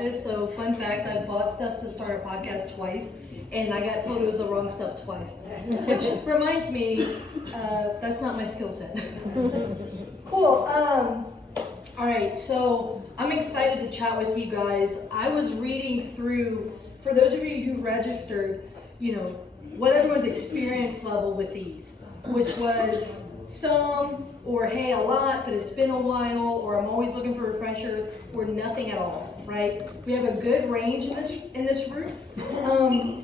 office. So fun fact, I bought stuff to start a podcast twice, and I got told it was the wrong stuff twice. Which reminds me, that's not my skill set. Cool. All right, so I'm excited to chat with you guys. I was reading through, for those of you who registered, what everyone's experience level with these, which was some, or hey, a lot, but it's been a while, or I'm always looking for refreshers, or nothing at all, right? We have a good range in this group,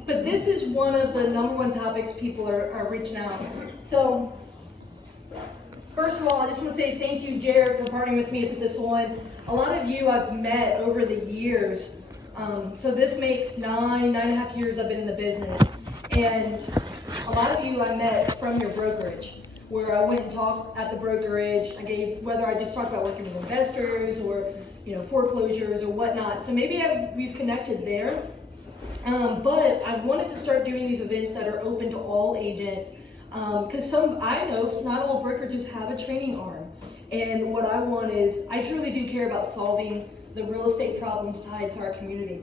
but this is one of the number one topics people are reaching out. So, first of all, I just want to say thank you, Jared, for partnering with me to put this on. A lot of you I've met over the years, so this makes 9.5 years I've been in the business, and a lot of you I met from your brokerage, where I went and talked at the brokerage. I gave, whether I just talked about working with investors or foreclosures or whatnot. So maybe we've connected there. But I wanted to start doing these events that are open to all agents, because I know not all brokerages have a training arm. And what I want is, I truly do care about solving the real estate problems tied to our community.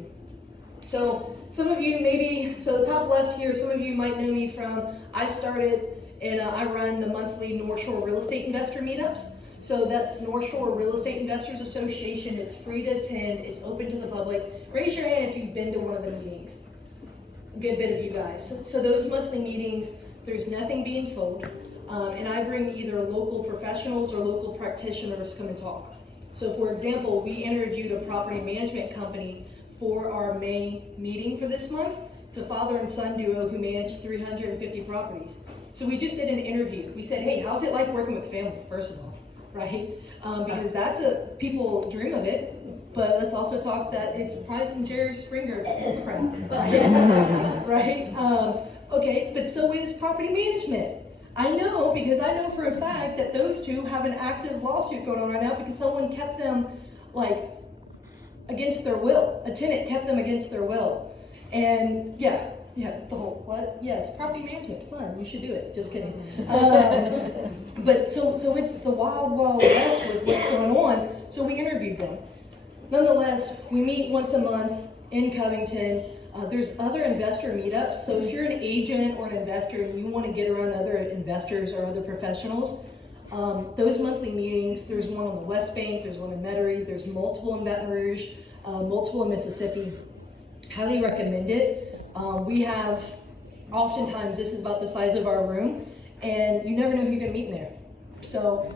So some of you so the top left here, some of you might know me from, I started and I run the monthly North Shore Real Estate Investor Meetups. So that's North Shore Real Estate Investors Association. It's free to attend. It's open to the public. Raise your hand if you've been to one of the meetings. A good bit of you guys. So those monthly meetings, there's nothing being sold. And I bring either local professionals or local practitioners to come and talk. So for example, we interviewed a property management company for our May meeting for this month. It's a father and son duo who manage 350 properties. So we just did an interview. We said, hey, how's it like working with family, first of all, right? Because people dream of it, but let's also talk that it's probably some Jerry Springer crap, right? Okay, but so is property management. I know, because I know for a fact that those two have an active lawsuit going on right now because someone kept them against their will. A tenant kept them against their will. And yeah, the whole, what? Yes, property management, fun, you should do it, just kidding. But so it's the wild, wild west with what's going on, so we interviewed them. Nonetheless, we meet once a month in Covington. There's other investor meetups, so if you're an agent or an investor and you want to get around other investors or other professionals, those monthly meetings, there's one on the West Bank, there's one in Metairie, there's multiple in Baton Rouge, multiple in Mississippi. Highly recommend it. We have, oftentimes, this is about the size of our room, and you never know who you're going to meet in there. So,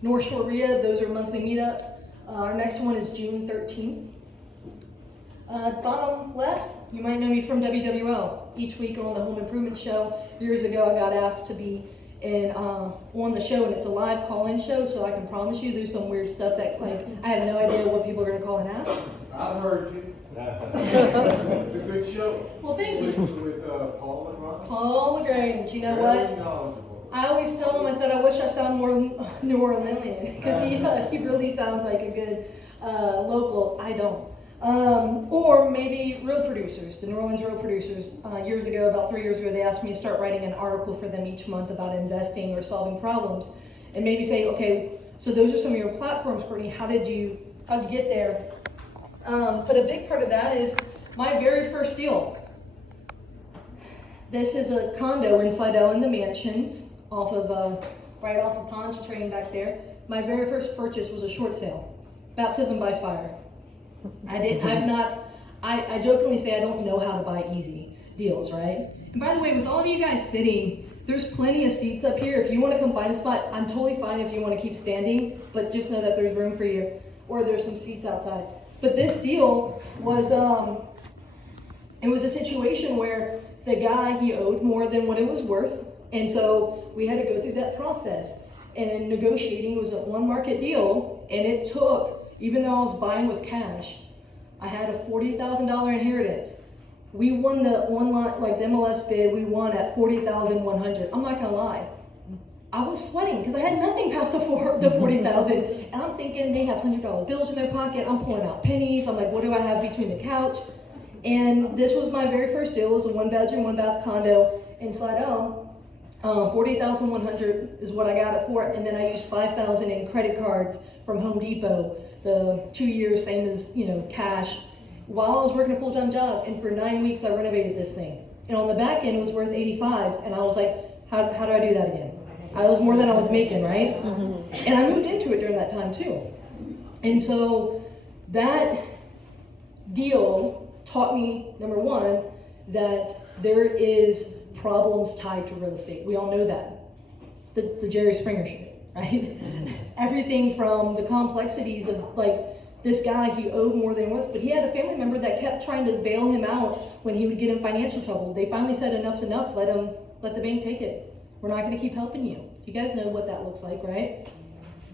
North Shore RIA, those are monthly meetups. Our next one is June 13th. Bottom left, you might know me from WWL. Each week on the Home Improvement Show. Years ago, I got asked to be on the show, and it's a live call-in show, so I can promise you there's some weird stuff that, I have no idea what people are going to call and ask. I've heard you. It's a good show. Well, thank you. With Paul LaGrange. Paul LaGrange, you know Very what? knowledgeable. I always tell him, I said, I wish I sounded more New Orleanian, because he really sounds like a good local. I don't. Or maybe real producers, the New Orleans real producers. Years ago, about 3 years ago, they asked me to start writing an article for them each month about investing or solving problems, and maybe say, okay, so those are some of your platforms, Courtney. How'd you get there? But a big part of that is my very first deal. This is a condo in Slidell in the Mansions, right off of Pontchartrain back there. My very first purchase was a short sale, baptism by fire. I jokingly say I don't know how to buy easy deals, right? And by the way, with all of you guys sitting, there's plenty of seats up here. If you want to come find a spot, I'm totally fine if you want to keep standing, but just know that there's room for you, or there's some seats outside. But this deal was, it was a situation where the guy, he owed more than what it was worth, and so we had to go through that process. And negotiating was a one-market deal, and it took, even though I was buying with cash, I had a $40,000 inheritance. We won the online, the MLS bid, we won at $40,100. I'm not gonna lie. I was sweating because I had nothing past the $40,000, and I'm thinking they have $100 bills in their pocket. I'm pulling out pennies. I'm like, what do I have between the couch? And this was my very first deal. It was a 1-bedroom, 1-bath condo in Slidell. $48,100 is what I got it for, and then I used $5,000 in credit cards from Home Depot, the 2 years, same as, cash, while I was working a full-time job, and for 9 weeks I renovated this thing. And on the back end it was worth $85, and I was like, how do I do that again? That was more than I was making, right? And I moved into it during that time too. And so that deal taught me, number one, that there is problems tied to real estate. We all know that. The Jerry Springer shit, right? Everything from the complexities of like this guy, he owed more than he was, but he had a family member that kept trying to bail him out when he would get in financial trouble. They finally said enough's enough, let the bank take it. We're not gonna keep helping you. You guys know what that looks like, right?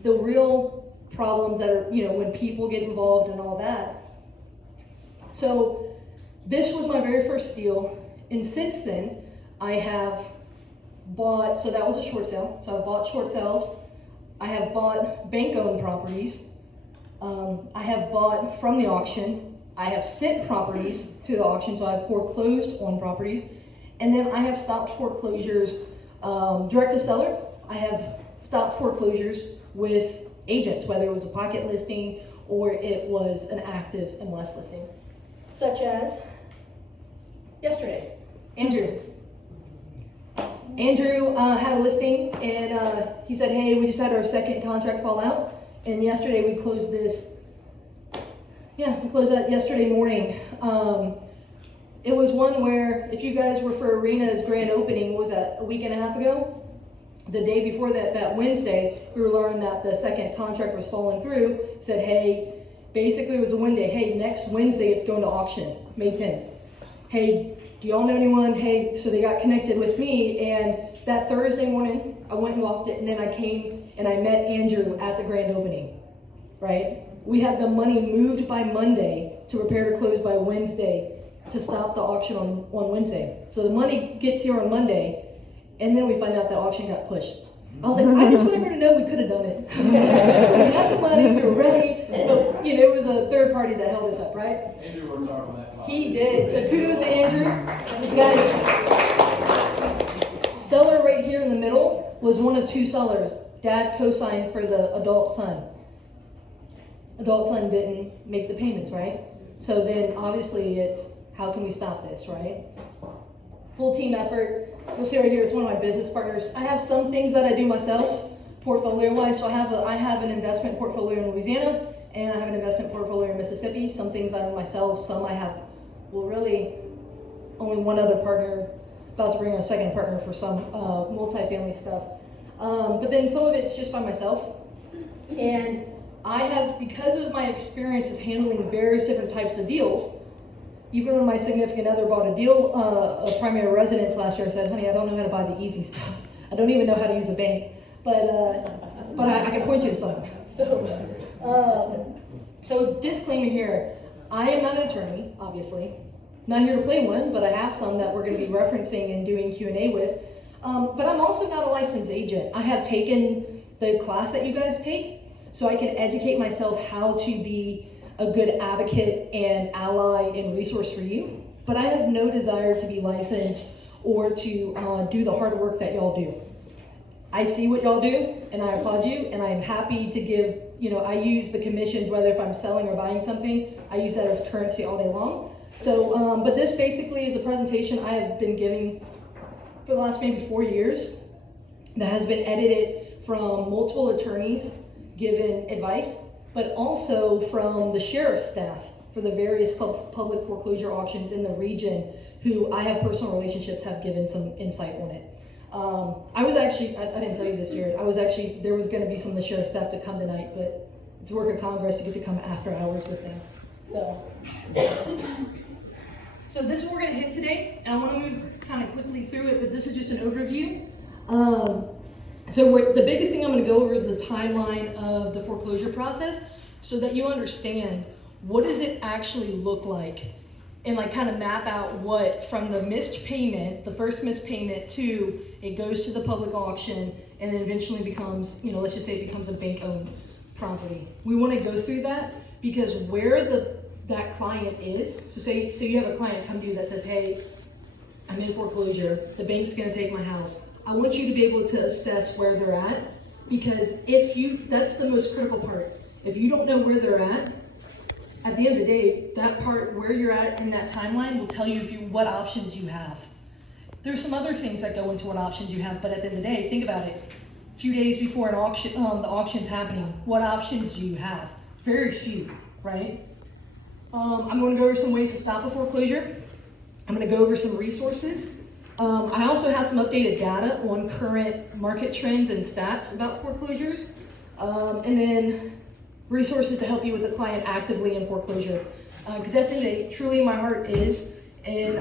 The real problems that are, when people get involved and all that. So this was my very first deal, and since then I have bought, so that was a short sale, so I bought short sales, I have bought bank-owned properties, I have bought from the auction, I have sent properties to the auction, so I have foreclosed on properties, and then I have stopped foreclosures direct to seller. I have stopped foreclosures with agents, whether it was a pocket listing or it was an active MLS listing. Such as yesterday, Andrew had a listing, and he said, hey, we just had our second contract fall out, and yesterday we closed this. Yeah, we closed that yesterday morning. It was one where, if you guys were for Arena's grand opening, what was that, a week and a half ago? The day before that Wednesday, we were learning that the second contract was falling through. Said, hey, basically it was a one day, hey, next Wednesday it's going to auction, May 10th. Hey, do y'all know anyone? Hey, so they got connected with me, and that Thursday morning, I went and walked it, and then I came and I met Andrew at the grand opening, right? We had the money moved by Monday to prepare to close by Wednesday to stop the auction on Wednesday. So the money gets here on Monday, and then we find out the auction got pushed. I was like, I just want everyone to know we could have done it. We had the money, we were ready, but it was a third party that held us up, right? Andrew worked hard on that. He did. So kudos to Andrew. You guys, seller right here in the middle was one of two sellers. Dad co-signed for the adult son. Adult son didn't make the payments, right? So then obviously it's, how can we stop this, right? Full team effort. You'll see right here is one of my business partners. I have some things that I do myself, portfolio-wise. So I have an investment portfolio in Louisiana, and I have an investment portfolio in Mississippi. Some things I own myself, some I have, really only one other partner, about to bring on a second partner for some multifamily stuff. But then some of it's just by myself. And I have, because of my experiences handling various different types of deals, even when my significant other bought a deal, a primary residence last year, I said, honey, I don't know how to buy the easy stuff. I don't even know how to use a bank, but I can point you to something. So disclaimer here, I am not an attorney, obviously. I'm not here to play one, but I have some that we're going to be referencing and doing Q&A with. But I'm also not a licensed agent. I have taken the class that you guys take, so I can educate myself how to be a good advocate and ally and resource for you. But I have no desire to be licensed or to do the hard work that y'all do. I see what y'all do, and I applaud you, and I'm happy to give, I use the commissions, whether if I'm selling or buying something, I use that as currency all day long. So, but this basically is a presentation I have been giving for the last maybe 4 years that has been edited from multiple attorneys given advice, but also from the sheriff's staff for the various public foreclosure auctions in the region who I have personal relationships have given some insight on it. I was actually, I didn't tell you this, Jared, there was going to be some of the sheriff's staff to come tonight, but it's work of Congress to get to come after hours with them. So this is what we're going to hit today, and I want to move kind of quickly through it, but this is just an overview. So the biggest thing I'm going to go over is the timeline of the foreclosure process so that you understand what does it actually look like, and like kind of map out what from the missed payment, the first missed payment, to it goes to the public auction and then eventually becomes, let's just say it becomes a bank-owned property. We want to go through that because where that client is, so say you have a client come to you that says, hey, I'm in foreclosure, the bank's going to take my house, I want you to be able to assess where they're at, because that's the most critical part. If you don't know where they're at the end of the day, that part where you're at in that timeline will tell you what options you have. There's some other things that go into what options you have, but at the end of the day, think about it. A few days before an auction, the auction's happening, what options do you have? Very few, right? I'm going to go over some ways to stop a foreclosure. I'm going to go over some resources. I also have some updated data on current market trends and stats about foreclosures, and then resources to help you with a client actively in foreclosure. Because I think truly my heart is in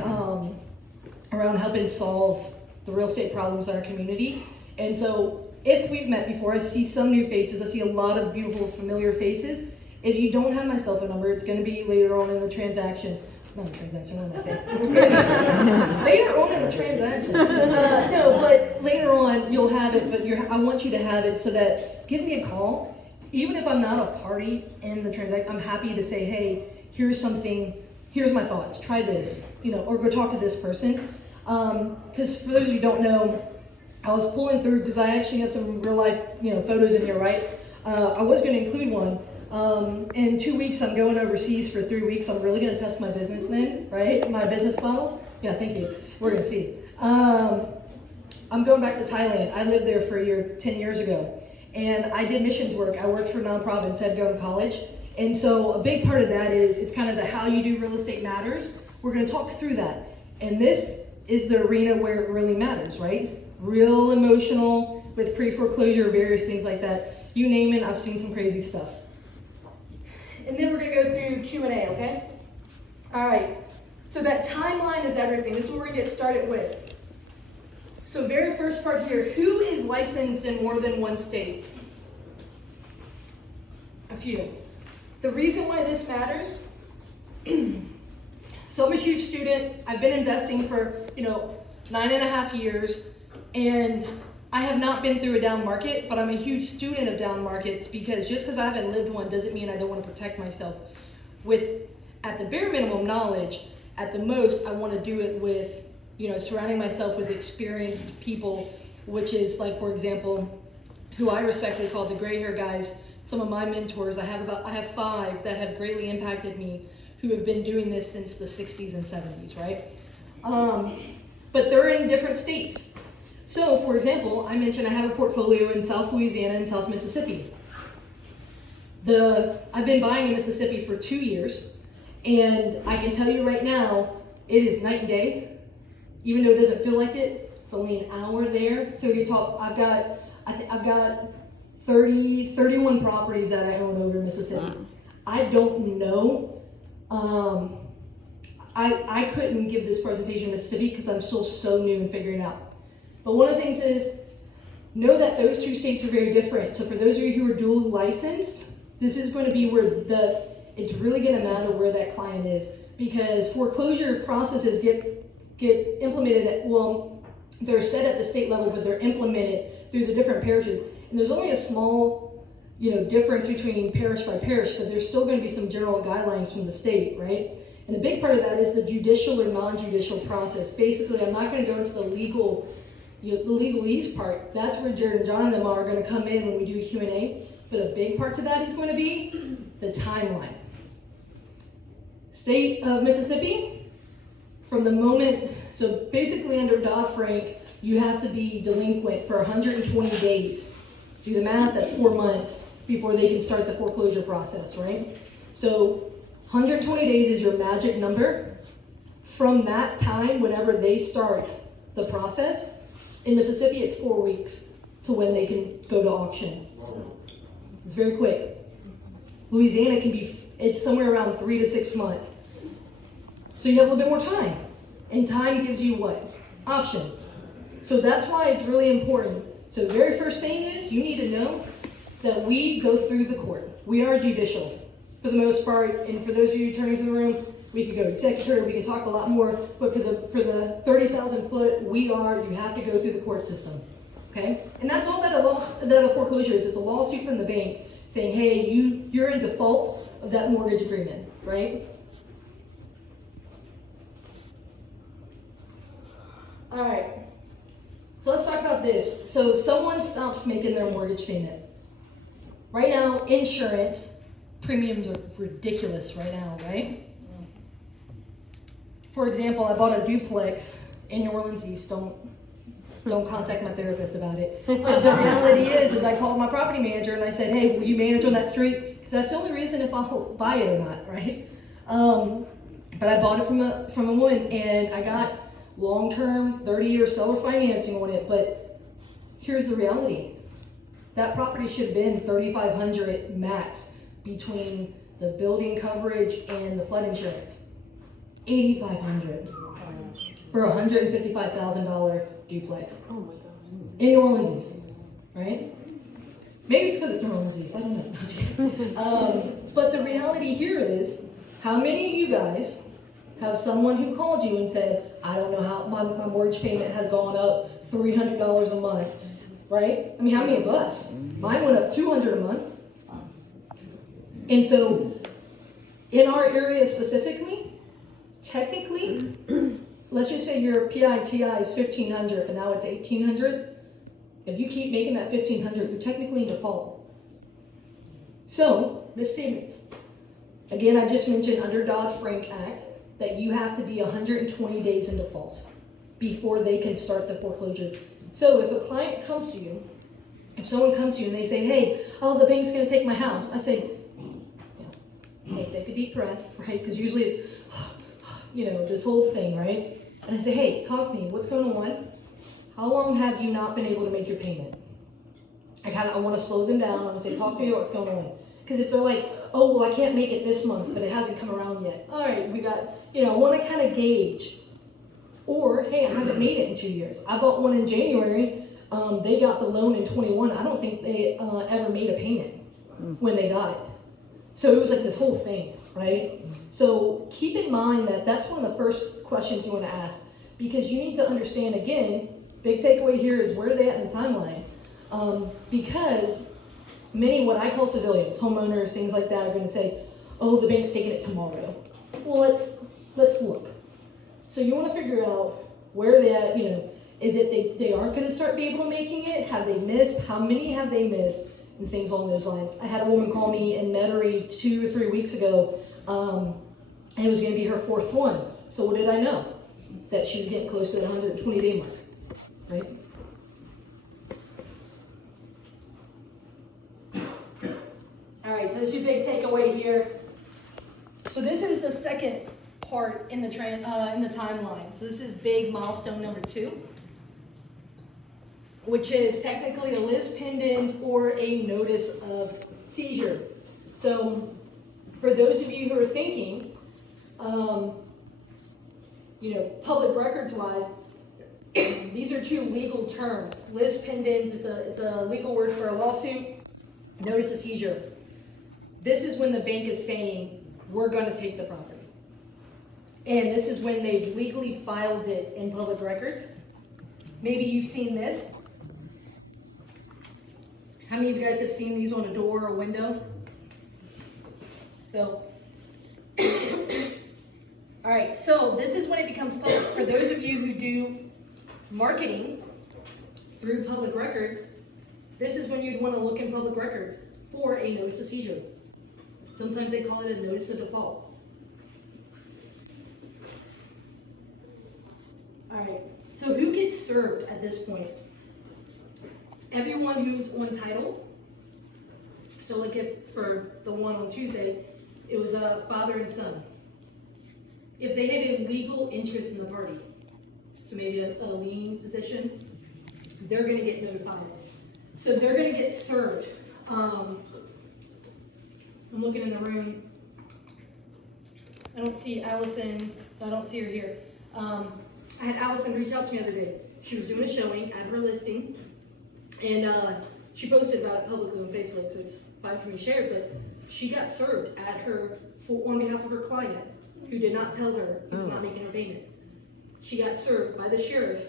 around helping solve the real estate problems in our community. And so if we've met before, I see some new faces. I see a lot of beautiful, familiar faces. If you don't have my cell phone number, it's going to be later on in the transaction. Not the transaction, what did I say? Later on in the transaction. No, but later on you'll have it, but I want you to have it so that give me a call. Even if I'm not a party in the transaction, I'm happy to say, hey, here's my thoughts, try this, or go talk to this person. Because for those of you who don't know, I was pulling through, because I actually have some real life, photos in here, right? I was going to include one. In 2 weeks, I'm going overseas for 3 weeks. I'm really going to test my business then, right? My business model. Yeah, thank you. We're going to see. I'm going back to Thailand. I lived there for a year, 10 years ago. And I did missions work. I worked for a nonprofit instead of going to college. And so a big part of that is, it's kind of the how you do real estate matters. We're going to talk through that. And this is the arena where it really matters, right? Real emotional with pre-foreclosure, various things like that. You name it, I've seen some crazy stuff. And then we're going to go through Q&A, okay? All right. So that timeline is everything. This is what we're going to get started with. So very first part here, who is licensed in more than one state? A few. The reason why this matters, so I'm a huge student. I've been investing for, 9.5 years, and I have not been through a down market, but I'm a huge student of down markets, because just because I haven't lived one doesn't mean I don't want to protect myself with, at the bare minimum, knowledge. At the most, I want to do it with, surrounding myself with experienced people, which is like, for example, who I respectfully call the gray hair guys. Some of my mentors, I have 5 that have greatly impacted me, who have been doing this since the 60s and 70s, right? But they're in different states. So, for example, I mentioned I have a portfolio in South Louisiana and South Mississippi. I've been buying in Mississippi for 2 years, and I can tell you right now, it is night and day. Even though it doesn't feel like it, it's only an hour there. So I've got 31 properties that I own over in Mississippi. Wow. I don't know. I couldn't give this presentation in Mississippi because I'm still so new in figuring it out. But one of the things is, know that those 2 states are very different. So for those of you who are dual licensed, this is going to be where it's really going to matter where that client is, because foreclosure processes get implemented they're set at the state level, but they're implemented through the different parishes. And there's only a small, difference between parish by parish, but there's still going to be some general guidelines from the state, right? And a big part of that is the judicial or non-judicial process. Basically, I'm not going to go into the legalese part. That's where Jared and John and them are going to come in when we do Q&A. But a big part to that is going to be the timeline. State of Mississippi, from the moment, so basically under Dodd-Frank, you have to be delinquent for 120 days. Do the math, that's 4 months before they can start the foreclosure process, right? So 120 days is your magic number. From that time, whenever they start the process, in Mississippi, it's 4 weeks to when they can go to auction. It's very quick. Louisiana it's somewhere around 3 to 6 months. So you have a little bit more time. And time gives you what? Options. So that's why it's really important. So the very first thing is, you need to know that we go through the court. We are judicial, for the most part, and for those of you attorneys in the room, we could go executor, we can talk a lot more, but for the 30,000 foot, you have to go through the court system, okay? And that's all that a foreclosure is. It's a lawsuit from the bank saying, hey, you're in default of that mortgage agreement, right? All right. So let's talk about this. So someone stops making their mortgage payment. Right now, insurance premiums are ridiculous right now, right? For example, I bought a duplex in New Orleans East. Don't contact my therapist about it. But the reality is I called my property manager and I said, hey, will you manage on that street? Because that's the only reason if I'll buy it or not, right? But I bought it from a woman, and I got long-term 30-year seller financing on it. But here's the reality. That property should have been $3,500 max between the building coverage and the flood insurance. $8,500 for a $155,000 duplex. Oh my God. In New Orleans East, right? Maybe it's because it's New Orleans East, I don't know. But the reality here is, how many of you guys have someone who called you and said, I don't know how my mortgage payment has gone up $300 a month, right? I mean, how many of us? Mine went up $200 a month. And so, in our area specifically, technically, let's just say your PITI is $1,500, and now it's $1,800. If you keep making that $1,500, you're technically in default. So, missed payments. Again, I just mentioned under Dodd-Frank Act that you have to be 120 days in default before they can start the foreclosure. So if a client comes to you, if someone comes to you and they say, hey, oh, the bank's gonna take my house, I say, hey, take a deep breath, right? Because usually it's, this whole thing, right? And I say, hey, talk to me, what's going on? How long have you not been able to make your payment? I want to slow them down. I want to say, talk to me about what's going on. Because if they're like, oh, well, I can't make it this month, but it hasn't come around yet. All right, we got, I want to kind of gauge. Or, hey, I haven't made it in 2 years. I bought one in January. They got the loan in 21. I don't think they ever made a payment when they got it. So it was like this whole thing, right? So keep in mind that that's one of the first questions you want to ask, because you need to understand, again, big takeaway here is where are they at in the timeline? Because many what I call civilians, homeowners, things like that, are going to say, oh, the bank's taking it tomorrow. Well, let's look. So you want to figure out where they at, is it they aren't going to start be able to making it? Have they missed? How many have they missed? And things along those lines. I had a woman call me in Metairie 2 or 3 weeks ago, and it was going to be her 4th one. So what did I know? That she was getting close to the 120-day mark, right? All right, so this is your big takeaway here. So this is the second part in the timeline. So this is big milestone number 2, which is technically a lis pendens or a notice of seizure. So for those of you who are thinking, public records wise, these are 2 legal terms. Lis pendens, it's a legal word for a lawsuit. Notice of seizure. This is when the bank is saying, we're going to take the property. And this is when they've legally filed it in public records. Maybe you've seen this. How many of you guys have seen these on a door or a window? So, all right, so this is when it becomes public. For those of you who do marketing through public records, this is when you'd want to look in public records for a notice of seizure. Sometimes they call it a notice of default. All right, so who gets served at this point? Everyone who's on title. So like if for the one on Tuesday, it was a father and son. If they have a legal interest in the party, so maybe a lien position, they're going to get notified. So they're going to get served. I'm looking in the room. I don't see Allison. I don't see her here. I had Allison reach out to me the other day. She was doing a showing at her listing, and she posted about it publicly on Facebook, so it's fine for me to share, but she got served at her on behalf of her client, who did not tell her he was not making her payments. She got served by the sheriff.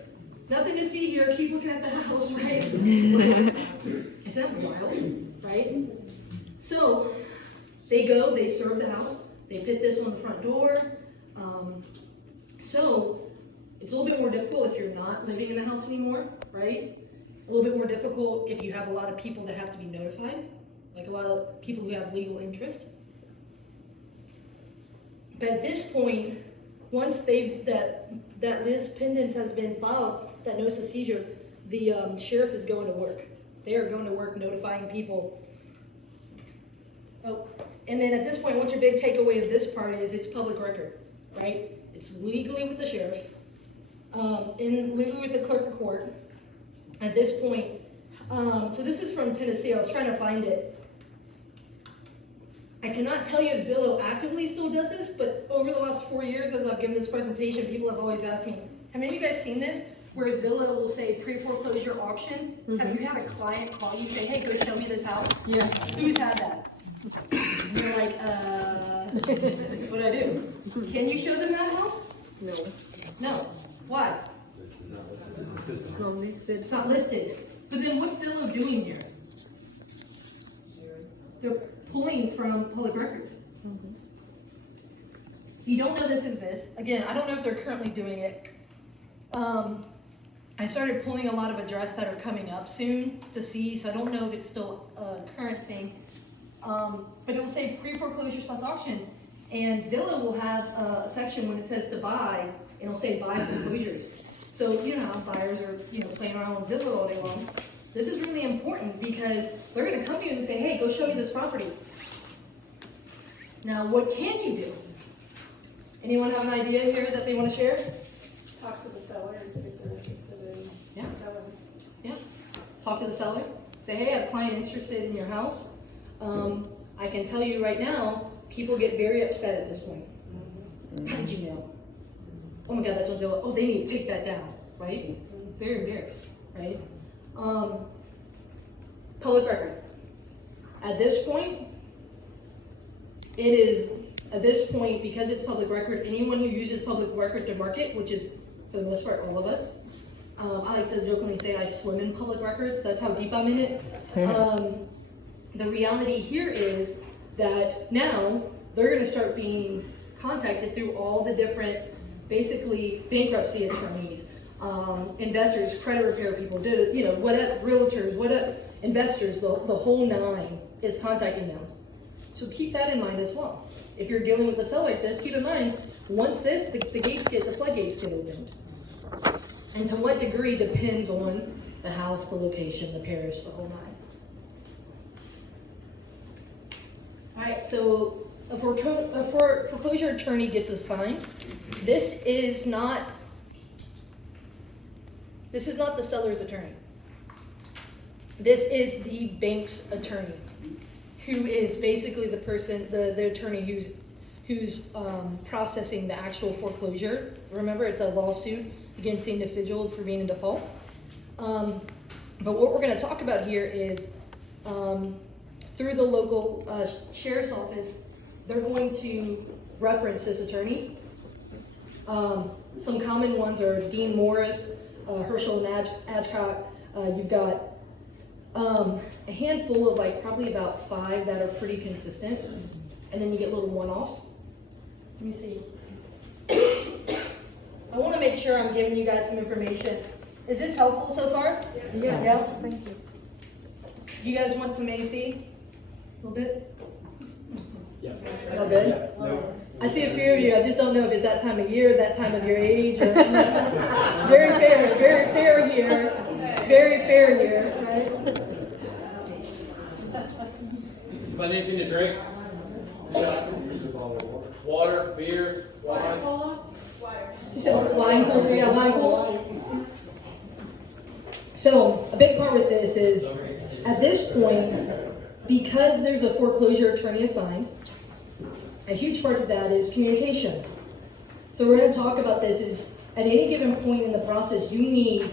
Nothing to see here, keep looking at the house, right? Is that wild, right? So, they serve the house, they put this on the front door. So, It's a little bit more difficult if you're not living in the house anymore, right? A little bit more difficult if you have a lot of people that have to be notified, like a lot of people who have legal interest. But at this point, once that this pendants has been filed, that notice of seizure, the sheriff is going to work. They are going to work notifying people. Oh, and then at this point, what's your big takeaway of this part is it's public record, right? It's legally with the sheriff, and legally with the clerk of court. At this point, so this is from Tennessee. I was trying to find it. I cannot tell you if Zillow actively still does this, but over the last 4 years, as I've given this presentation, people have always asked me, have any of you guys seen this? Where Zillow will say pre-foreclosure auction. Mm-hmm. Have you had a client call you, say, hey, go show me this house? Yeah. Who's had that? And you're like, what do I do? Can you show them that house? No. No. Why? It's not listed. It's not listed. But then what's Zillow doing here? They're pulling from public records. Mm-hmm. If you don't know this exists, again, I don't know if they're currently doing it. I started pulling a lot of addresses that are coming up soon to see, so I don't know if it's still a current thing. But it will say pre-foreclosure / auction, and Zillow will have a section when it says to buy, and it'll say buy foreclosures. So you know how buyers are playing around with Zillow all day long. This is really important because they're going to come to you and say, hey, go show me this property. Now, what can you do? Anyone have an idea here that they want to share? Talk to the seller and see if they're interested in selling. Yeah. Talk to the seller. Say, hey, I have a client interested in your house. I can tell you right now, people get very upset at this point. Mm-hmm. How did you know? Oh my God, that's what Zillow. Oh, they need to take that down, right? Mm-hmm. Very embarrassed, right? Public record. At this point, because it's public record, anyone who uses public record to market, which is for the most part all of us, I like to jokingly say I swim in public records. That's how deep I'm in it. The reality here is that now they're going to start being contacted through all the different, basically bankruptcy attorneys, investors, credit repair people, whatever, realtors, whatever, investors, the whole nine is contacting them. So keep that in mind as well. If you're dealing with a seller like this, keep in mind, once the floodgates get opened. And to what degree depends on the house, the location, the parish, the whole nine. All right, so a foreclosure attorney gets assigned. This is not the seller's attorney. This is the bank's attorney, who is basically the person, the attorney who's processing the actual foreclosure. Remember, it's a lawsuit against the individual for being in default. But what we're going to talk about here is through the local sheriff's office, they're going to reference this attorney. Some common ones are Dean Morris, Herschel and Adcock. You've got a handful of probably about 5 that are pretty consistent, and then you get little one-offs. Let me see. I want to make sure I'm giving you guys some information. Is this helpful so far? Yes. Yeah. Thank you. Do you guys want some AC? A little bit? Yeah. All good? Yeah. No. I see a few of you. I just don't know if it's that time of year, that time of your age. Or, very fair here. Very fair here, right? Anybody anything to drink? Water, beer, wine? So, wine cooler, yeah, wine cooler. So, a big part with this is, at this point, because there's a foreclosure attorney assigned, a huge part of that is communication. So we're going to talk about this is, at any given point in the process, you need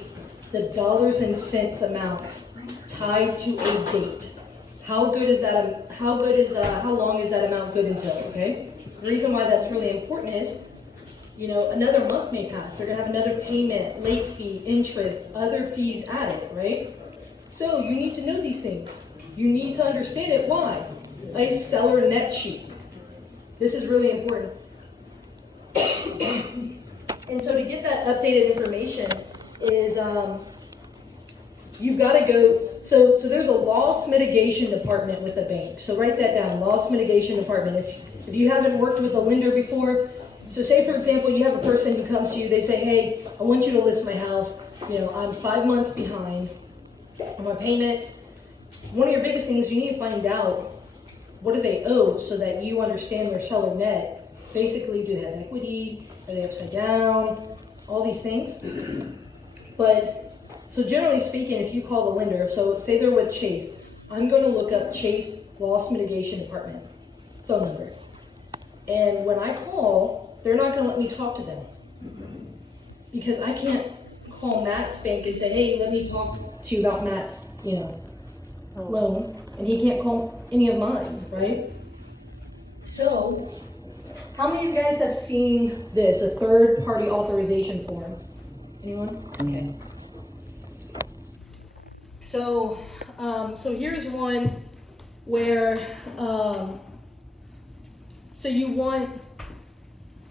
the dollars and cents amount tied to a date. How long is that amount good until, okay? The reason why that's really important is, another month may pass. They're going to have another payment, late fee, interest, other fees added, right? So you need to know these things. You need to understand it. Why? A seller net sheet. This is really important. And so to get that updated information is, you've got to go, so there's a loss mitigation department with the bank. So write that down, loss mitigation department. If you haven't worked with a lender before, so say for example, you have a person who comes to you, they say, hey, I want you to list my house. I'm 5 months behind on my payments. One of your biggest things, you need to find out what do they owe so that you understand their seller net. Basically, do they have equity? Are they upside down? All these things. But, so generally speaking, if you call the lender, so say they're with Chase, I'm going to look up Chase Loss Mitigation Department phone number. And when I call, they're not going to let me talk to them. Because I can't call Matt's bank and say, hey, let me talk to you about Matt's, loan. And he can't call any of mine, right? So, how many of you guys have seen this, a third-party authorization form? Anyone? Okay. So, so here's one where, so you want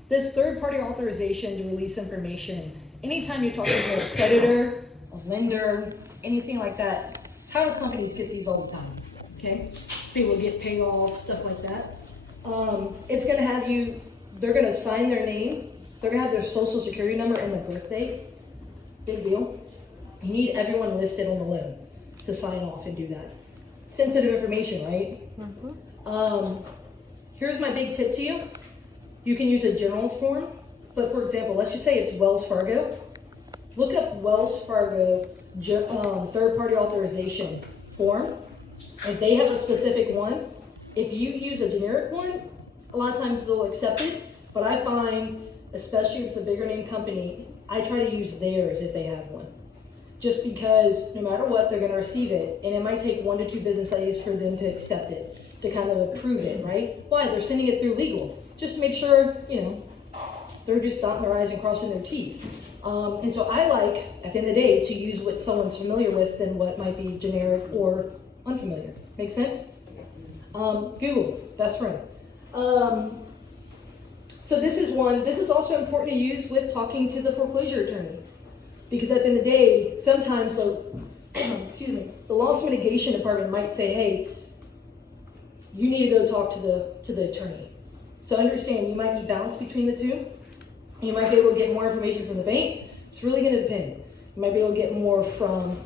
this third-party authorization to release information. Anytime you're talking to a creditor, a lender, anything like that, title companies get these all the time, okay? People get paid off, stuff like that. It's gonna have you, they're gonna sign their name, they're gonna have their social security number and their birth date. Big deal. You need everyone listed on the loan to sign off and do that. Sensitive information, right? Mm-hmm. Here's my big tip to you. You can use a general form, but for example, let's just say it's Wells Fargo. Look up Wells Fargo third-party authorization form. If they have a specific one, if you use a generic one, a lot of times they'll accept it, but I find, especially if it's a bigger name company, I try to use theirs if they have one. Just because no matter what, they're gonna receive it, and it might take 1 to 2 business days for them to accept it, to kind of approve it, right? Why? They're sending it through legal, just to make sure, they're just dotting their I's and crossing their T's. And so I like, at the end of the day, to use what someone's familiar with than what might be generic or unfamiliar. Make sense? Google, best friend. So this is also important to use with talking to the foreclosure attorney. Because at the end of the day, sometimes the loss mitigation department might say, hey, you need to go talk to the attorney. So understand, you might need balance between the two. You might be able to get more information from the bank. It's really going to depend. You might be able to get more from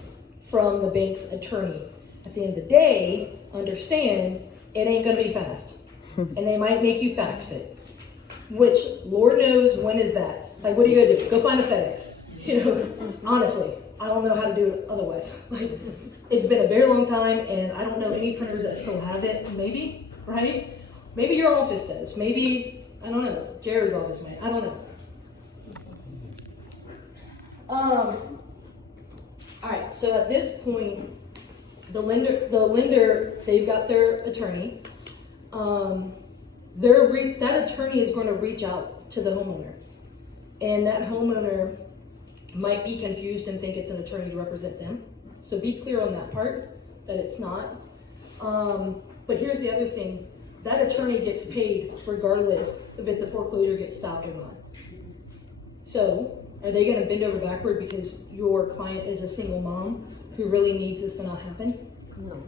the bank's attorney. At the end of the day, understand, it ain't going to be fast. And they might make you fax it. Which, Lord knows, when is that? Like, what are you going to do? Go find a FedEx. Honestly, I don't know how to do it otherwise. Like, it's been a very long time, and I don't know any printers that still have it. Maybe, right? Maybe your office does. Maybe, I don't know, Jared's office might. I don't know. All right, so at this point, the lender, they've got their attorney. That attorney is going to reach out to the homeowner, and that homeowner might be confused and think it's an attorney to represent them. So be clear on that part, that it's not. But here's the other thing. That attorney gets paid regardless of if the foreclosure gets stopped or not. So are they going to bend over backward because your client is a single mom who really needs this to not happen? No.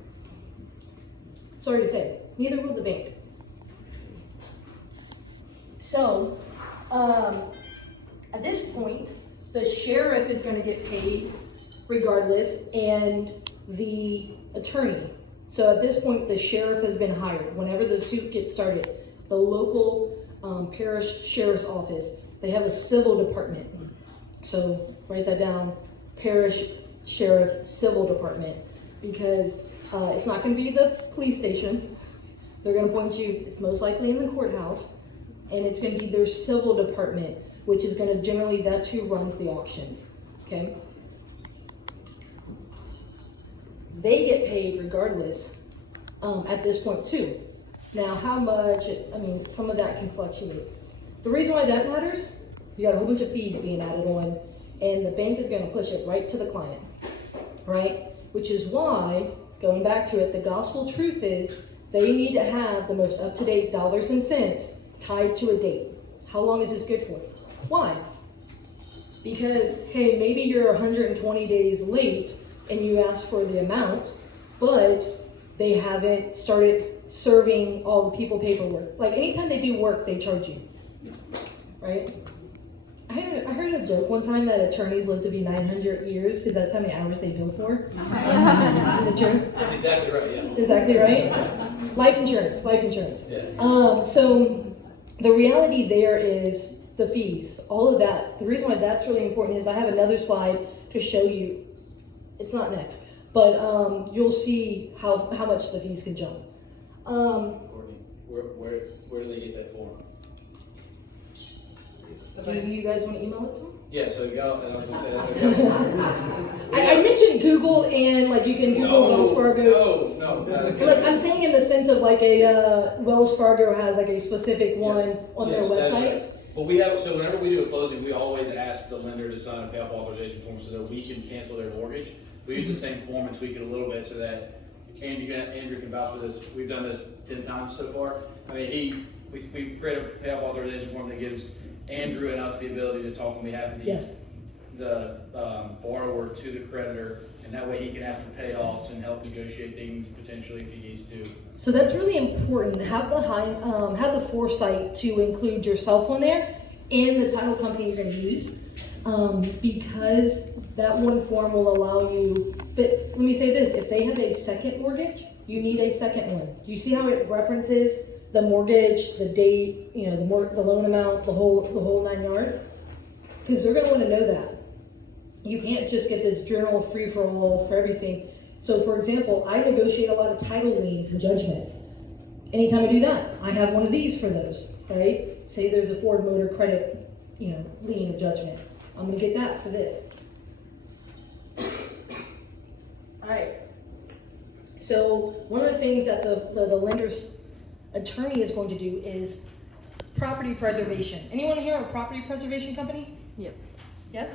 Sorry to say, neither will the bank. So, at this point, the sheriff is going to get paid regardless, and the attorney. So at this point, the sheriff has been hired. Whenever the suit gets started, the local parish sheriff's office, they have a civil department. So write that down, parish sheriff civil department, because it's not going to be the police station. They're going to point you, it's most likely in the courthouse, and it's going to be their civil department, which is going to generally, that's who runs the auctions, okay? They get paid regardless at this point too. Now, how much, some of that can fluctuate. The reason why that matters, you got a whole bunch of fees being added on, and the bank is going to push it right to the client, right? Which is why, going back to it, the gospel truth is they need to have the most up-to-date dollars and cents tied to a date. How long is this good for? Why? Because, hey, maybe you're 120 days late and you ask for the amount, but they haven't started serving all the people paperwork. Like anytime they do work, they charge you, right? I heard a joke one time that attorneys live to be 900 years because that's how many hours they bill for. Is that true? That's exactly right, yeah. Exactly right. Life insurance. Yeah. So the reality there is the fees, all of that. The reason why that's really important is I have another slide to show you. It's not next, but you'll see how much the fees can jump. Courtney, where do they get that form? Do you guys want to email it to them? Yeah, so y'all, and I was gonna say that. I mentioned Google and like you can Google Wells Fargo. No. Like I'm saying in the sense of like a Wells Fargo has like a specific one on their website. Well, we have, so whenever we do a closing, we always ask the lender to sign a payoff authorization form so that we can cancel their mortgage. We use the same form and tweak it a little bit so that Andrew can vouch for this. We've done this 10 times so far. I mean, we create a payoff authorization form that gives Andrew and us the ability to talk on behalf of the borrower to the creditor, and that way he can ask for payoffs and help negotiate things potentially if he needs to. So that's really important. Have the foresight to include yourself on there and the title company you're going to use, because that one form will allow you. But let me say this: if they have a second mortgage, you need a second one. Do you see how it references the mortgage, the date, the loan amount, the whole 9 yards? Because they're going to want to know that. You can't just get this general free-for-all for everything. So, for example, I negotiate a lot of title liens and judgments. Anytime I do that, I have one of these for those, right? Say there's a Ford Motor Credit, lien or judgment. I'm going to get that for this. All right. So, one of the things that the lender's attorney is going to do is property preservation. Anyone here a property preservation company? Yep. Yes?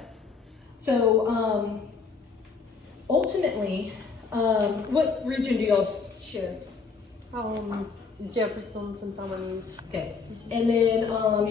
So, ultimately, what region do y'all share? Jefferson, Santana. Okay. And then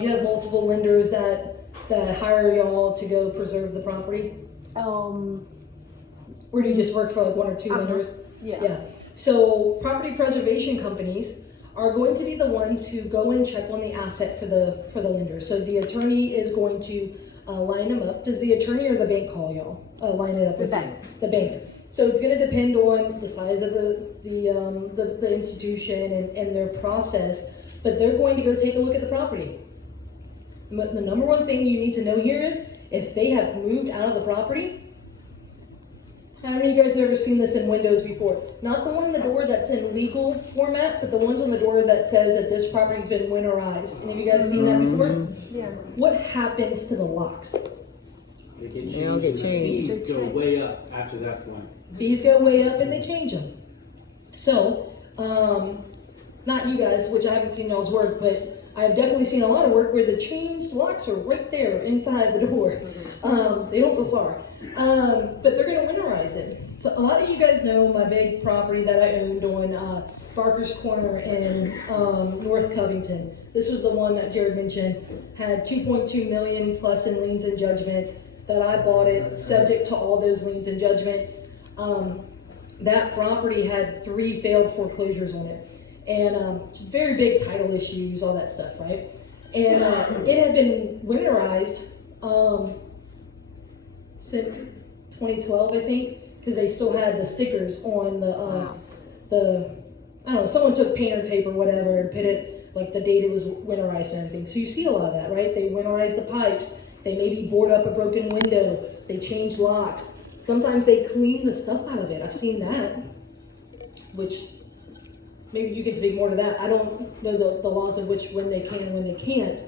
you have multiple lenders that hire y'all to go preserve the property? Or do you just work for like one or two lenders? Yeah. So property preservation companies are going to be the ones who go and check on the asset for the lender. So the attorney is going to line them up. Does the attorney or the bank call y'all? Line it up with you? The bank. So it's going to depend on the size of the institution and their process, but they're going to go take a look at the property. The number one thing you need to know here is if they have moved out of the property. How many of you guys have ever seen this in windows before? Not the one on the door that's in legal format, but the ones on the door that says that this property's been winterized. Any of you guys seen that before? Yeah. What happens to the locks? They get They'll get changed. Fees go way up after that point. Fees go way up and they change them. So, not you guys, which I haven't seen y'all's work, but I've definitely seen a lot of work where the changed locks are right there inside the door. They don't go far. But they're going to winterize it. So a lot of you guys know my big property that I owned on Barker's Corner in North Covington. This was the one that Jared mentioned, had 2.2 million plus in liens and judgments, that I bought it subject to all those liens and judgments. That property had 3 failed foreclosures on it. And just very big title issues, all that stuff, right? And it had been winterized since 2012, I think, because they still had the stickers on the I don't know, someone took painter tape or whatever and put it, like the date it was winterized and everything. So you see a lot of that, right? They winterize the pipes, they maybe board up a broken window, they change locks. Sometimes they clean the stuff out of it. I've seen that, which maybe you can speak more to that. I don't know the laws of when they can and when they can't.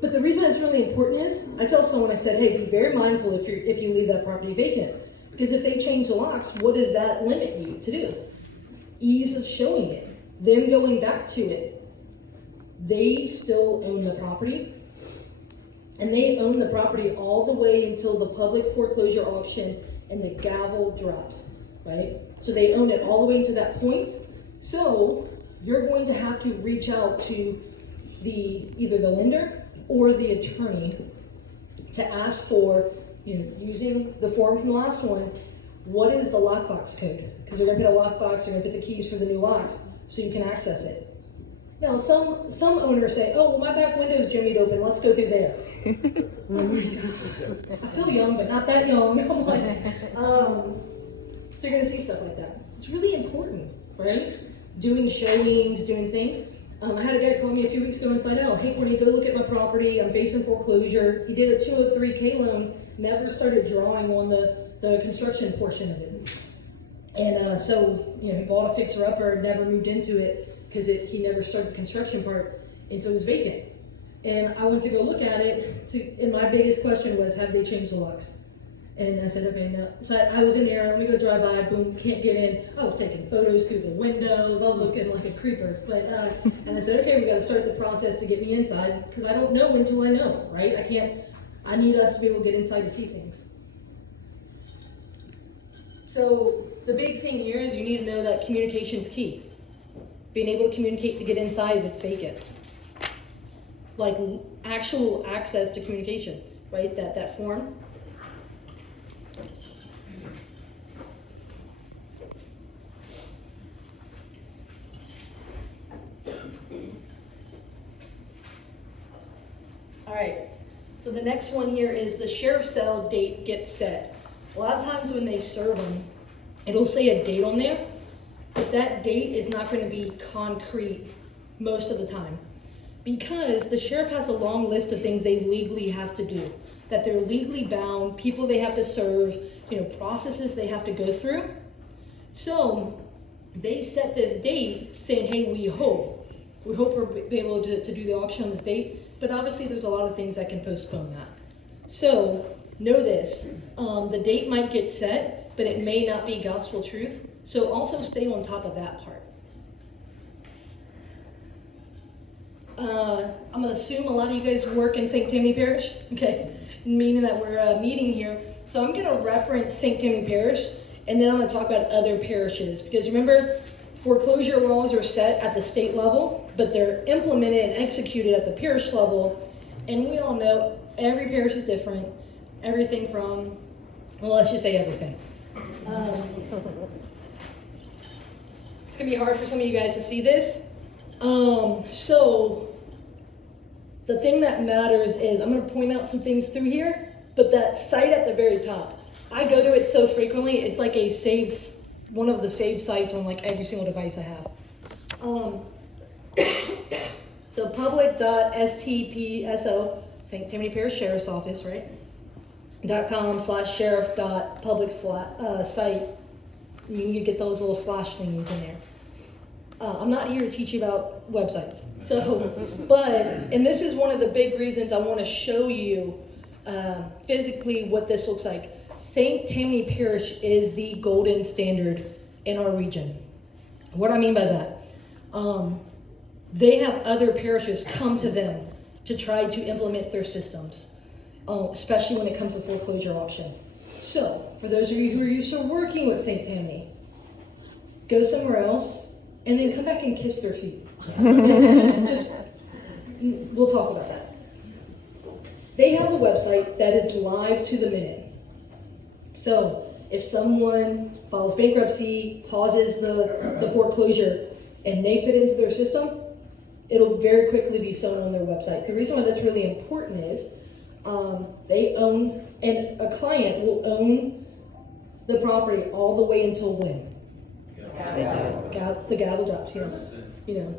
But the reason it's really important is, I tell someone, I said, hey, be very mindful if you leave that property vacant. Because if they change the locks, what does that limit you to do? Ease of showing it, them going back to it. They still own the property. And they own the property all the way until the public foreclosure auction and the gavel drops, right? So they own it all the way to that point. So you're going to have to reach out to either the lender or the attorney to ask for, using the form from the last one, what is the lockbox code? Because they're gonna put a lockbox, they're gonna put the keys for the new locks, so you can access it. Now, some owners say, oh, well, my back window's jimmied open, let's go through there. Oh my God. I feel young, but not that young. I'm like, so you're gonna see stuff like that. It's really important, right? Doing showings, doing things. I had a guy call me a few weeks ago and said, oh, hey, Courtney, go look at my property, I'm facing foreclosure. He did a 203K loan, never started drawing on the construction portion of it. And so, he bought a fixer-upper, never moved into it because he never started the construction part, and so it was vacant. And I went to go look at it, and my biggest question was, have they changed the locks? And I said, okay, no. So I was in there, let me go drive by, boom, can't get in. I was taking photos through the windows, I was looking like a creeper. But and I said, okay, we gotta start the process to get me inside, because I don't know until I know, right? I need us to be able to get inside to see things. So the big thing here is you need to know that communication is key. Being able to communicate to get inside if it's vacant. Like actual access to communication, right? That form. All right, so the next one here is the sheriff's sale date gets set. A lot of times when they serve them, it'll say a date on there, but that date is not going to be concrete most of the time because the sheriff has a long list of things they legally have to do, that they're legally bound, people they have to serve, processes they have to go through. So they set this date saying, hey, we hope we'll be able to do the auction on this date, but obviously there's a lot of things that can postpone that. So know this, the date might get set, but it may not be gospel truth. So also stay on top of that part. I'm gonna assume a lot of you guys work in St. Tammany Parish, okay? Meaning that we're meeting here. So I'm gonna reference St. Tammany Parish, and then I'm gonna talk about other parishes. Because remember, foreclosure laws are set at the state level, but they're implemented and executed at the parish level. And we all know every parish is different. Everything from, well, let's just say everything. It's gonna be hard for some of you guys to see this. So the thing that matters is, I'm gonna point out some things through here, but that site at the very top, I go to it so frequently, it's like one of the saved sites on like every single device I have. So public.stpso, St. Tammany Parish Sheriff's Office, right? .com/sheriff.public site. You can get those little slash thingies in there. I'm not here to teach you about websites. And this is one of the big reasons I want to show you physically what this looks like. St. Tammany Parish is the golden standard in our region. What I mean by that, they have other parishes come to them to try to implement their systems, especially when it comes to foreclosure auction. So, for those of you who are used to working with St. Tammany, go somewhere else and then come back and kiss their feet. We'll talk about that. They have a website that is live to the minute. So, if someone files bankruptcy, pauses the foreclosure, and they put it into their system, it'll very quickly be shown on their website. The reason why that's really important is they own, and a client will own the property all the way until when? The gavel drops here. Yeah,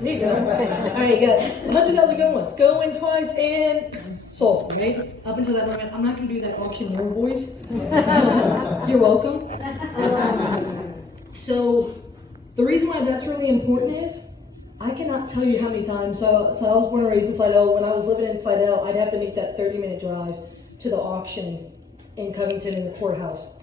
there you go. All right, you got 100,000 going once, going twice, and sold, right? Up until that moment, I'm not going to do that auctioneer voice. You're welcome. So the reason why that's really important is, I cannot tell you how many times, so I was born and raised in Slidell. When I was living in Slidell, I'd have to make that 30-minute drive to the auction in Covington in the courthouse.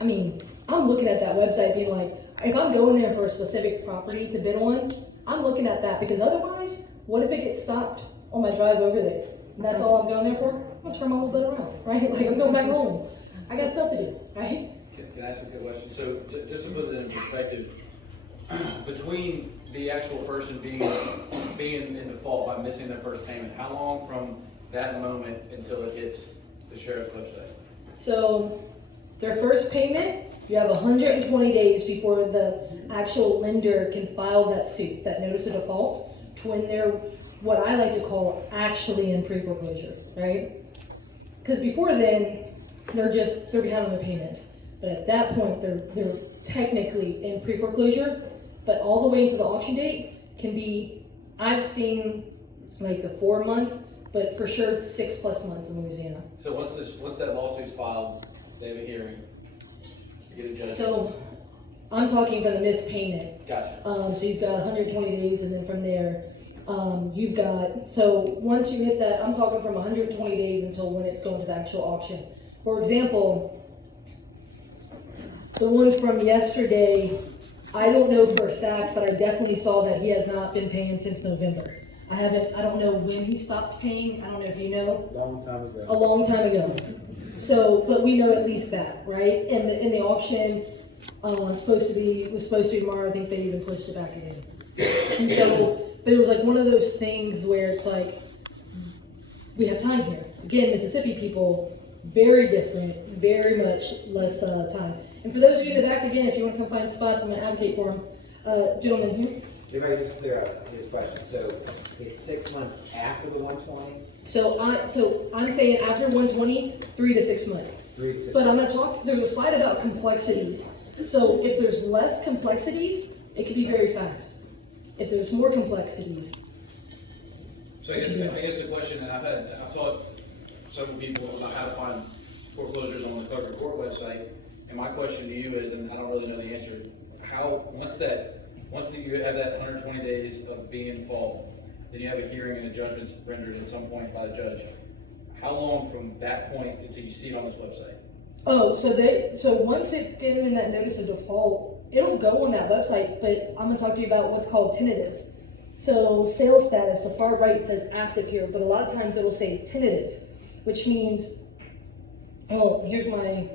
I mean, I'm looking at that website being like, if I'm going there for a specific property to bid on, I'm looking at that, because otherwise, what if it gets stopped on my drive over there? And that's all I'm going there for? I'm gonna turn my little bit around, right? Like, I'm going back home. I got stuff to do, right? Can I ask a quick question? So, just to put it in perspective, between the actual person being in default by missing their first payment, how long from that moment until it hits the sheriff's website? So their first payment, you have 120 days before the actual lender can file that suit, that notice of default, to when they're, what I like to call, actually in pre-foreclosure, right? Because before then, they're behind on their payments. But at that point, they're technically in pre-foreclosure, but all the way to the auction date can be, I've seen like the 4 month, but for sure 6+ months in Louisiana. So once that lawsuit's filed, they have a hearing, you get a judgment. So I'm talking for the missed payment. Gotcha. So you've got 120 days, and then from there, you've got, so once you hit that, I'm talking from 120 days until when it's going to the actual auction. For example, the one from yesterday, I don't know for a fact, but I definitely saw that he has not been paying since November. I don't know when he stopped paying. I don't know if you know. Long time ago. A long time ago. So, but we know at least that, right? And in the auction, was supposed to be tomorrow. I think they even pushed it back again. And so, but it was like one of those things where it's like, we have time here. Again, Mississippi people, very different, very much less time. And for those of you in the back, again, if you want to come find spots, I'm going to advocate for them. Gentlemen here. If I could just clear up his question, so it's 6 months after the 120? So I'm saying after 120, 3 to 6 months. 3 to 6 But I'm going to talk, there's a slide about complexities. So if there's less complexities, it can be very fast. If there's more complexities. So I guess the question, and I've taught several people about how to find foreclosures on the clerk of court website, and my question to you is, and I don't really know the answer, once you have that 120 days of being in fault, then you have a hearing and a judgment's rendered at some point by the judge. How long from that point until you see it on this website? Oh, so once it's getting in that notice of default, it'll go on that website, but I'm gonna talk to you about what's called tentative. So sales status, the far right says active here, but a lot of times it'll say tentative, which means, well, here's my,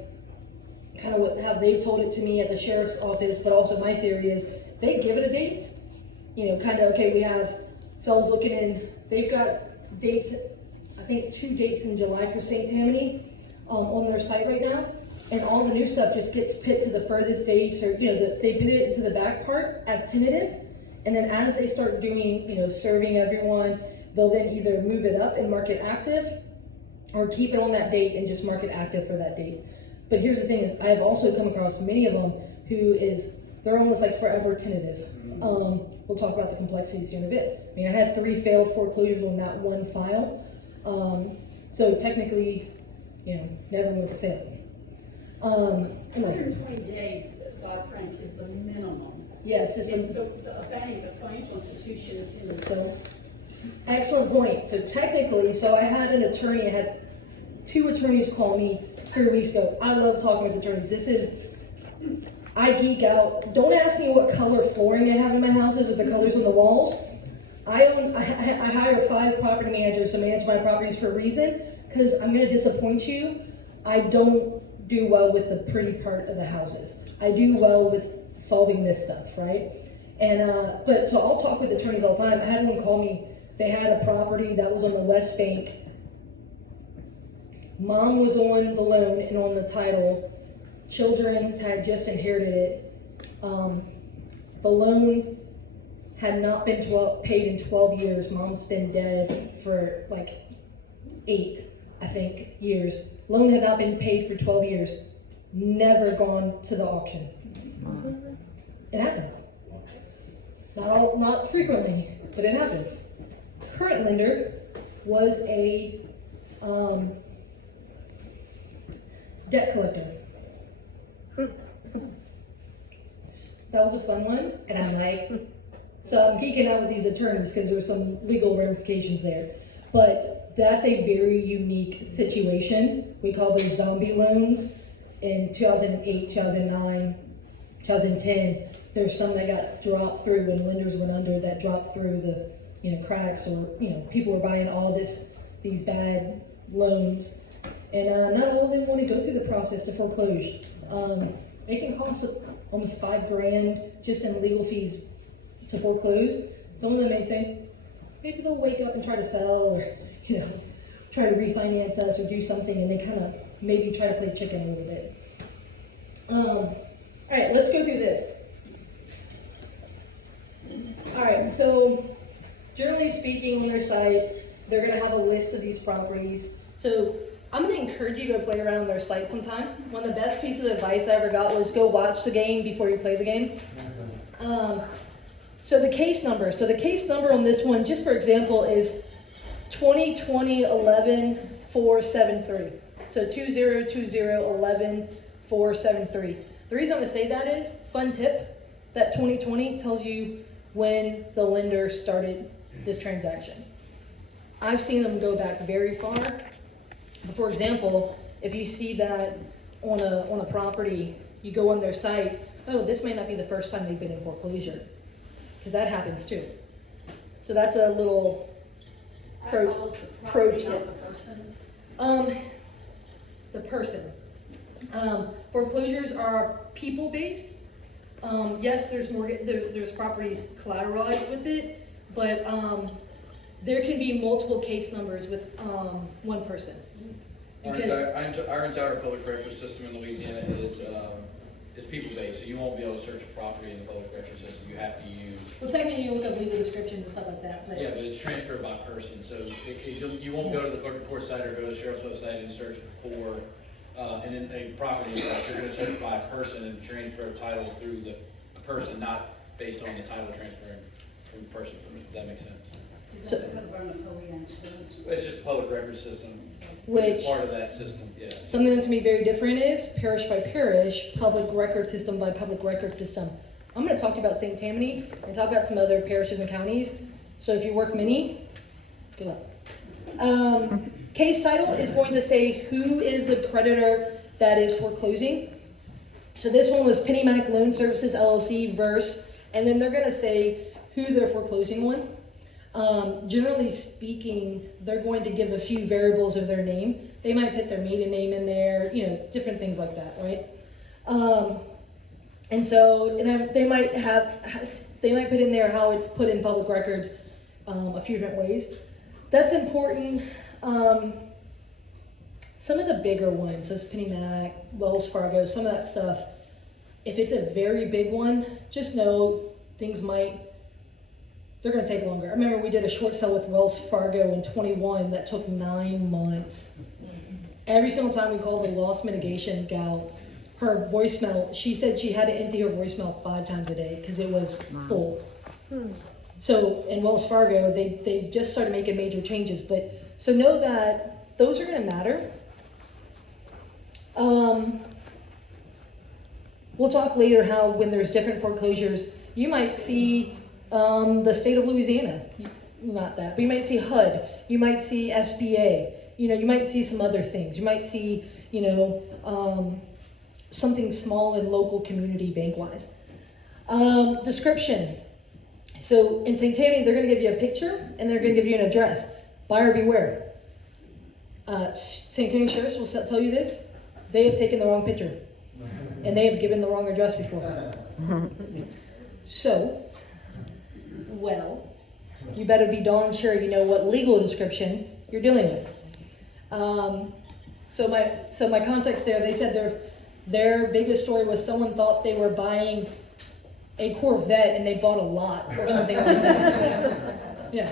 kind of how they've told it to me at the sheriff's office, but also my theory is, they give it a date, kind of, okay, we have cells looking in, they've got dates, I think 2 dates in July for St. Tammany on their site right now, and all the new stuff just gets put to the furthest dates, or, they put it into the back part as tentative, and then as they start doing, serving everyone, they'll then either move it up and mark it active, or keep it on that date and just mark it active for that date. But here's the thing is, I have also come across many of them they're almost like forever tentative. We'll talk about the complexities here in a bit. I mean, I had 3 failed foreclosures on that one file. So technically, never went to sale. 120 days, Dodd-Frank is the minimum. Yes, And so the bank, the financial institution can. So, excellent point. So technically, I had an attorney, I had 2 attorneys call me 3 weeks ago. I love talking with attorneys. I geek out. Don't ask me what color flooring I have in my houses or the colors on the walls. I hire 5 property managers to manage my properties for a reason, because I'm going to disappoint you. I don't do well with the pretty part of the houses. I do well with solving this stuff, right? And so I'll talk with attorneys all the time. I had one call me. They had a property that was on the West Bank. Mom was on the loan and on the title. Children had just inherited it. The loan had not been paid in 12 years. Mom's been dead for like 8, I think, years. Loan had not been paid for 12 years. Never gone to the auction. It happens. Not frequently, but it happens. Current lender was a debt collector. That was a fun one, and I'm like, so I'm geeking out with these attorneys because there's some legal ramifications there. But that's a very unique situation. We call those zombie loans. In 2008, 2009, 2010, there's some that got dropped through when lenders went under, that dropped through the cracks, or people were buying all these bad loans, and not all of them want to go through the process to foreclose. It can cost almost $5,000 just in legal fees to foreclose. Some of them may say maybe they'll wake up and try to sell, or try to refinance us or do something, and they kind of maybe try to play chicken a little bit. All right, let's go through this. All right, so generally speaking, on their site, they're gonna have a list of these properties. So I'm gonna encourage you to play around on their site sometime. One of the best pieces of advice I ever got was go watch the game before you play the game. So the case number. So the case number on this one, just for example, is 2020-11-473. So 2020-11-473. The reason I'm gonna say that is, fun tip, that 2020 tells you when the lender started this transaction. I've seen them go back very far. For example, if you see that on a property, you go on their site, oh, this may not be the first time they've been in foreclosure, because that happens too. So that's a little pro tip. The person. Foreclosures are people-based. Yes, there's properties collateralized with it, but there can be multiple case numbers with one person. Our entire public record system in Louisiana is people-based, so you won't be able to search a property in the public record system. You have to use. Well, technically, you look up legal descriptions and stuff like that. But Yeah, but it's transferred by person, so you won't go to the clerk of court site or go to the sheriff's website and search for, and then a property, you're gonna search by a person and transfer title through the person, not based on the title transferring from person. If that makes sense. Is that because we're on the OEM too? It's just a public record system, Which is part of that system, yeah. something that's gonna be very different is parish by parish, public record system by public record system. I'm gonna talk to you about St. Tammany and talk about some other parishes and counties. So if you work many, good luck. Case title is going to say who is the creditor that is foreclosing. So this one was Penny Mac Loan Services LLC versus, and then they're gonna say who they're foreclosing on. Generally speaking, they're going to give a few variables of their name. They might put their maiden name in there, different things like that, right? And so they might put in there how it's put in public records a few different ways. That's important. Some of the bigger ones, so Penny Mac, Wells Fargo, some of that stuff, if it's a very big one, just know they're gonna take longer. I remember we did a short sale with Wells Fargo in 21 that took 9 months. Every single time we called the loss mitigation gal, her voicemail, she said she had to empty her voicemail 5 times a day because it was full. So in Wells Fargo, they've just started making major changes, so know that those are gonna matter. We'll talk later how when there's different foreclosures, you might see the state of Louisiana, not that, but you might see HUD, you might see SBA, you might see some other things. You might see, something small and local community bank-wise. Description. So in St. Tammany, they're gonna give you a picture and they're gonna give you an address. Buyer beware. St. Tammany Sheriffs will tell you this. They have taken the wrong picture and they have given the wrong address before. So, you better be darn sure you know what legal description you're dealing with. So my context there, they said their biggest story was someone thought they were buying a Corvette and they bought a lot or something like that. Yeah.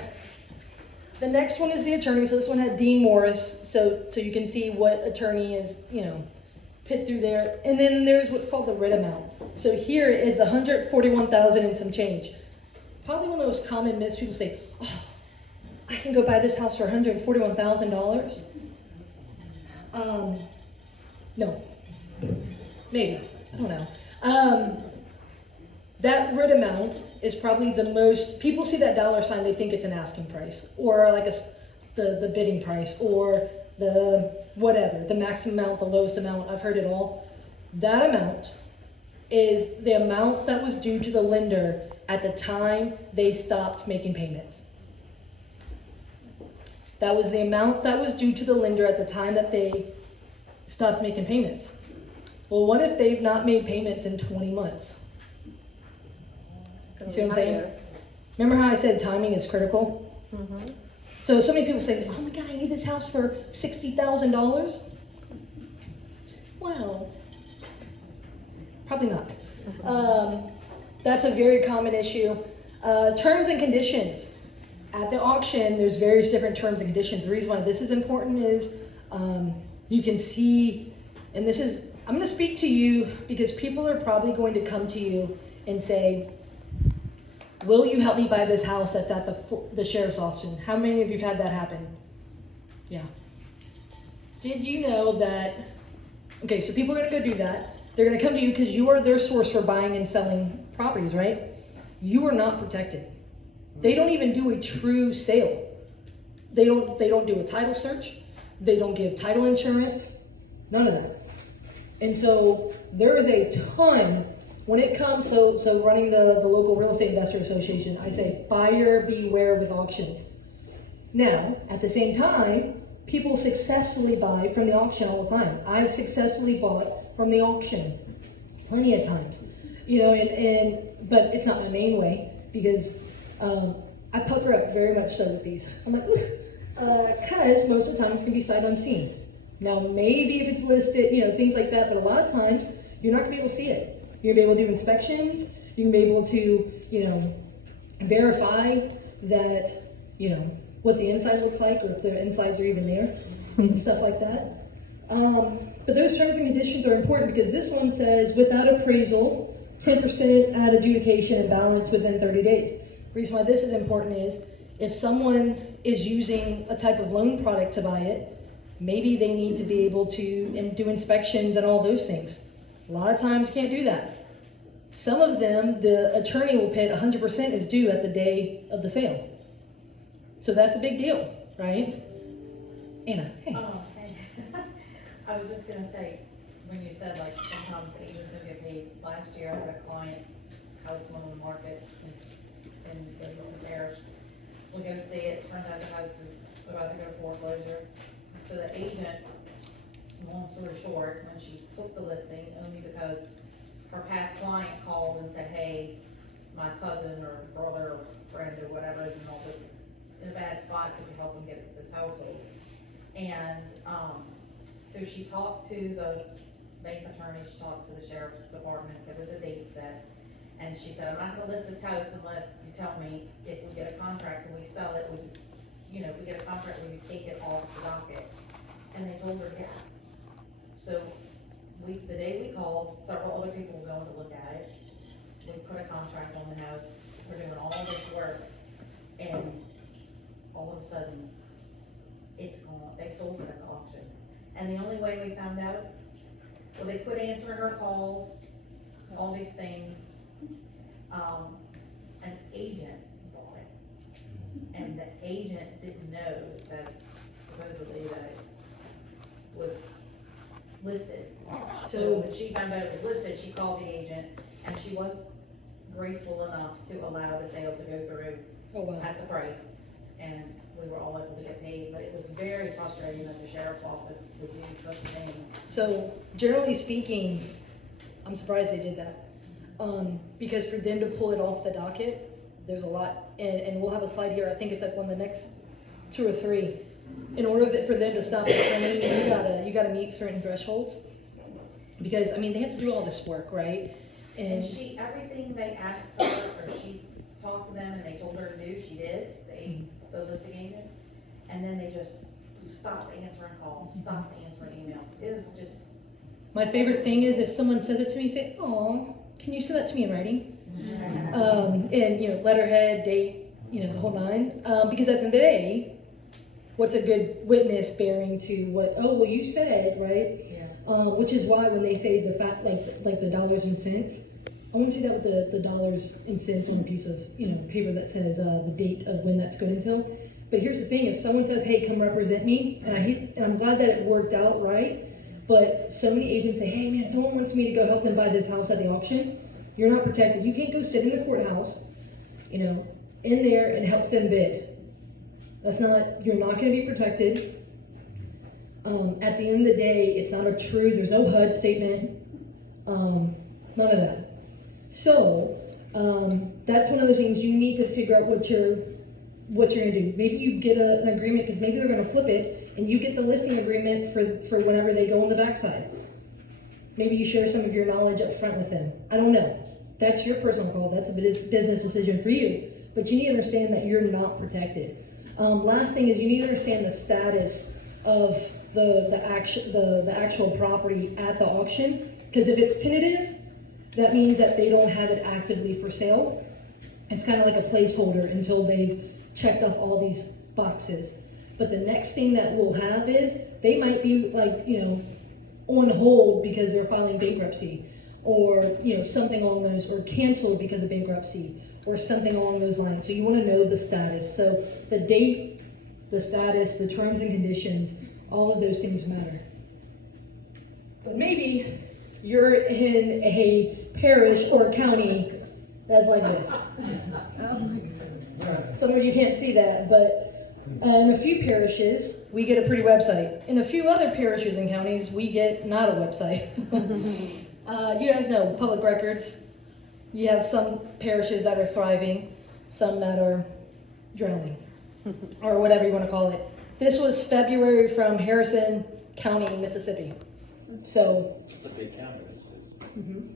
The next one is the attorney. So this one had Dean Morris. So you can see what attorney is, put through there. And then there's what's called the writ amount. So here is $141,000 and some change. Probably one of those common myths. People say, "Oh, I can go buy this house for $141,000." No, maybe, I don't know. That writ amount is probably the most, people see that dollar sign, they think it's an asking price, or like the bidding price, or the whatever, the maximum amount, the lowest amount, I've heard it all. That amount is the amount that was due to the lender at the time they stopped making payments. That was the amount that was due to the lender at the time that they stopped making payments. Well, what if they've not made payments in 20 months? You see what I'm saying? Remember how I said timing is critical? So many people say, oh my God, I need this house for $60,000. Well, probably not. That's a very common issue. Terms and conditions. At the auction, there's various different terms and conditions. The reason why this is important is you can see, and this is, I'm going to speak to you because people are probably going to come to you and say, will you help me buy this house that's at the sheriff's auction? How many of you have had that happen? Yeah. Did you know that, okay, so people are going to go do that. They're going to come to you because you are their source for buying and selling properties, right? You are not protected. They don't even do a true sale. They don't do a title search. They don't give title insurance. None of that. And so there is a ton when it comes, so running the local real estate investor association, I say buyer beware with auctions. Now, at the same time, people successfully buy from the auction all the time. I've successfully bought from the auction plenty of times, you know, but it's not my main way because I pucker up very much so with these. I'm like, because most of the time it's gonna be sight unseen. Now, maybe if it's listed, you know, things like that, but a lot of times you're not gonna be able to see it. You're gonna be able to do inspections. You can be able to, you know, verify that, you know, what the inside looks like or if the insides are even there and stuff like that. But those terms and conditions are important because this one says without appraisal, 10% at adjudication and balance within 30 days. The reason why this is important is if someone is using a type of loan product to buy it, maybe they need to be able to do inspections and all those things. A lot of times you can't do that. Some of them, the attorney will pay 100% is due at the day of the sale. So that's a big deal, right? Anna, hey. Oh, hey. I was just gonna say, when you said like sometimes the agents don't get paid, last year I had a client, house went on the market in Business Parish. We go see it, turns out the house is about to go to foreclosure. So the agent, long story short, when she took the listing, only because her past client called and said, hey, my cousin or brother or friend or whatever is in all this, in a bad spot, could you help him get this house sold? And, so she talked to the bank attorney, she talked to the sheriff's department, there was a date set. And she said, I'm not gonna list this house unless you tell me if we get a contract and we sell it, if we get a contract, we take it off the docket. And they told her yes. So the day we called, several other people were going to look at it. We put a contract on the house, we're doing all this work, and all of a sudden, it's gone, they sold it at the auction. And the only way we found out, well, they quit answering her calls, all these things. An agent bought it, and the agent didn't know that supposedly that it was listed. So when she found out it was listed, she called the agent, and she was graceful enough to allow the sale to go through at the price, and we were all able to get paid, but it was very frustrating that the sheriff's office would do such a thing. So generally speaking, I'm surprised they did that. Because for them to pull it off the docket, there's a lot, and we'll have a slide here, I think it's like one of the next 2 or 3. In order for them to stop the train, you gotta meet certain thresholds. Because, I mean, they have to do all this work, right? And she, everything they asked her, or she talked to them and they told her to do, she did, the listing agent. And then they just stopped answering calls, stopped answering emails. It was just. My favorite thing is if someone says it to me, say, "Oh, can you send that to me in writing?" And, you know, letterhead, date, you know, the whole 9. Because at the end of the day, what's a good witness bearing to what, oh, well, you said, right? Yeah. Which is why when they say the fact, like the dollars and cents, I want to see that with the dollars and cents on a piece of, you know, paper that says the date of when that's good until. But here's the thing, if someone says, hey, come represent me, and I'm glad that it worked out right, but so many agents say, hey man, someone wants me to go help them buy this house at the auction. You're not protected. You can't go sit in the courthouse, you know, in there and help them bid. You're not going to be protected. At the end of the day, it's not there's no HUD statement, none of that. So, that's one of those things you need to figure out what your what you're gonna do. Maybe you get an agreement, because maybe they're gonna flip it, and you get the listing agreement for whenever they go on the backside. Maybe you share some of your knowledge up front with them. I don't know. That's your personal call. That's a business decision for you. But you need to understand that you're not protected. Last thing is you need to understand the status of the actual property at the auction. Because if it's tentative, that means that they don't have it actively for sale. It's kind of like a placeholder until they've checked off all these boxes. But the next thing that we'll have is they might be like, on hold because they're filing bankruptcy, or something along those, or canceled because of bankruptcy, or something along those lines. So you want to know the status. So the date, the status, the terms and conditions, all of those things matter. But maybe you're in a parish or a county that's like this. Some of you can't see that, but in a few parishes, we get a pretty website. In a few other parishes and counties, we get not a website. You guys know public records. You have some parishes that are thriving, some that are drowning, or whatever you want to call it. This was February from Harrison County, Mississippi. So, It's a big county, Mississippi.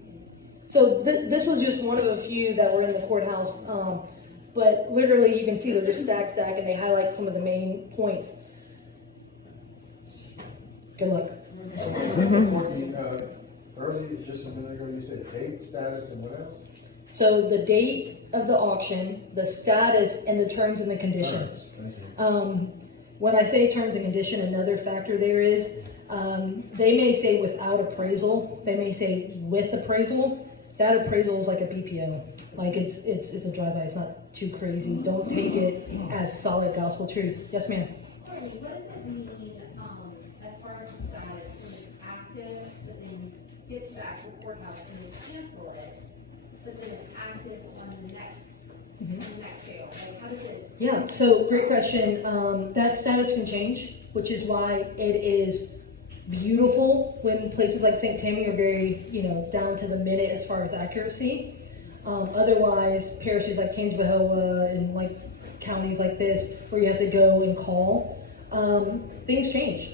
so this was just one of a few that were in the courthouse. But literally, you can see they're just stack, and they highlight some of the main points. Good luck. Courtney, earlier, just a minute ago, you said date, status, and what else? So the date of the auction, the status, and the terms and the conditions. Thank you. When I say terms and condition, another factor there is, they may say without appraisal, they may say with appraisal. That appraisal is like a BPO. Like it's a drive-by, it's not too crazy. Don't take it as solid gospel truth. Yes, ma'am? Courtney, what does it mean, as far as the status, when it's active, but then get to the actual courthouse and then cancel it, but then it's active on the next sale? Like, how does it? Yeah, so great question. That status can change, which is why it is beautiful when places like St. Tammany are very, down to the minute as far as accuracy. Otherwise, parishes like Tangipahoa and like counties like this, where you have to go and call, things change.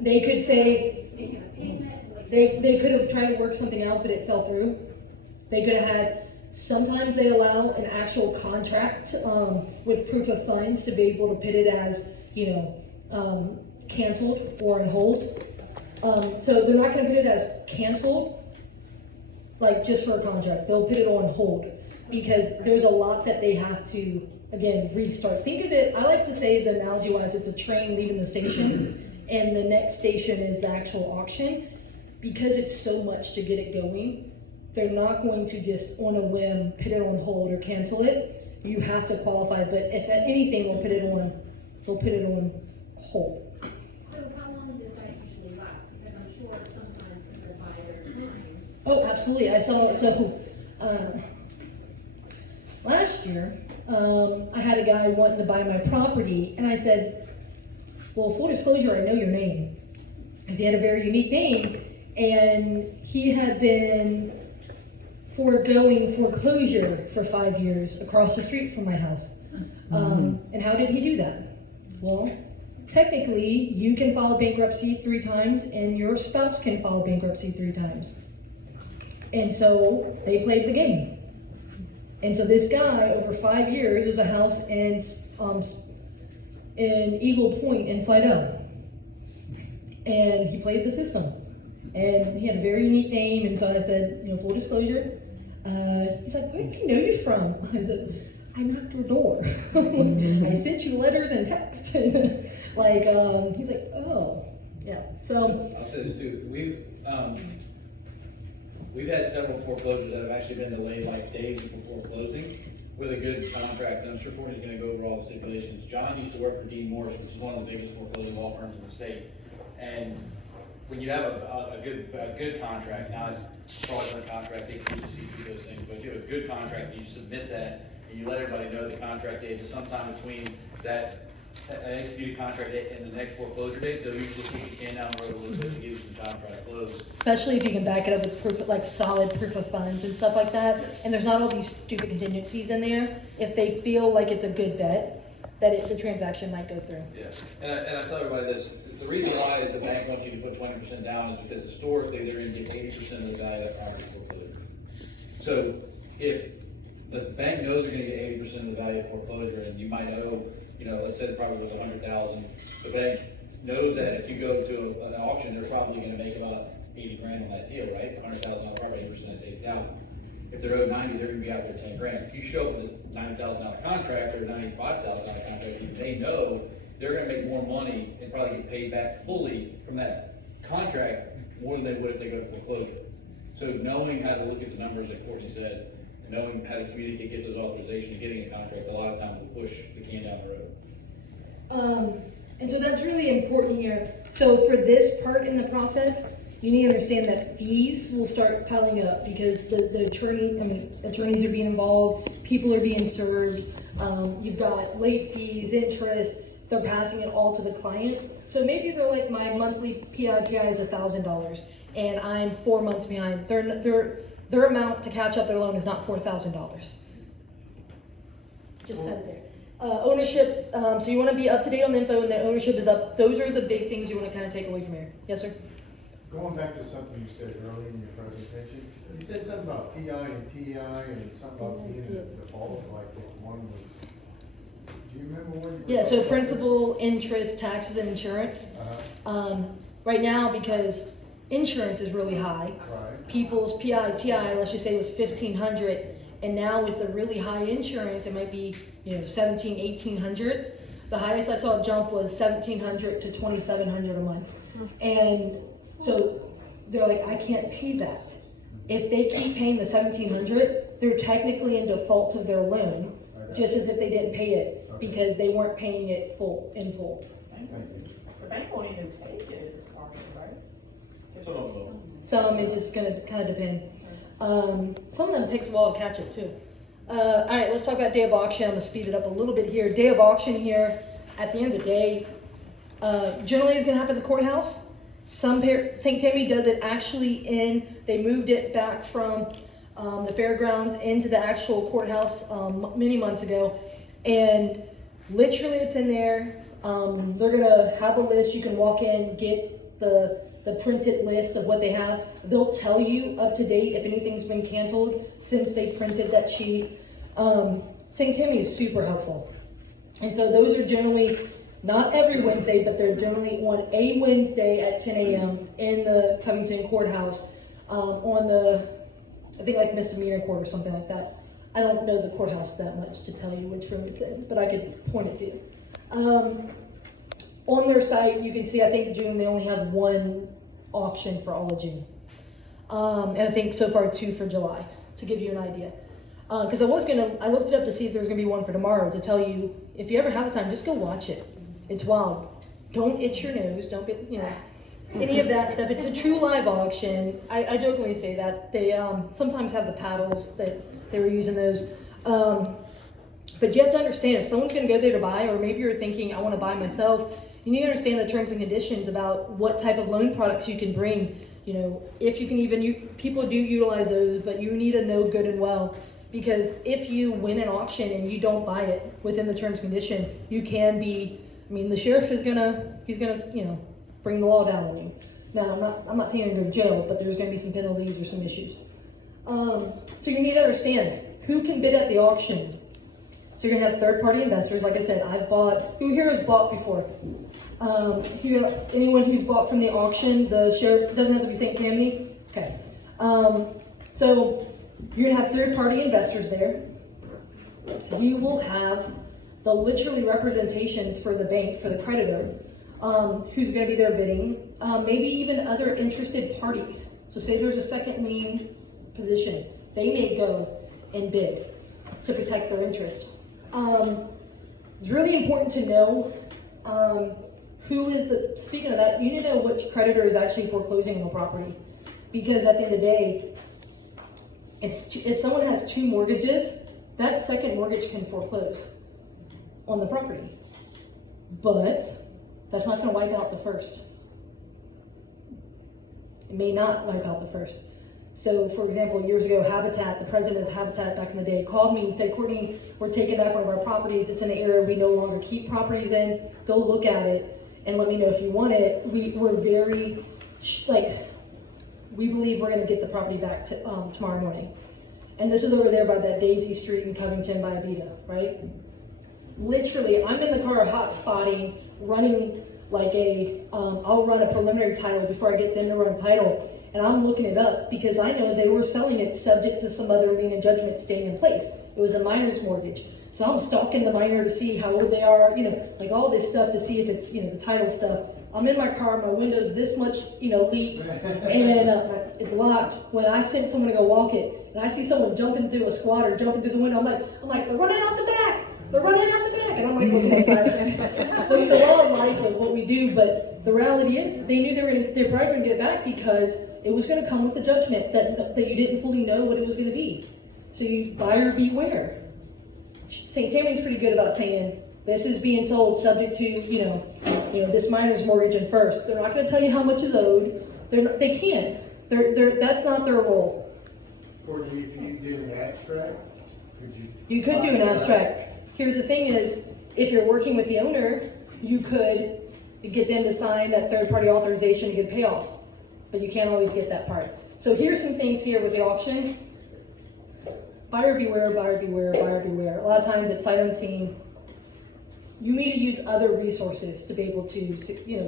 They could say, Making a payment, like. they could have tried to work something out, but it fell through. They could have had, sometimes they allow an actual contract with proof of funds to be able to put it as, canceled or on hold. So they're not going to put it as canceled, like just for a contract. They'll put it on hold because there's a lot that they have to, again, restart. Think of it, I like to say the analogy wise, it's a train leaving the station and the next station is the actual auction. Because it's so much to get it going, they're not going to just on a whim put it on hold or cancel it. You have to qualify, but if at anything, they'll put it on hold. So how long does that usually last? Because I'm sure sometimes people buy their time. Oh, absolutely. I saw, last year, I had a guy wanting to buy my property, and I said, well, full disclosure, I know your name. Because he had a very unique name, and he had been foregoing foreclosure for 5 years across the street from my house. And how did he do that? Well, technically, you can file bankruptcy 3 times, and your spouse can file bankruptcy 3 times. And so they played the game. And so this guy, over 5 years, there's a house in Eagle Point in Slidell. And he played the system. And he had a very unique name, and so I said, full disclosure. He's like, where do you know you from? I said, I knocked your door. I sent you letters and text. He's like, oh, yeah. So I'll say this too, we've had several foreclosures that have actually been delayed like days before closing with a good contract, and I'm sure Courtney's gonna go over all the stipulations. John used to work for Dean Morris, which is one of the biggest foreclosing law firms in the state. And when you have a good contract, now it's fraudulent contract, they can see through those things, but if you have a good contract, you submit that, and you let everybody know the contract date is sometime between that an executed contract in the next foreclosure date, they'll usually kick the can down the road a little bit to give you some time to try to close. Especially if you can back it up with proof, like solid proof of funds and stuff like that, and there's not all these stupid contingencies in there. If they feel like it's a good bet, that the transaction might go through. Yeah, and I tell everybody this, the reason why the bank wants you to put 20% down is because historically they're gonna get 80% of the value of that property foreclosure. So if the bank knows they're gonna get 80% of the value of foreclosure, and you might owe, let's say the property was 100,000, the bank knows that if you go to an auction, they're probably gonna make about 80 grand on that deal, right? $100,000 property, 80% is 80,000. If they're owed 90, they're gonna be out there 10 grand. If you show up with a $90,000 contract or a $95,000 contract, they know they're gonna make more money and probably get paid back fully from that contract more than they would if they go to foreclosure. So knowing how to look at the numbers, like Courtney said, and knowing how to communicate, get those authorizations, getting a contract, a lot of times will push the can down the road. And so that's really important here. So for this part in the process, you need to understand that fees will start piling up because the attorneys are being involved, people are being served. You've got late fees, interest, they're passing it all to the client. So maybe they're like, my monthly PITI is $1,000 and I'm 4 months behind. Their amount to catch up their loan is not $4,000. Just said it there. Ownership, so you want to be up to date on the info when the ownership is up. Those are the big things you want to kind of take away from here. Yes, sir? Going back to something you said earlier in your presentation, you said something about PI and TI and something about being in default, like if one was, do you remember what you were? Yeah, so principal, interest, taxes, and insurance. Right now, because insurance is really high, Right. people's PITI, let's just say was 1,500, and now with the really high insurance, it might be 1,700, 1,800. The highest I saw jump was 1,700 to 2,700 a month, and so they're like, I can't pay that. If they keep paying the 1,700, they're technically in default of their loan, just as if they didn't pay it because they weren't paying it in full. Thank you. The bank won't even take it as part of it, right? Some of them. Some, it's just gonna kind of depend. Some of them takes a while to catch it too. All right, let's talk about day of auction. I'm gonna speed it up a little bit here. Day of auction here, at the end of the day, generally is gonna happen at the courthouse. St. Tammy does it actually they moved it back from the fairgrounds into the actual courthouse many months ago. And literally it's in there. They're gonna have a list. You can walk in, get the printed list of what they have. They'll tell you up to date if anything's been canceled since they printed that sheet. St. Tammy is super helpful. And so those are generally, not every Wednesday, but they're generally on a Wednesday at 10 a.m. in the Covington courthouse on the, I think like misdemeanor court or something like that. I don't know the courthouse that much to tell you which room it's in, but I could point it to you. On their site, you can see, I think June, they only have one auction for all of June. And I think so far 2 for July, to give you an idea. Because I looked it up to see if there's gonna be one for tomorrow to tell you, if you ever have the time, just go watch it. It's wild. Don't itch your nose, don't get, any of that stuff. It's a true live auction. I jokingly say that. They sometimes have the paddles that they were using those. But you have to understand, if someone's gonna go there to buy, or maybe you're thinking, I wanna buy myself, you need to understand the terms and conditions about what type of loan products you can bring. If you can even, people do utilize those, but you need to know good and well, because if you win an auction and you don't buy it within the terms and condition, you can be, the sheriff is he's gonna, bring the law down on you. Now, I'm not saying you're going to jail, but there's gonna be some penalties or some issues. So you need to understand who can bid at the auction. So you're gonna have third-party investors. Like I said, who here has bought before? Anyone who's bought from the auction, the sheriff, doesn't have to be St. Tammany? Okay. So you're gonna have third-party investors there. You will have the literally representations for the bank, for the creditor, who's gonna be there bidding, maybe even other interested parties. So say there's a second lien position, they may go and bid to protect their interest. It's really important to know speaking of that, you need to know which creditor is actually foreclosing on the property. Because at the end of the day, if someone has 2 mortgages, that second mortgage can foreclose on the property. but that's not gonna wipe out the first. It may not wipe out the first. So, for example, years ago, Habitat, the president of Habitat back in the day, called me and said, Courtney, we're taking back one of our properties. It's in an area we no longer keep properties in. Go look at it and let me know if you want it. We're very, we believe we're gonna get the property back to, tomorrow morning. And this is over there by that Daisy Street in Covington by Avita, right? Literally, I'm in the car hot spotting, running like I'll run a preliminary title before I get them to run title. And I'm looking it up because I know they were selling it subject to some other lien and judgment staying in place. It was a minor's mortgage. So I'm stalking the minor to see how old they are, like all this stuff to see if it's, the title stuff. I'm in my car, my window's this much, leak, and it's locked. When I send someone to go walk it, and I see someone jumping through a squatter, jumping through the window, I'm like, they're running out the back! They're running out the back! And I'm like, looking at the wildlife of what we do, but the reality is, they knew they're probably gonna get back because it was gonna come with a judgment that you didn't fully know what it was gonna be. So you buyer beware. St. Tammany's pretty good about saying, this is being sold subject to, this minor's mortgage in first. They're not gonna tell you how much is owed. They can't. That's not their role. Courtney, if you did an abstract, could you? You could do an abstract. Here's the thing is, if you're working with the owner, you could get them to sign that third-party authorization to get payoff, but you can't always get that part. So here's some things here with the auction. Buyer beware, buyer beware, buyer beware. A lot of times it's sight unseen. You need to use other resources to be able to,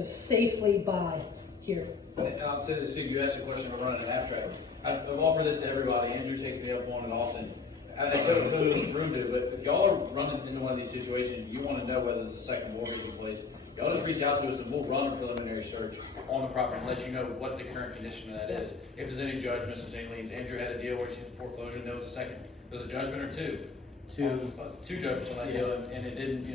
safely buy here. And I'll say this too, you asked a question about running an abstract. I've offered this to everybody, Andrew takes me up on it often. I think so in this room do, but if y'all are running into one of these situations, you want to know whether there's a second mortgage in place, y'all just reach out to us and we'll run a preliminary search on the property and let you know what the current condition of that is. If there's any judgments, if there's any liens. Andrew had a deal where she had foreclosure and there was a second. There was a judgment or two. Two judgments on that deal, and it didn't,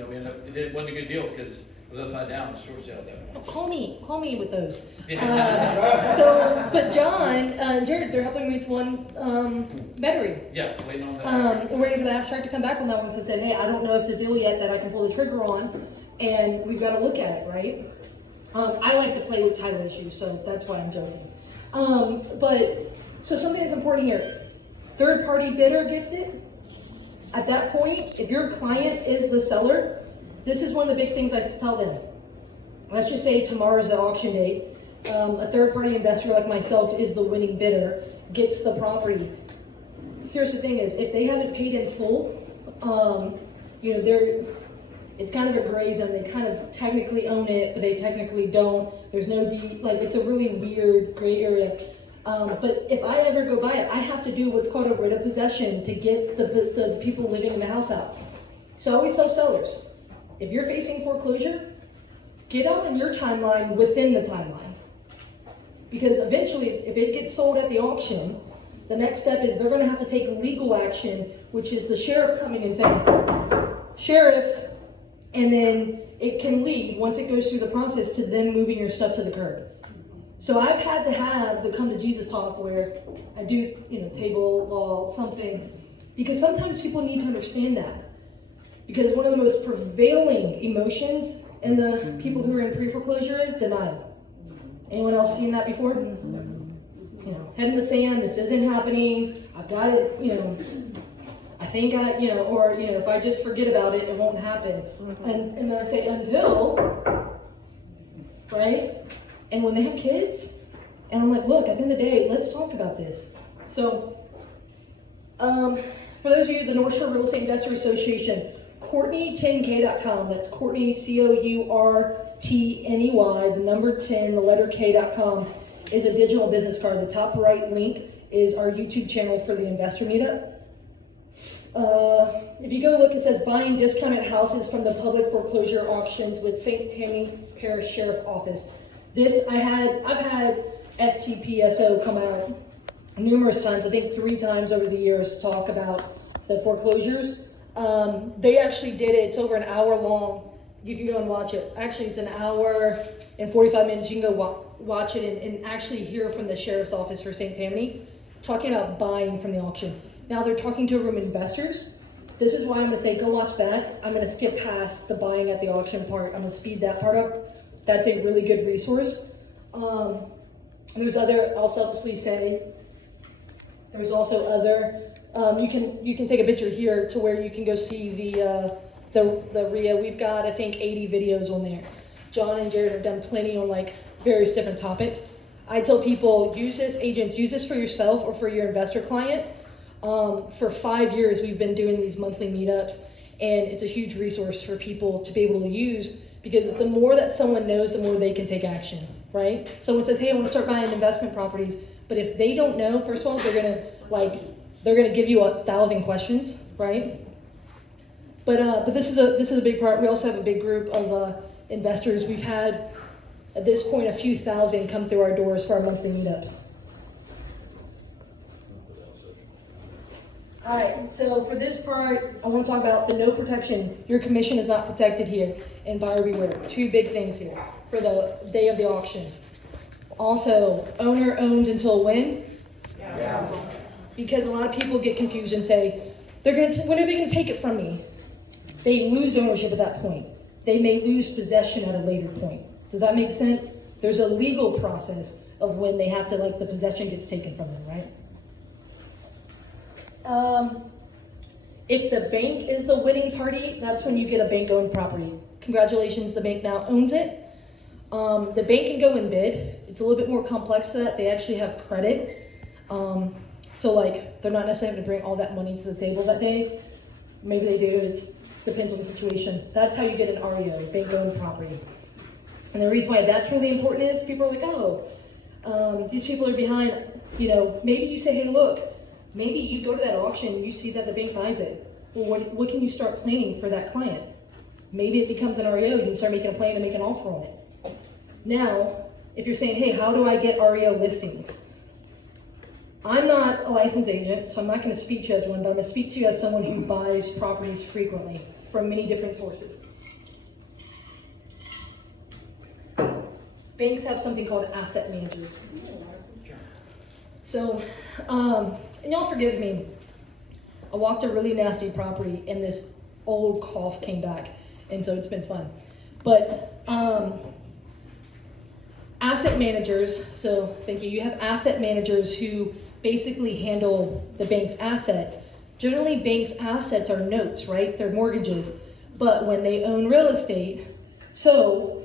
it wasn't a good deal because it was upside down, the short sale deal. Call me with those. But John and Jared, they're helping me with one battery. Yeah, waiting on that. We're waiting for the abstract to come back on that one. So said, hey, I don't know if it's a deal yet that I can pull the trigger on, and we've got to look at it, right? I like to play with title issues, so that's why I'm joking. So something that's important here, third-party bidder gets it. At that point, if your client is the seller, this is one of the big things I tell them. Let's just say tomorrow's the auction date. A third-party investor like myself is the winning bidder, gets the property. Here's the thing is, if they haven't paid in full, it's kind of a gray zone. They kind of technically own it, but they technically don't. There's no deed, it's a really weird gray area. But if I ever go buy it, I have to do what's called a writ of possession to get the people living in the house out. So I always tell sellers, if you're facing foreclosure, get out in your timeline within the timeline. Because eventually, if it gets sold at the auction, the next step is they're going to have to take legal action, which is the sheriff coming and saying, sheriff, and then it can lead, once it goes through the process, to them moving your stuff to the curb. So I've had to have the come to Jesus talk where I do, table law, something, because sometimes people need to understand that. Because one of the most prevailing emotions in the people who are in pre-foreclosure is denial. Anyone else seen that before? Head in the sand, this isn't happening, I've got it, I think or if I just forget about it, it won't happen. And then I say, until, right? And when they have kids, and I'm like, look, at the end of the day, let's talk about this. So, for those of you, the North Shore Real Estate Investor Association, Courtney10k.com, that's Courtney, Courtney, the number 10, the letter K.com, is a digital business card. The top right link is our YouTube channel for the investor meetup. If you go look, it says buying discounted houses from the public foreclosure auctions with St. Tammany Parish Sheriff Office. I've had STPSO come out numerous times, I think 3 times over the years, to talk about the foreclosures. They actually did it, it's over an hour long. You can go and watch it. Actually, it's an hour and 45 minutes. You can go watch it and actually hear from the Sheriff's Office for St. Tammany, talking about buying from the auction. Now they're talking to room investors, This is why I'm gonna say go watch that. I'm gonna skip past the buying at the auction part. I'm gonna speed that part up. That's a really good resource. There's other, I'll selfishly say, there's also other, you can take a picture here to where you can go see the RIA. We've got, I think, 80 videos on there. John and Jared have done plenty on like various different topics. I tell people, use this, agents, use this for yourself or for your investor clients. For 5 years, we've been doing these monthly meetups, and it's a huge resource for people to be able to use, because the more that someone knows, the more they can take action, right? Someone says, hey, I want to start buying investment properties, but if they don't know, first of all, they're gonna give you 1,000 questions, right? But this is a big part. We also have a big group of investors. We've had, at this point, a few thousand come through our doors for our monthly meetups. All right, so for this part, I want to talk about the no protection. Your commission is not protected here, and buyer beware. 2 big things here for the day of the auction. Also, owner owns until when? Yeah. Because a lot of people get confused and say, when are they going to take it from me? They lose ownership at that point. They may lose possession at a later point. Does that make sense? There's a legal process of when they have to, the possession gets taken from them, right? If the bank is the winning party, that's when you get a bank-owned property. Congratulations, the bank now owns it. The bank can go and bid. It's a little bit more complex than that. They actually have credit. So they're not necessarily having to bring all that money to the table that day. Maybe they do, it depends on the situation. That's how you get an REO, bank-owned property. And the reason why that's really important is people are like, these people are behind, maybe you say, hey, look, maybe you go to that auction and you see that the bank buys it. Well, what can you start planning for that client? Maybe it becomes an REO, you can start making a plan to make an offer on it. Now, if you're saying, hey, how do I get REO listings? I'm not a licensed agent, so I'm not going to speak to you as one, but I'm going to speak to you as someone who buys properties frequently from many different sources. Banks have something called asset managers. So, and y'all forgive me, I walked a really nasty property and this old cough came back, and so it's been fun. But asset managers, so thank you, you have asset managers who basically handle the bank's assets. Generally, banks' assets are notes, right? They're mortgages. But when they own real estate, so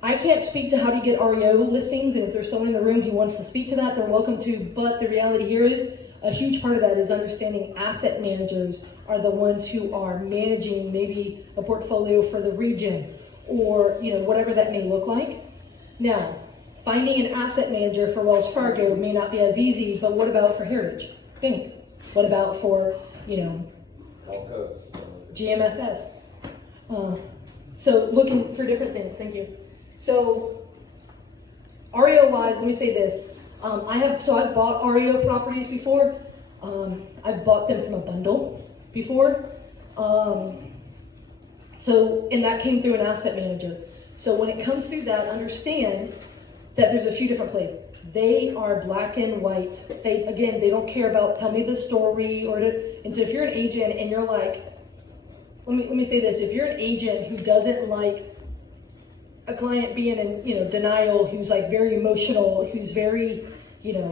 I can't speak to how to get REO listings, and if there's someone in the room who wants to speak to that, they're welcome to, but the reality here is a huge part of that is understanding asset managers are the ones who are managing maybe a portfolio for the region or whatever that may look like. Now, finding an asset manager for Wells Fargo may not be as easy, but what about for Heritage Bank? What about for, GMFS? So looking for different things, thank you. So REO-wise, let me say this. I've bought REO properties before. I've bought them from a bundle before. And that came through an asset manager. So when it comes through that, understand that there's a few different plays. They are black and white. They don't care about tell me the story and so if you're an agent and you're like, let me say this, if you're an agent who doesn't like a client being in denial, who's very emotional, who's very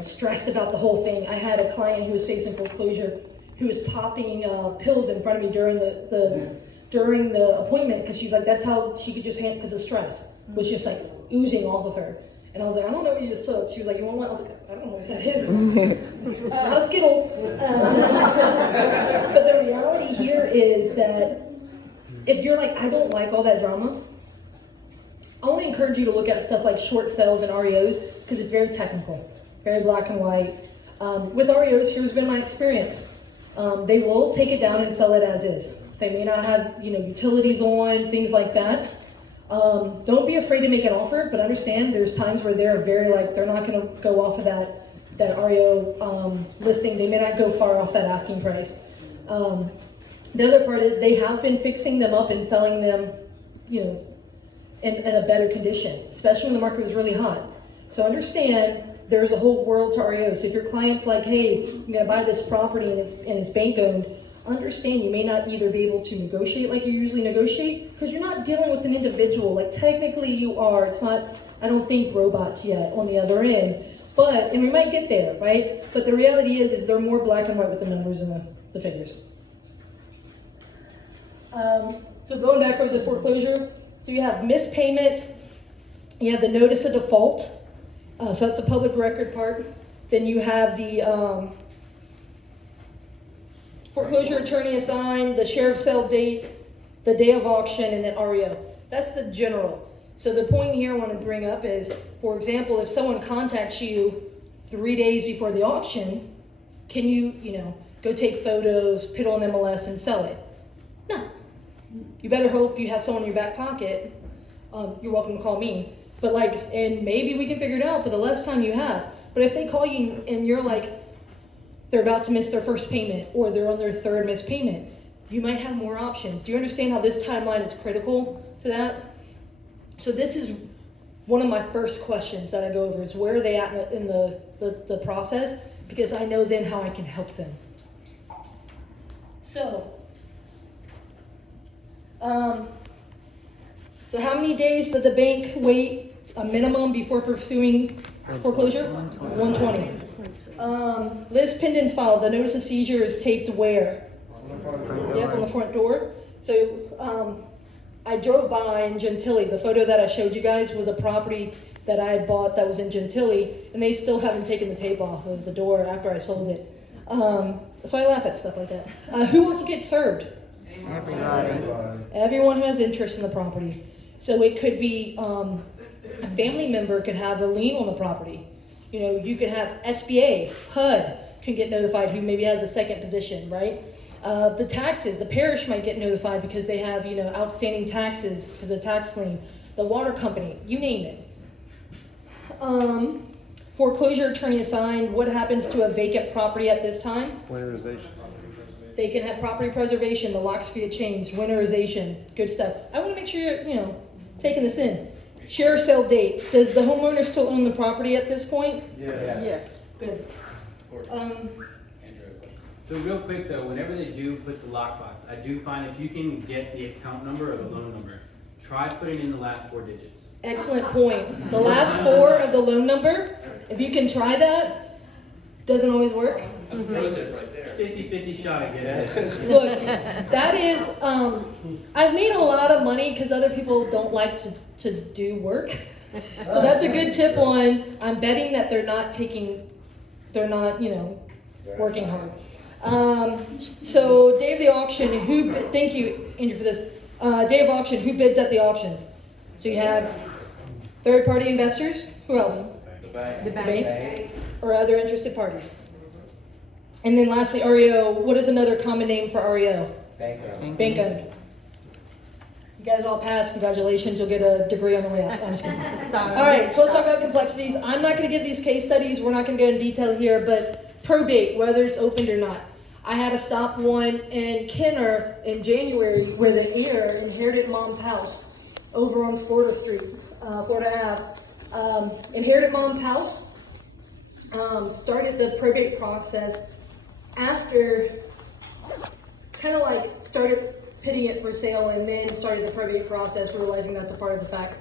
stressed about the whole thing. I had a client who was facing foreclosure who was popping pills in front of me during the appointment because she's like, that's how she could just handle, because the stress was just oozing off of her. And I was like, I don't know what you just took. She was like, you want one? I was like, I don't know what that is. It's not a Skittle. But the reality here is that if you're like, I don't like all that drama, I only encourage you to look at stuff like short sales and REOs because it's very technical, very black and white. With REOs, here's been my experience. They will take it down and sell it as is. They may not have utilities on, things like that. Don't be afraid to make an offer, but understand there's times where they're very they're not going to go off of that REO listing. They may not go far off that asking price. The other part is they have been fixing them up and selling them, in a better condition, especially when the market was really hot. So understand there's a whole world to REO. So if your client's like, hey, I'm going to buy this property and it's bank owned, understand you may not either be able to negotiate like you usually negotiate, because you're not dealing with an individual, like technically you are, it's not, I don't think robots yet on the other end, but, and we might get there, right? But the reality is they're more black and white with the numbers and the figures. So going back over the foreclosure, so you have missed payments, you have the notice of default, so that's the public record part. Then you have the foreclosure attorney assigned, the sheriff's sale date, the day of auction, and then REO. That's the general. So the point here I want to bring up is, for example, if someone contacts you 3 days before the auction, can you, go take photos, put on MLS, and sell it? No. You better hope you have someone in your back pocket. You're welcome to call me. But and maybe we can figure it out, but the less time you have. But if they call you and you're they're about to miss their first payment or they're on their third missed payment, you might have more options. Do you understand how this timeline is critical to that? So this is one of my first questions that I go over is where are they at in the process, because I know then how I can help them. So how many days did the bank wait a minimum before pursuing foreclosure? 120. List pendants filed. The notice of seizure is taped where? Yep, on the front door. So I drove by in Gentilly. The photo that I showed you guys was a property that I had bought that was in Gentilly, and they still haven't taken the tape off of the door after I sold it. So I laugh at stuff like that. Who will get served? Everybody. Everyone who has interest in the property. So it could be a family member could have a lien on the property. You could have SBA, HUD can get notified who maybe has a second position, right? The taxes, the parish might get notified because they have, outstanding taxes because of tax lien. The water company, you name it. Foreclosure attorney assigned. What happens to a vacant property at this time? Winterization. They can have property preservation, the locks get changed, winterization, good stuff. I want to make sure you're, taking this in. Sheriff's sale date. Does the homeowner still own the property at this point? Yes. Good. So real quick though, whenever they do put the lockbox, I do find if you can get the account number or the loan number, try putting in the last 4 digits. Excellent point. The last 4 of the loan number, if you can try that, doesn't always work. That's a pro tip right there. 50-50 shot at getting it. Look, that is, I've made a lot of money because other people don't like to do work. So that's a good tip on, I'm betting that they're not, working hard. So day of the auction, thank you, Andrew, for this. Day of auction, who bids at the auctions? So you have third-party investors, who else? The Bank. Or other interested parties. And then lastly, REO. What is another common name for REO? Bank owned. You guys all passed. Congratulations. You'll get a degree on the way out. I'm just kidding. All right, so let's talk about complexities. I'm not going to give these case studies. We're not going to go in detail here, but probate, whether it's opened or not. I had to stop one in Kenner in January where the heir inherited mom's house over on Florida Ave. Inherited mom's house, started the probate process after started pitting it for sale and then started the probate process, realizing that's a part of the fact,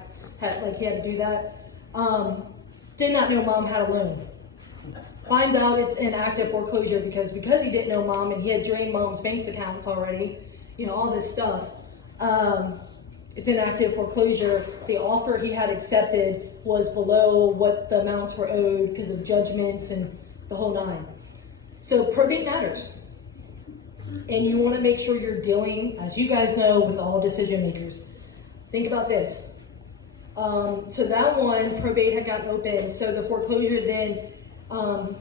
he had to do that. Did not know mom had a loan. Finds out it's in active foreclosure because he didn't know mom and he had drained mom's bank accounts already, all this stuff. It's in active foreclosure. The offer he had accepted was below what the amounts were owed because of judgments and the whole nine. So probate matters. And you want to make sure you're dealing, as you guys know, with all decision makers. Think about this. So that one, probate had gotten open. So the foreclosure then,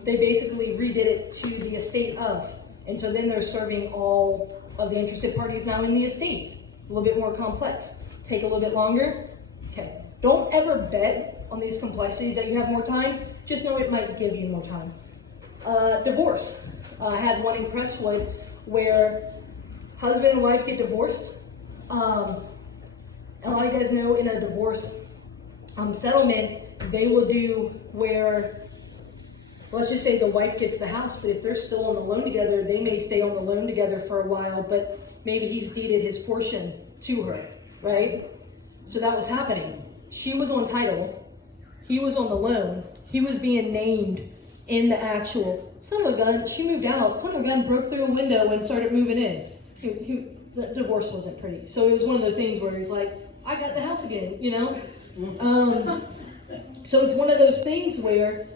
they basically redid it to the estate of. And so then they're serving all of the interested parties now in the estate. A little bit more complex. Take a little bit longer. Okay. Don't ever bet on these complexities that you have more time. Just know it might give you more time. Divorce. I had one in Crestwood where husband and wife get divorced. A lot of you guys know in a divorce settlement, they will do where let's just say the wife gets the house, but if they're still on the loan together, they may stay on the loan together for a while, but maybe he's deeded his portion to her, right? So that was happening. She was on title, he was on the loan, he was being named in the actual, son of a gun, she moved out, son of a gun broke through a window and started moving in. The divorce wasn't pretty. So it was one of those things where he's like, I got the house again, you know? So it's one of those things where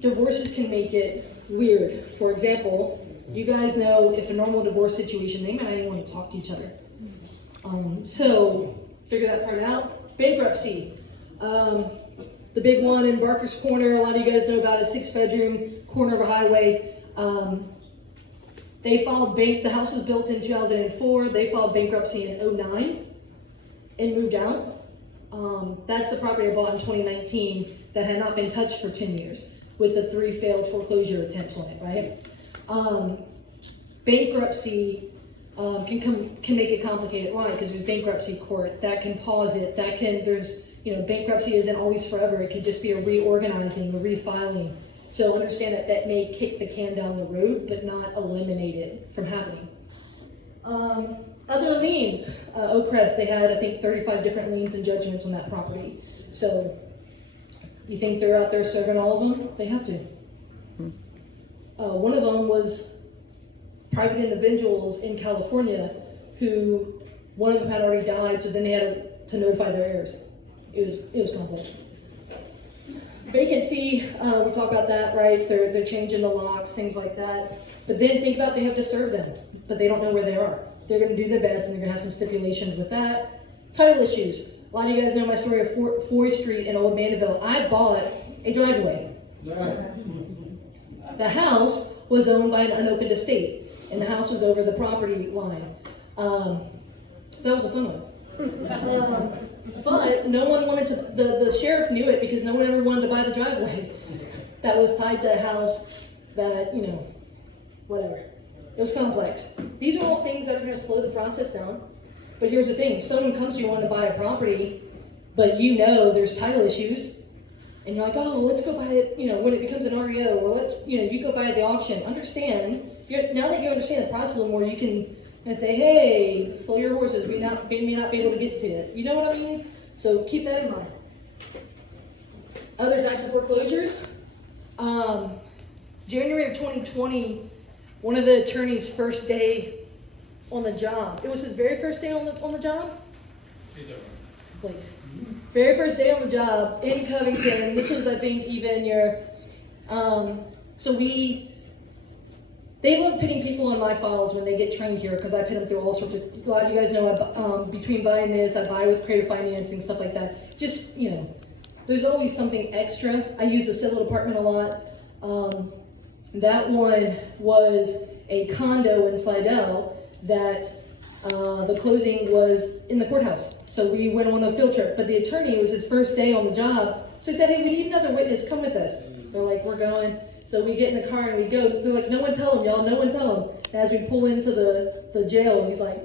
divorces can make it weird. For example, you guys know if a normal divorce situation, they might not even want to talk to each other. So figure that part out. Bankruptcy. The big one in Barker's Corner, a lot of you guys know about it, 6-bedroom, corner of a highway. They filed the house was built in 2004, they filed bankruptcy in 2009 and moved out. That's the property I bought in 2019 that had not been touched for 10 years with the 3 failed foreclosure attempts on it, right? Bankruptcy can make it complicated. Why? Because there's bankruptcy court that can pause it, bankruptcy isn't always forever. It could just be a reorganizing, a refiling. So understand that may kick the can down the road, but not eliminate it from happening. Other liens, Oakcrest, they had, I think, 35 different liens and judgments on that property. So you think they're out there serving all of them? They have to. One of them was private individuals in California who, one of them had already died, so then they had to notify their heirs. It was complex. Vacancy, we talk about that, right? They're changing the locks, things like that. But then think about they have to serve them, but they don't know where they are. They're going to do their best, and they're going to have some stipulations with that. Title issues. A lot of you guys know my story of Foy Street in Old Mandeville. I bought a driveway. The house was owned by an unopened estate, and the house was over the property line. That was a fun one. But no one wanted to, the sheriff knew it because no one ever wanted to buy the driveway that was tied to a house that, whatever. It was complex. These are all things that are going to slow the process down. But here's the thing, if someone comes to you wanting to buy a property, but there's title issues, and you're like, oh, let's go buy it, when it becomes an REO, or you go buy it at the auction. Understand, now that you understand the process a little more, you can say, hey, slow your horses, we may not be able to get to it. You know what I mean? So keep that in mind. Other types of foreclosures. January of 2020, one of the attorneys' first day on the job. It was his very first day on the job? Like, very first day on the job in Covington. This was, I think, even your, they love pitting people on my files when they get trained here because I put them through all sorts of, a lot of you guys know, between buying this, I buy with creative financing, stuff like that. Just, there's always something extra. I use the civil department a lot. That one was a condo in Slidell that the closing was in the courthouse. So we went on a field trip, but the attorney, it was his first day on the job. So he said, hey, we need another witness, come with us. They're like, we're going. So we get in the car and we go. They're like, no one tell him, y'all, no one tell him. And as we pull into the jail, he's like,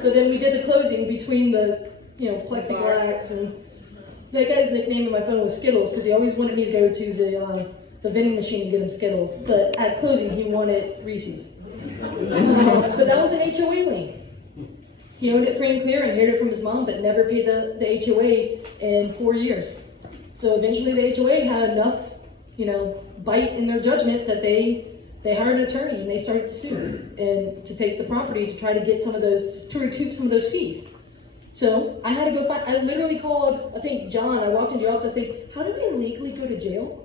so then we did the closing between the, plexiglass, and that guy's nickname on my phone was Skittles because he always wanted me to go to the vending machine and get him Skittles. But at closing, he wanted Reese's. But that was an HOA lien. He owned it free and clear and inherited it from his mom, but never paid the HOA in 4 years. So eventually the HOA had enough, bite in their judgment that they hired an attorney and they started to sue and to take the property to try to get to recoup some of those fees. So I had to go I literally called, I think, John. I walked into your office and I said, how do I legally go to jail?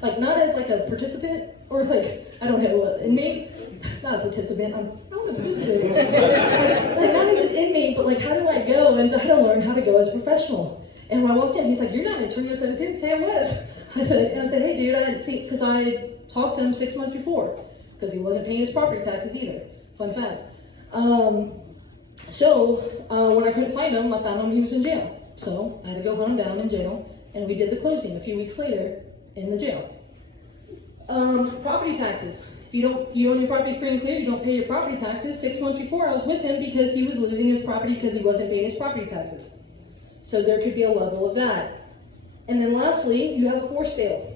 Like, not as like a participant or like, I don't know, an inmate, not a participant, I'm a participant. Like, not as an inmate, but like, how do I go? And so I had to learn how to go as a professional. And when I walked in, he's like, you're not an attorney. I said, I didn't say I was. I said, hey dude, I didn't see, because I talked to him 6 months before, because he wasn't paying his property taxes either. Fun fact. So when I couldn't find him, I found him, he was in jail. So I had to go hunt him down in jail, and we did the closing a few weeks later in the jail. Property taxes. If you own your property free and clear, you don't pay your property taxes. 6 months before, I was with him because he was losing his property because he wasn't paying his property taxes. So there could be a level of that. And then lastly, you have a forced sale.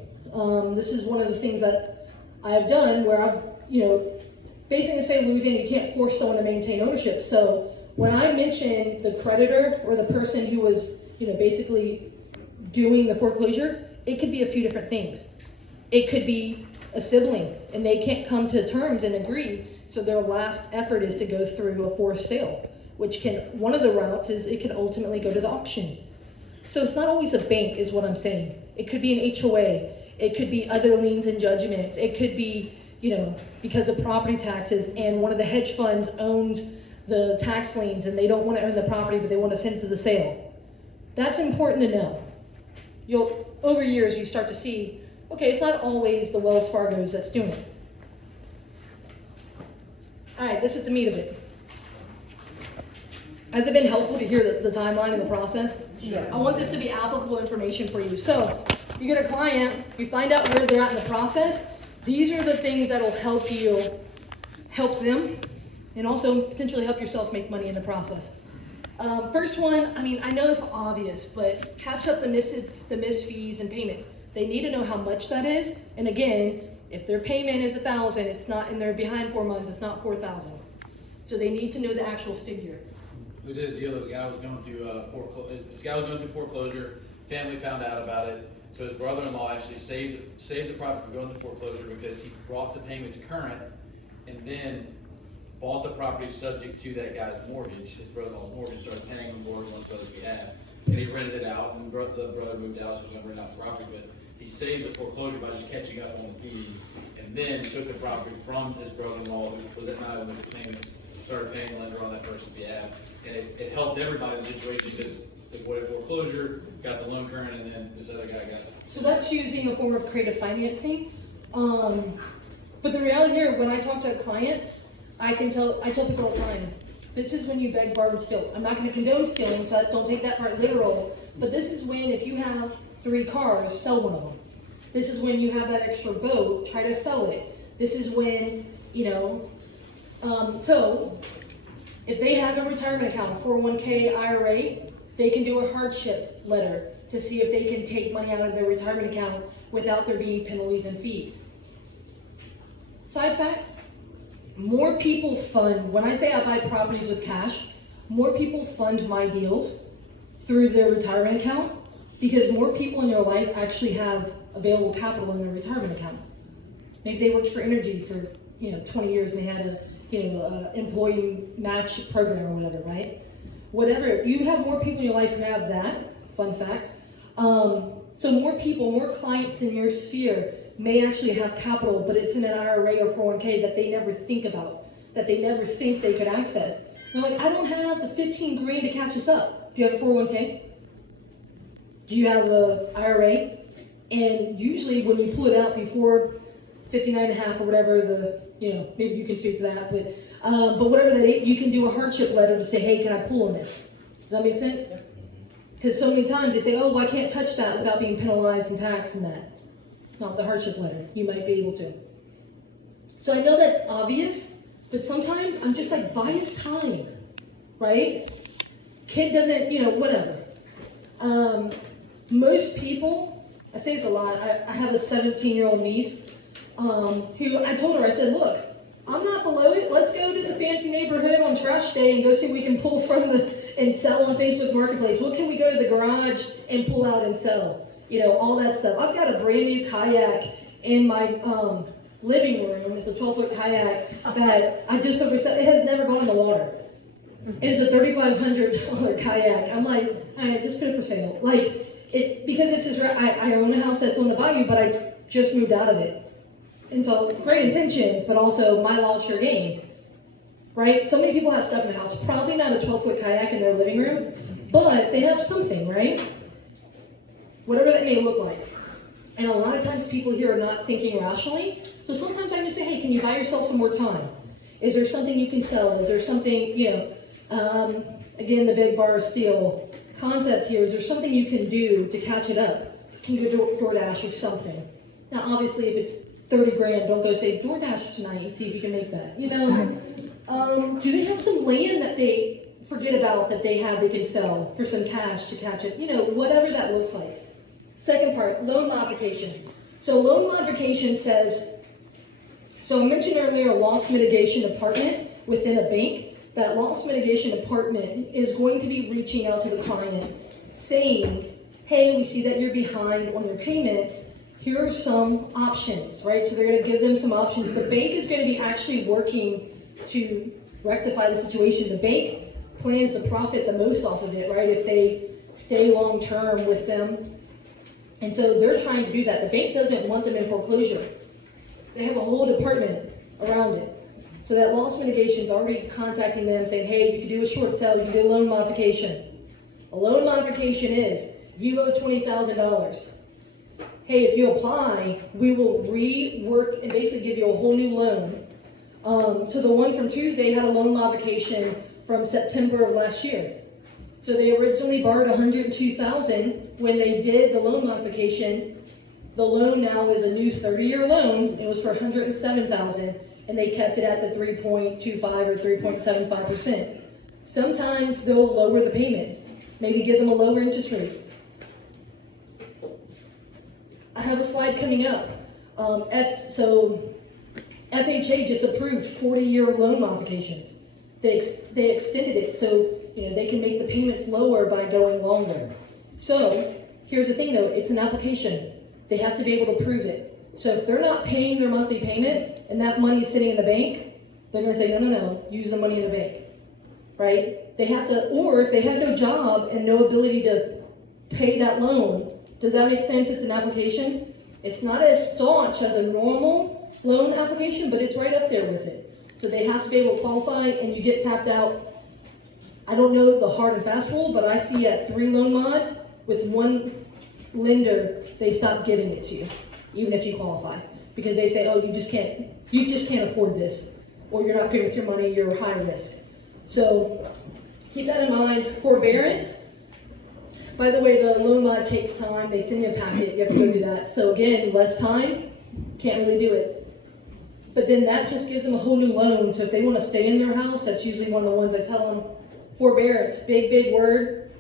This is one of the things that I've done where I've, basically in the state of Louisiana, you can't force someone to maintain ownership. So when I mention the creditor or the person who was, basically doing the foreclosure, it could be a few different things. It could be a sibling and they can't come to terms and agree, so their last effort is to go through a forced sale, which one of the routes is it could ultimately go to the auction. So it's not always a bank is what I'm saying. It could be an HOA, it could be other liens and judgments, it could be, because of property taxes and one of the hedge funds owns the tax liens and they don't want to own the property but they want to send it to the sale. That's important to know. Over years you start to see, okay, it's not always the Wells Fargo's that's doing it. All right, this is the meat of it. Has it been helpful to hear the timeline and the process? Yes. I want this to be applicable information for you. So, you get a client, you find out where they're at in the process. These are the things that will help them, and also potentially help yourself make money in the process. First one, I know it's obvious, but catch up the missed fees and payments. They need to know how much that is. And again, if their payment is $1,000, it's not, and they're behind 4 months, it's not $4,000. So they need to know the actual figure. We did a deal, the guy was going through foreclosure, family found out about it, so his brother-in-law actually saved the property from going to foreclosure because he brought the payments current and then bought the property subject to that guy's mortgage, his brother-in-law's mortgage, started paying the mortgage on his brother's behalf. And he rented it out, and the brother moved out, so he was gonna rent out the property, but he saved the foreclosure by just catching up on the fees, and then took the property from his brother-in-law, who was at night with his payments, started paying the lender on that person's behalf. And it helped everybody in the situation because they avoided foreclosure, got the loan current, and then this other guy got it. So that's using a form of creative financing. But the reality here, when I talk to a client, I tell people all the time, this is when you beg, borrow, and steal. I'm not going to condone stealing, so don't take that part literal. But this is when, if you have 3 cars, sell one of them. This is when you have that extra boat, try to sell it. This is when, so if they have a retirement account, a 401k, IRA, they can do a hardship letter to see if they can take money out of their retirement account without there being penalties and fees. Side fact, more people fund, when I say I buy properties with cash, more people fund my deals through their retirement account because more people in their life actually have available capital in their retirement account. Maybe they worked for energy for 20 years and they had a employee match program or whatever, right? Whatever, you have more people in your life who have that, fun fact. So more people, more clients in your sphere may actually have capital, but it's in an IRA or 401k that they never think about, that they never think they could access. They're like, I don't have the 15 grand to catch us up. Do you have a 401k? Do you have a IRA? And usually when you pull it out before 59.5 or whatever maybe you can speak to that, but whatever that is, you can do a hardship letter to say, hey, can I pull on this? Does that make sense? Because so many times they say, oh, well, I can't touch that without being penalized and taxed and that. Not the hardship letter. You might be able to. So I know that's obvious, but sometimes I'm just like, buy his time, right? Kid doesn't, whatever. Most people, I say this a lot, I have a 17-year-old niece who I told her, I said, look, I'm not below it. Let's go to the fancy neighborhood on trash day and go see if we can pull from and sell on Facebook Marketplace. What can we go to the garage and pull out and sell? All that stuff. I've got a brand new kayak in my living room. It's a 12-foot kayak that I just put for sale. It has never gone in the water. And it's a $3,500 kayak. I'm like, all right, just put it for sale. Because I own a house that's on the bayou, but I just moved out of it. And so, great intentions, but also my loss, your gain, right? So many people have stuff in the house, probably not a 12-foot kayak in their living room, but they have something, right? Whatever that may look like. And a lot of times people here are not thinking rationally, so sometimes I just say, hey, can you buy yourself some more time? Is there something you can sell? Is there something, again, the big bar of steel concept here, is there something you can do to catch it up? Can you go DoorDash or something? Now, obviously, if it's 30 grand, don't go say DoorDash tonight and see if you can make that. Do they have some land that they forget about that they can sell for some cash to catch it? Whatever that looks like. Second part, loan modification. So loan modification says, so I mentioned earlier a loss mitigation department within a bank. That loss mitigation department is going to be reaching out to the client saying, hey, we see that you're behind on your payments. Here are some options, right? So they're going to give them some options. The bank is going to be actually working to rectify the situation. The bank plans to profit the most off of it, right? If they stay long term with them. And so they're trying to do that. The bank doesn't want them in foreclosure. They have a whole department around it. So that loss mitigation is already contacting them saying, hey, you can do a short sale, you can do a loan modification. A loan modification is, you owe $20,000. Hey, if you apply, we will rework and basically give you a whole new loan. So the one from Tuesday had a loan modification from September of last year. So they originally borrowed $102,000. When they did the loan modification, the loan now is a new 30-year loan. It was for $107,000, and they kept it at the 3.25 or 3.75%. Sometimes they'll lower the payment, maybe give them a lower interest rate. I have a slide coming up. So FHA just approved 40-year loan modifications. They extended it so they can make the payments lower by going longer. So here's the thing though, it's an application. They have to be able to prove it. So if they're not paying their monthly payment and that money's sitting in the bank, they're gonna say, no, use the money in the bank, right? They have to, or if they have no job and no ability to pay that loan, does that make sense? It's an application. It's not as staunch as a normal loan application, but it's right up there with it. So they have to be able to qualify and you get tapped out. I don't know the hard and fast rule, but I see at 3 loan mods with one lender, they stop giving it to you, even if you qualify. Because they say, oh, you just can't afford this, or you're not good with your money, you're high risk. So keep that in mind. Forbearance. By the way, the loan mod takes time. They send you a packet, you have to go do that. So again, less time, can't really do it. But then that just gives them a whole new loan. So if they want to stay in their house, that's usually one of the ones I tell them. Forbearance, big word.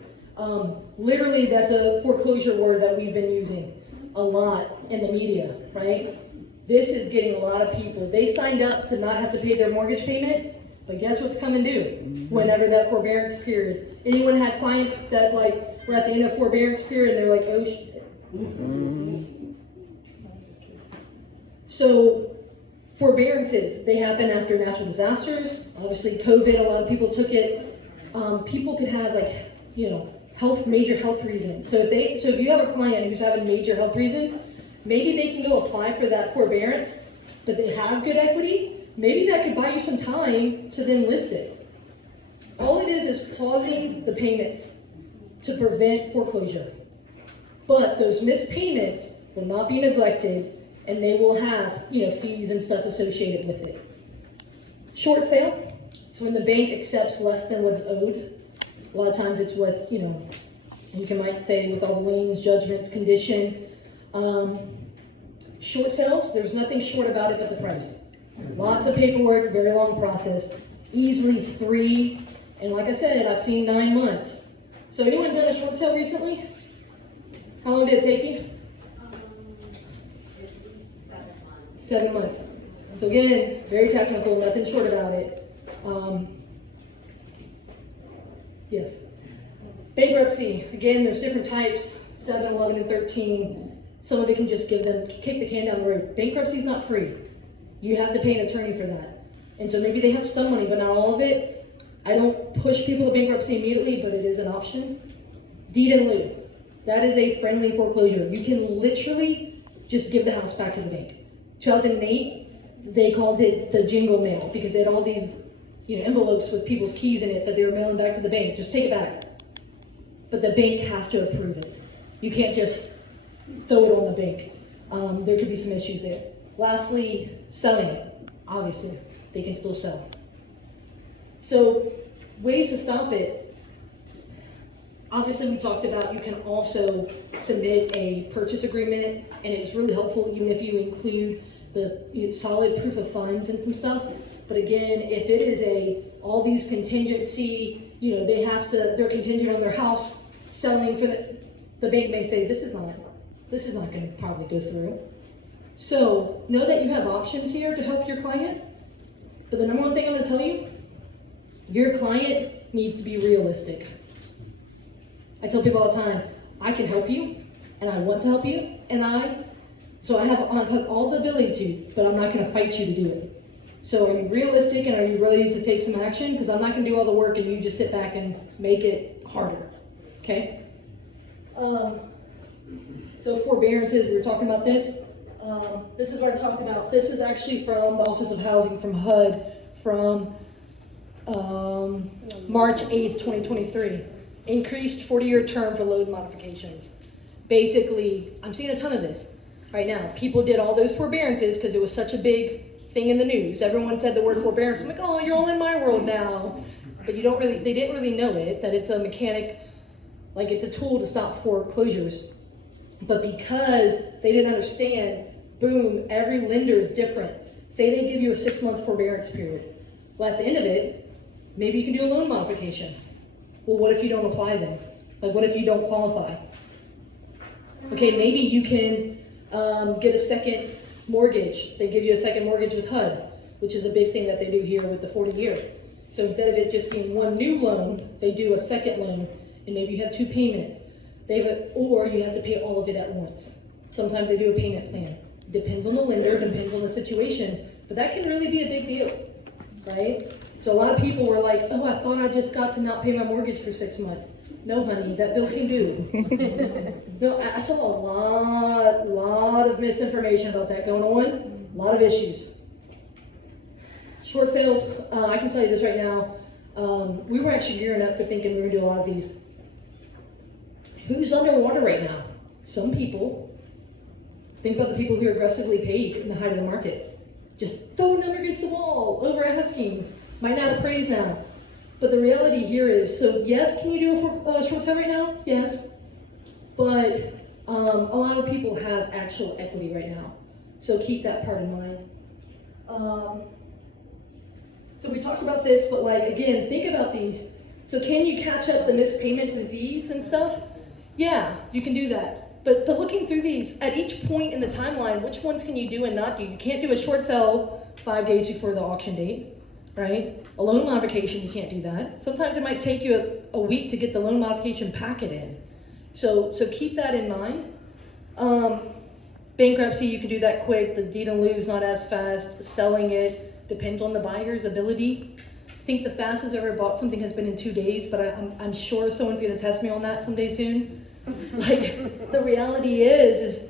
Literally, that's a foreclosure word that we've been using a lot in the media, right? This is getting a lot of people. They signed up to not have to pay their mortgage payment, but guess what's coming due whenever that forbearance period. Anyone had clients that were at the end of forbearance period and they're like, oh shit. So forbearances, they happen after natural disasters. Obviously COVID, a lot of people took it. People could have major health reasons. So if you have a client who's having major health reasons, maybe they can go apply for that forbearance, but they have good equity. Maybe that could buy you some time to then list it. All it is pausing the payments to prevent foreclosure. But those missed payments will not be neglected, and they will have fees and stuff associated with it. Short sale. So when the bank accepts less than what's owed, a lot of times it's with, you might say with all the liens, judgments, condition. Short sales, there's nothing short about it but the price. Lots of paperwork, very long process, easily 3, and like I said, I've seen 9 months. So anyone done a short sale recently? How long did it take you? At least 7 months. 7 months. So again, very technical, nothing short about it. Yes. Bankruptcy, again, there's different types, 7, 11, and 13. Some of it can just kick the can down the road. Bankruptcy is not free. You have to pay an attorney for that. And so maybe they have some money, but not all of it. I don't push people to bankruptcy immediately, but it is an option. Deed in lieu. That is a friendly foreclosure. You can literally just give the house back to the bank. 2008, they called it the jingle mail because they had all these envelopes with people's keys in it that they were mailing back to the bank. Just take it back. But the bank has to approve it. You can't just throw it on the bank. There could be some issues there. Lastly, selling it. Obviously, they can still sell. So, ways to stop it. Obviously, we talked about you can also submit a purchase agreement, and it's really helpful even if you include the solid proof of funds and some stuff. But again, if it is all these contingency, they're contingent on their house selling for the bank may say, this is not going to probably go through. So know that you have options here to help your client, but the number one thing I'm gonna tell you, your client needs to be realistic. I tell people all the time, I can help you, and I want to help you, and I have all the ability to, but I'm not gonna fight you to do it. So are you realistic and are you ready to take some action? Because I'm not gonna do all the work and you just sit back and make it harder, okay? So forbearances, we were talking about this. This is what I talked about. This is actually from the Office of Housing, from HUD, from March 8th, 2023. Increased 40-year term for loan modifications. Basically, I'm seeing a ton of this right now. People did all those forbearances because it was such a big thing in the news. Everyone said the word forbearance. I'm like, oh, you're all in my world now. But they didn't really know it, that it's a mechanic, like it's a tool to stop foreclosures. But because they didn't understand, boom, every lender is different. Say they give you a 6-month forbearance period. Well, at the end of it, maybe you can do a loan modification. Well, what if you don't apply then? Like, what if you don't qualify? Okay, maybe you can get a second mortgage. They give you a second mortgage with HUD, which is a big thing that they do here with the 40-year. So instead of it just being one new loan, they do a second loan, and maybe you have 2 payments. Or you have to pay all of it at once. Sometimes they do a payment plan. Depends on the lender, depends on the situation, but that can really be a big deal, right? So a lot of people were like, oh, I thought I just got to not pay my mortgage for 6 months. No, honey, that bill came due. No, I saw a lot of misinformation about that going on, a lot of issues. Short sales, I can tell you this right now, we were actually gearing up to thinking we were gonna do a lot of these. Who's underwater right now? Some people. Think about the people who are aggressively paid in the height of the market. Just throw a number against the wall, over asking, might not appraise now. But the reality here is, so yes, can you do a short sale right now? Yes. But a lot of people have actual equity right now. So keep that part in mind. So we talked about this, but like, again, think about these. So can you catch up the missed payments and fees and stuff? Yeah, you can do that. But looking through these, at each point in the timeline, which ones can you do and not do? You can't do a short sale 5 days before the auction date, right? A loan modification, you can't do that. Sometimes it might take you a week to get the loan modification packet in. So keep that in mind. Bankruptcy, you can do that quick. The deed in lieu is not as fast. Selling it depends on the buyer's ability. I think the fastest I've ever bought something has been in 2 days, but I'm sure someone's gonna test me on that someday soon. Like, the reality is,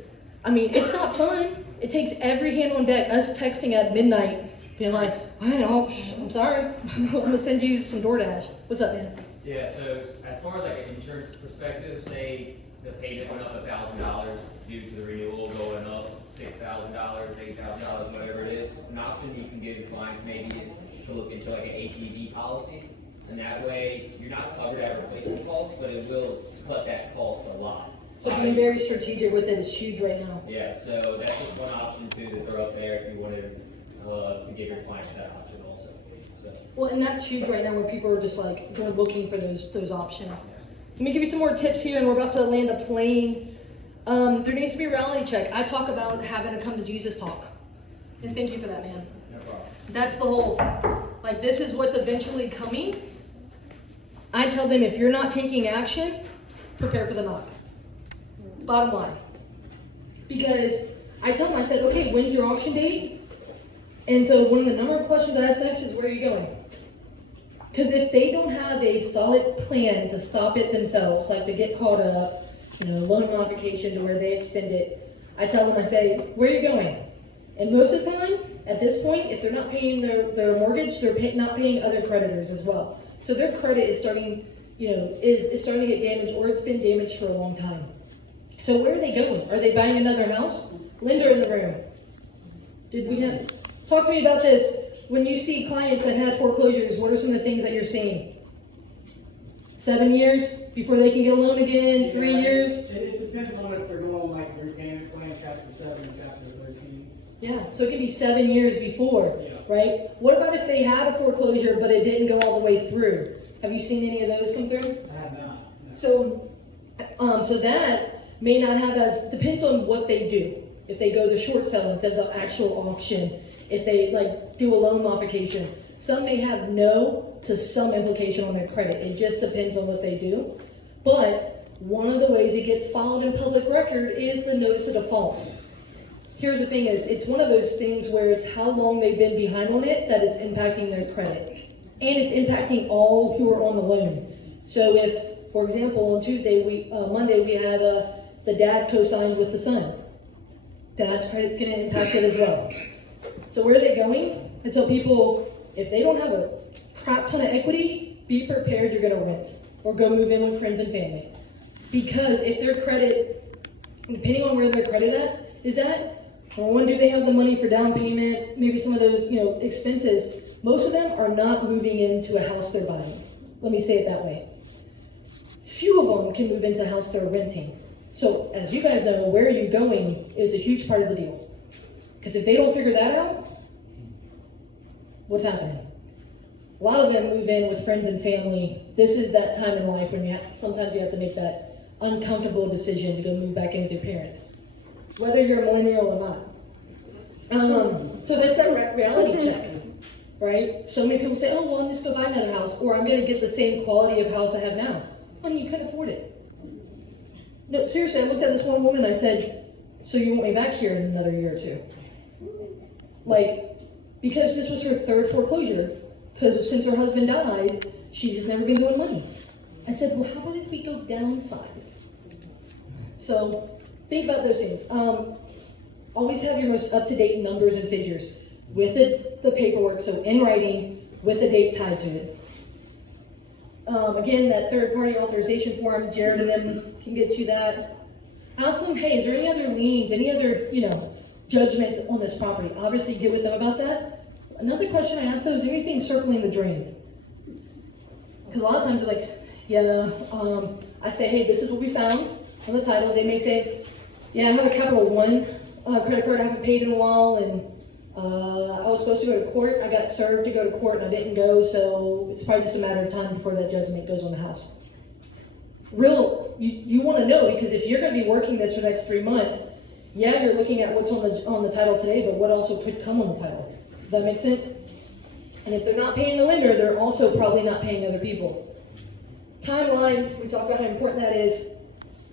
I mean, it's not fun. It takes every hand on deck. Us texting at midnight, being like, I'm sorry, I'm gonna send you some DoorDash. What's up, man? Yeah, so as far as like an insurance perspective, say the payment went up $1,000 due to the renewal going up $6,000, $8,000, whatever it is. An option you can give your clients maybe is to look into like an ACV policy, and that way you're not covered at replacement costs, but it will cut that cost a lot. So being very strategic with it is huge right now. Yeah, so that's just one option to throw up there if you wanted to give your clients that option also. So. Well, and that's huge right now where people are just like, they're looking for those options. Let me give you some more tips here, and we're about to land a plane. There needs to be a reality check. I talk about having a come to Jesus talk. And thank you for that, man. No problem. That's the whole, like, this is what's eventually coming. I tell them, if you're not taking action, prepare for the knock. Bottom line. Because I tell them, I said, okay, when's your auction date? And so one of the number of questions I ask next is, where are you going? Because if they don't have a solid plan to stop it themselves, like to get caught up, loan modification to where they extend it, I tell them, I say, where are you going? And most of the time, at this point, if they're not paying their mortgage, they're not paying other creditors as well. So their credit is starting, is starting to get damaged, or it's been damaged for a long time. So where are they going? Are they buying another house? Lender in the room. Talk to me about this. When you see clients that had foreclosures, what are some of the things that you're seeing? 7 years before they can get a loan again, 3 years? It depends on if they're going like repayment plan, chapter 7 and chapter 13. Yeah, so it could be 7 years before, right? What about if they had a foreclosure, but it didn't go all the way through? Have you seen any of those come through? I have not. No. So that may not have depends on what they do. if they go the short sale instead of the actual auction, if they like do a loan modification. Some may have no to some implication on their credit. It just depends on what they do. But one of the ways it gets filed in public record is the notice of default. Here's the thing is, it's one of those things where it's how long they've been behind on it that it's impacting their credit. And it's impacting all who are on the loan. So if, for example, on Monday we had the dad co-signed with the son. Dad's credit's getting impacted as well. So where are they going? I tell people, if they don't have a crap ton of equity, be prepared you're gonna rent or go move in with friends and family. Because if their credit, depending on where their credit is at, one, do they have the money for down payment, maybe some of those, expenses. Most of them are not moving into a house they're buying. Let me say it that way. Few of them can move into a house they're renting. So as you guys know, where are you going is a huge part of the deal. Because if they don't figure that out, what's happening? A lot of them move in with friends and family. This is that time in life when sometimes you have to make that uncomfortable decision to go move back in with your parents, whether you're a millennial or not. So that's that reality check, right? So many people say, oh, well, I'm just going to buy another house, or I'm going to get the same quality of house I have now. Honey, you couldn't afford it. No, seriously, I looked at this one woman and I said, so you want me back here in another year or two? Because this was her third foreclosure, because since her husband died, she's just never been doing money. I said, well, how about if we go downsize? So think about those things. Always have your most up-to-date numbers and figures with the paperwork, so in writing, with a date tied to it. Again, that third-party authorization form, Jared and them can get you that. Ask them, hey, is there any other liens, any other, judgments on this property? Obviously, get with them about that. Another question I ask though is anything circling the drain? Because a lot of times they're like, yeah, I say, hey, this is what we found on the title. They may say, yeah, I have a Capital One credit card I haven't paid in a while, and I was supposed to go to court. I got served to go to court and I didn't go, so it's probably just a matter of time before that judgment goes on the house. You want to know, because if you're going to be working this for the next 3 months, yeah, you're looking at what's on the title today, but what also could come on the title. Does that make sense? And if they're not paying the lender, they're also probably not paying other people. Timeline, we talked about how important that is.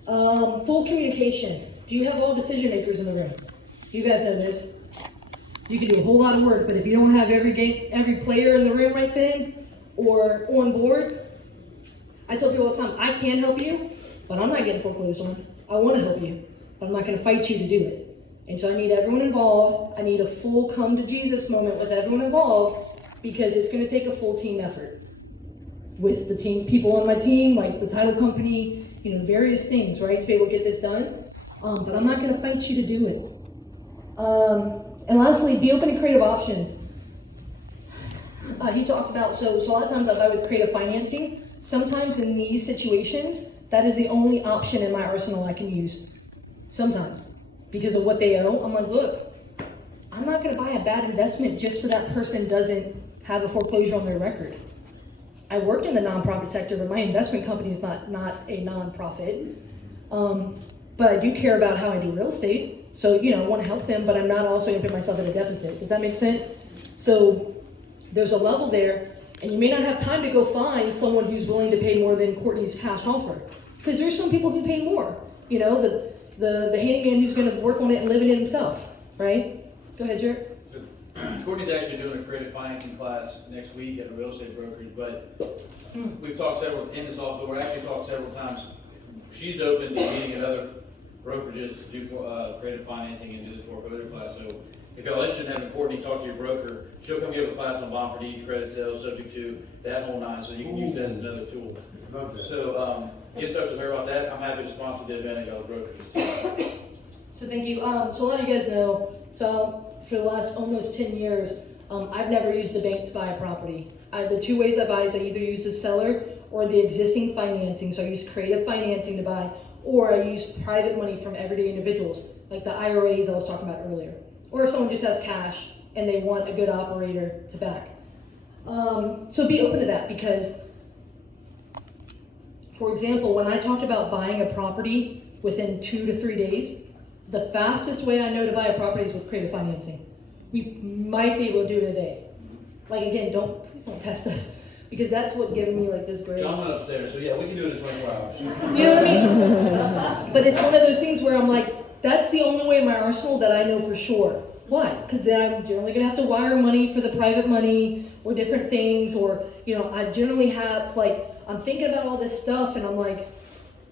Full communication. Do you have all decision makers in the room? You guys know this. You can do a whole lot of work, but if you don't have every player in the room right then, or on board, I tell people all the time, I can help you, but I'm not getting foreclosed on. I want to help you, but I'm not going to fight you to do it. And so I need everyone involved. I need a full come to Jesus moment with everyone involved, because it's going to take a full team effort with the team, people on my team, like the title company, various things, right, to be able to get this done. But I'm not going to fight you to do it. And lastly, be open to creative options. He talks about, so a lot of times I buy with creative financing. Sometimes in these situations, that is the only option in my arsenal I can use. Sometimes, because of what they owe. I'm like, look, I'm not going to buy a bad investment just so that person doesn't have a foreclosure on their record. I worked in the nonprofit sector, but my investment company is not a nonprofit. But I do care about how I do real estate. So, I want to help them, but I'm not also going to put myself at a deficit. Does that make sense? So there's a level there, and you may not have time to go find someone who's willing to pay more than Courtney's cash offer. Because there's some people who pay more. The handyman who's going to work on it and live in it himself, right? Go ahead, Jared. Courtney's actually doing a creative financing class next week at a real estate brokerage, but we've talked in this office, we're actually talked several times. She's open to meeting at other brokerages to do creative financing and do this foreclosure class. So if y'all interested in having Courtney talk to your broker, she'll come give a class on bond for deed, credit sales, subject to that whole nine, so you can use that as another tool. Love that. So get in touch with her about that. I'm happy to sponsor the event at y'all's brokerages. So thank you. So a lot of you guys know, for the last almost 10 years, I've never used a bank to buy a property. The two ways I buy is I either use the seller or the existing financing. So I use creative financing to buy, or I use private money from everyday individuals, like the IRAs I was talking about earlier. Or if someone just has cash and they want a good operator to back. So be open to that, because, for example, when I talked about buying a property within 2 to 3 days, the fastest way I know to buy a property is with creative financing. We might be able to do it in a day. Like again, please don't test us, because that's what giving me like this grade. John went upstairs, so yeah, we can do it in 24 hours. You know what I mean? But it's one of those things where I'm like, that's the only way in my arsenal that I know for sure. Why? Because then I'm generally gonna have to wire money for the private money or different things, or I generally have I'm thinking about all this stuff, and I'm like,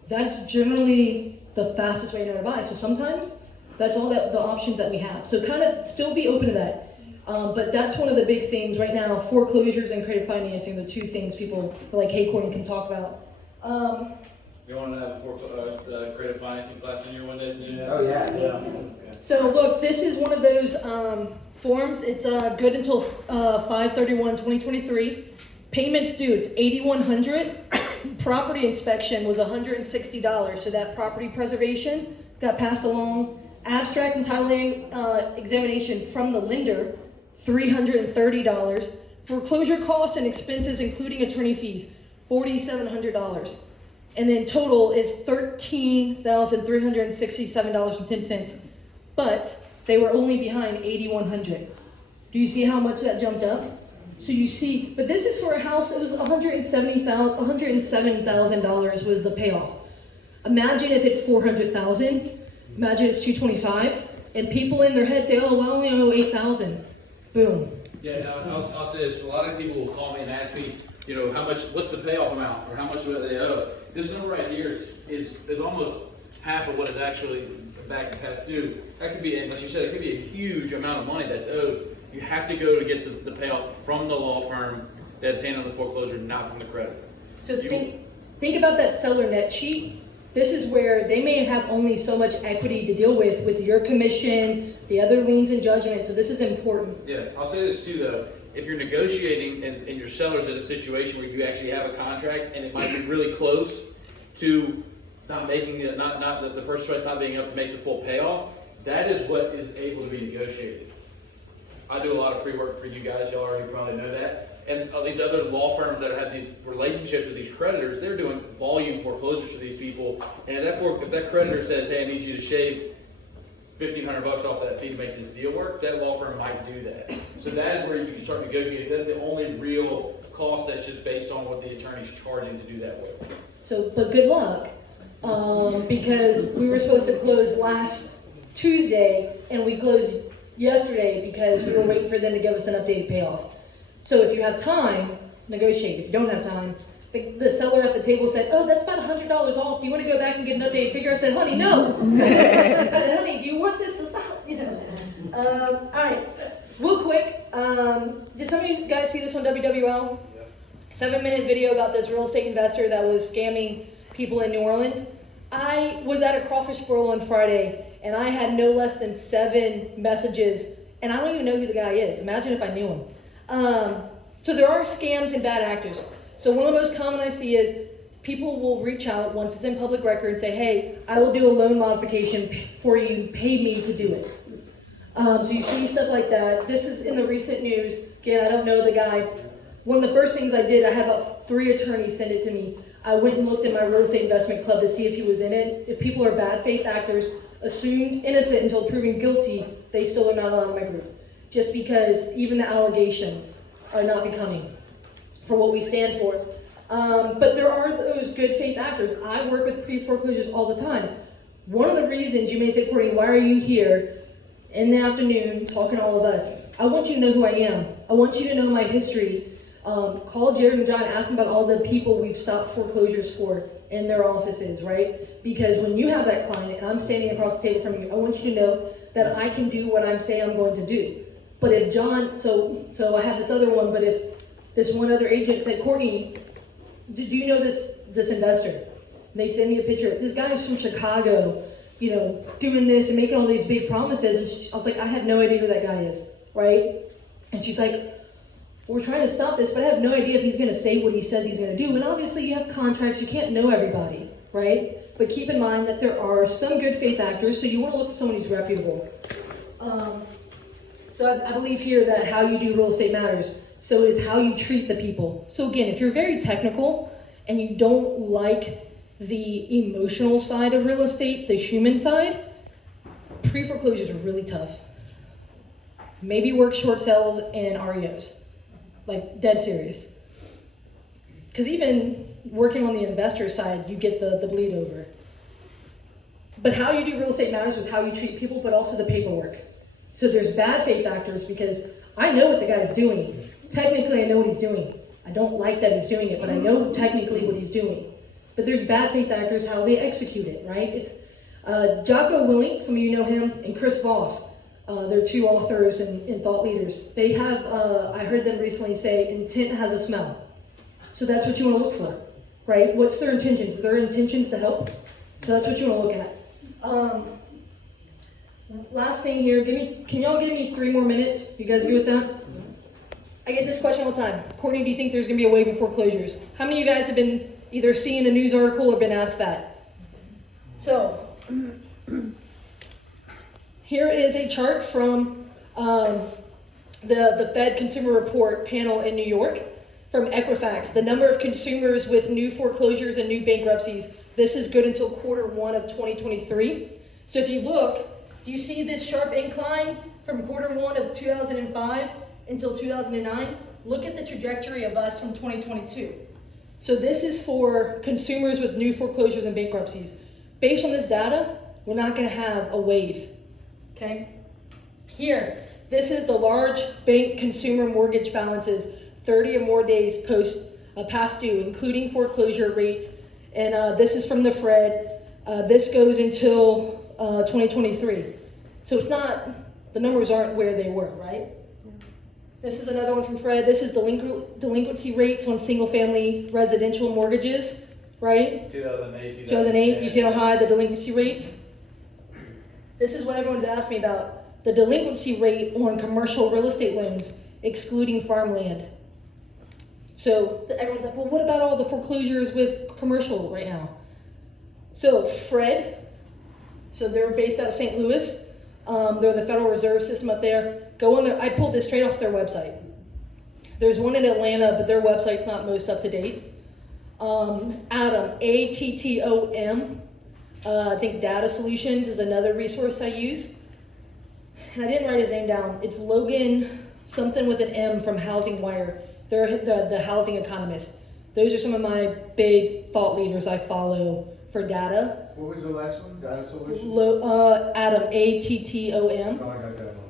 that's generally the fastest way to buy. So sometimes that's all the options that we have. So kind of still be open to that. But that's one of the big things right now, foreclosures and creative financing, the two things people are like, hey, Courtney, can talk about. You want to have a creative financing class in your one day? Oh, yeah. Okay. So look, this is one of those forms. It's good until 5/31/2023. Payments due, it's $8,100. Property inspection was $160. So that property preservation got passed along. Abstract and title examination from the lender, $330. Foreclosure costs and expenses, including attorney fees, $4,700. And then total is $13,367.10. But they were only behind $8,100. Do you see how much that jumped up? So you see, but this is for a house. It was $107,000 was the payoff. Imagine if it's $400,000. Imagine it's $225,000, and people in their head say, "Oh, well, I only owe $8,000." Boom. Yeah, I'll say this. A lot of people will call me and ask me, how much? What's the payoff amount, or how much do they owe? This number right here is almost half of what is actually back and past due. That could be, like you said, it could be a huge amount of money that's owed. You have to go to get the payoff from the law firm that's handling the foreclosure, not from the creditor. So think about that seller net sheet. This is where they may have only so much equity to deal with your commission, the other liens and judgment. So this is important. Yeah, I'll say this too though. If you're negotiating and your seller's in a situation where you actually have a contract and it might be really close to not making the purchase price not being able to make the full payoff, that is what is able to be negotiated. I do a lot of free work for you guys. Y'all already probably know that. And these other law firms that have these relationships with these creditors, they're doing volume foreclosures for these people. And if that creditor says, "Hey, I need you to shave $1,500 off that fee to make this deal work," that law firm might do that. So that is where you can start negotiating. That's the only real cost that's just based on what the attorney's charging to do that work. So, but good luck, because we were supposed to close last Tuesday, and we closed yesterday because we were waiting for them to give us an updated payoff. So if you have time, negotiate. If you don't have time, the seller at the table said, "Oh, that's about $100 off. Do you want to go back and get an updated figure?" I said, "Honey, no." I said, "Honey, do you want this to stop?" All right, real quick. Did some of you guys see this on WWL? Yeah. 7-minute video about this real estate investor that was scamming people in New Orleans. I was at a crawfish boil on Friday, and I had no less than 7 messages, and I don't even know who the guy is. Imagine if I knew him. So there are scams and bad actors. So one of the most common I see is people will reach out once it's in public record and say, "Hey, I will do a loan modification for you, pay me to do it." So you see stuff like that. This is in the recent news. Again, I don't know the guy. One of the first things I did, I had about 3 attorneys send it to me. I went and looked at my real estate investment club to see if he was in it. If people are bad faith actors, assumed innocent until proven guilty, they still are not allowed in my group. Just because even the allegations are not becoming for what we stand for. But there are those good faith actors. I work with pre-foreclosures all the time. One of the reasons you may say, "Courtney, why are you here in the afternoon talking to all of us?" I want you to know who I am. I want you to know my history. Call Jared and John, ask them about all the people we've stopped foreclosures for in their offices, right? Because when you have that client and I'm standing across the table from you, I want you to know that I can do what I'm saying I'm going to do. But if John, so I have this other one, but if this one other agent said, "Courtney, do you know this investor?" And they send me a picture. This guy is from Chicago, doing this and making all these big promises. And I was like, I have no idea who that guy is, right? And she's like, "We're trying to stop this, but I have no idea if he's going to say what he says he's going to do." And obviously you have contracts, you can't know everybody, right? But keep in mind that there are some good faith actors, so you want to look at someone who's reputable. So I believe here that how you do real estate matters. So it is how you treat the people. So again, if you're very technical and you don't like the emotional side of real estate, the human side, pre-foreclosures are really tough. Maybe work short sales and REOs, like dead serious. Because even working on the investor side, you get the bleed over. But how you do real estate matters with how you treat people, but also the paperwork. So there's bad faith actors because I know what the guy's doing. Technically, I know what he's doing. I don't like that he's doing it, but I know technically what he's doing. But there's bad faith actors, how they execute it, right? It's Jocko Willink, some of you know him, and Chris Voss. They're two authors and thought leaders. They have, I heard them recently say, intent has a smell. So that's what you want to look for, right? What's their intentions? Their intentions to help. So that's what you want to look at. Last thing here, can y'all give me 3 more minutes? You guys good with that? I get this question all the time. Courtney, do you think there's going to be a wave of foreclosures? How many of you guys have been either seeing a news article or been asked that? So, here is a chart from the Fed Consumer Report panel in New York from Equifax. The number of consumers with new foreclosures and new bankruptcies. This is good until Q1 of 2023. So if you look, you see this sharp incline from Q1 of 2005 until 2009. Look at the trajectory of us from 2022. So this is for consumers with new foreclosures and bankruptcies. Based on this data, we're not going to have a wave. Okay? Here, this is the large bank consumer mortgage balances 30 or more days past due, including foreclosure rates. And this is from the Fred. This goes until 2023. So it's not, the numbers aren't where they were, right? This is another one from Fred. This is delinquency rates on single-family residential mortgages, right? 2008, you see how high the delinquency rates? This is what everyone's asked me about. The delinquency rate on commercial real estate loans, excluding farmland. So everyone's like, well, what about all the foreclosures with commercial right now? So Fred, so they're based out of St. Louis. They're the Federal Reserve System up there. Go on there. I pulled this straight off their website. There's one in Atlanta, but their website's not most up to date. Atom, A-T-T-O-M. I think Data Solutions is another resource I use. And I didn't write his name down. It's Logan, something with an M from Housing Wire. They're the housing economist. Those are some of my big thought leaders I follow for data. What was the last one? Data Solutions? Atom, A-T-T-O-M. No, I got that one.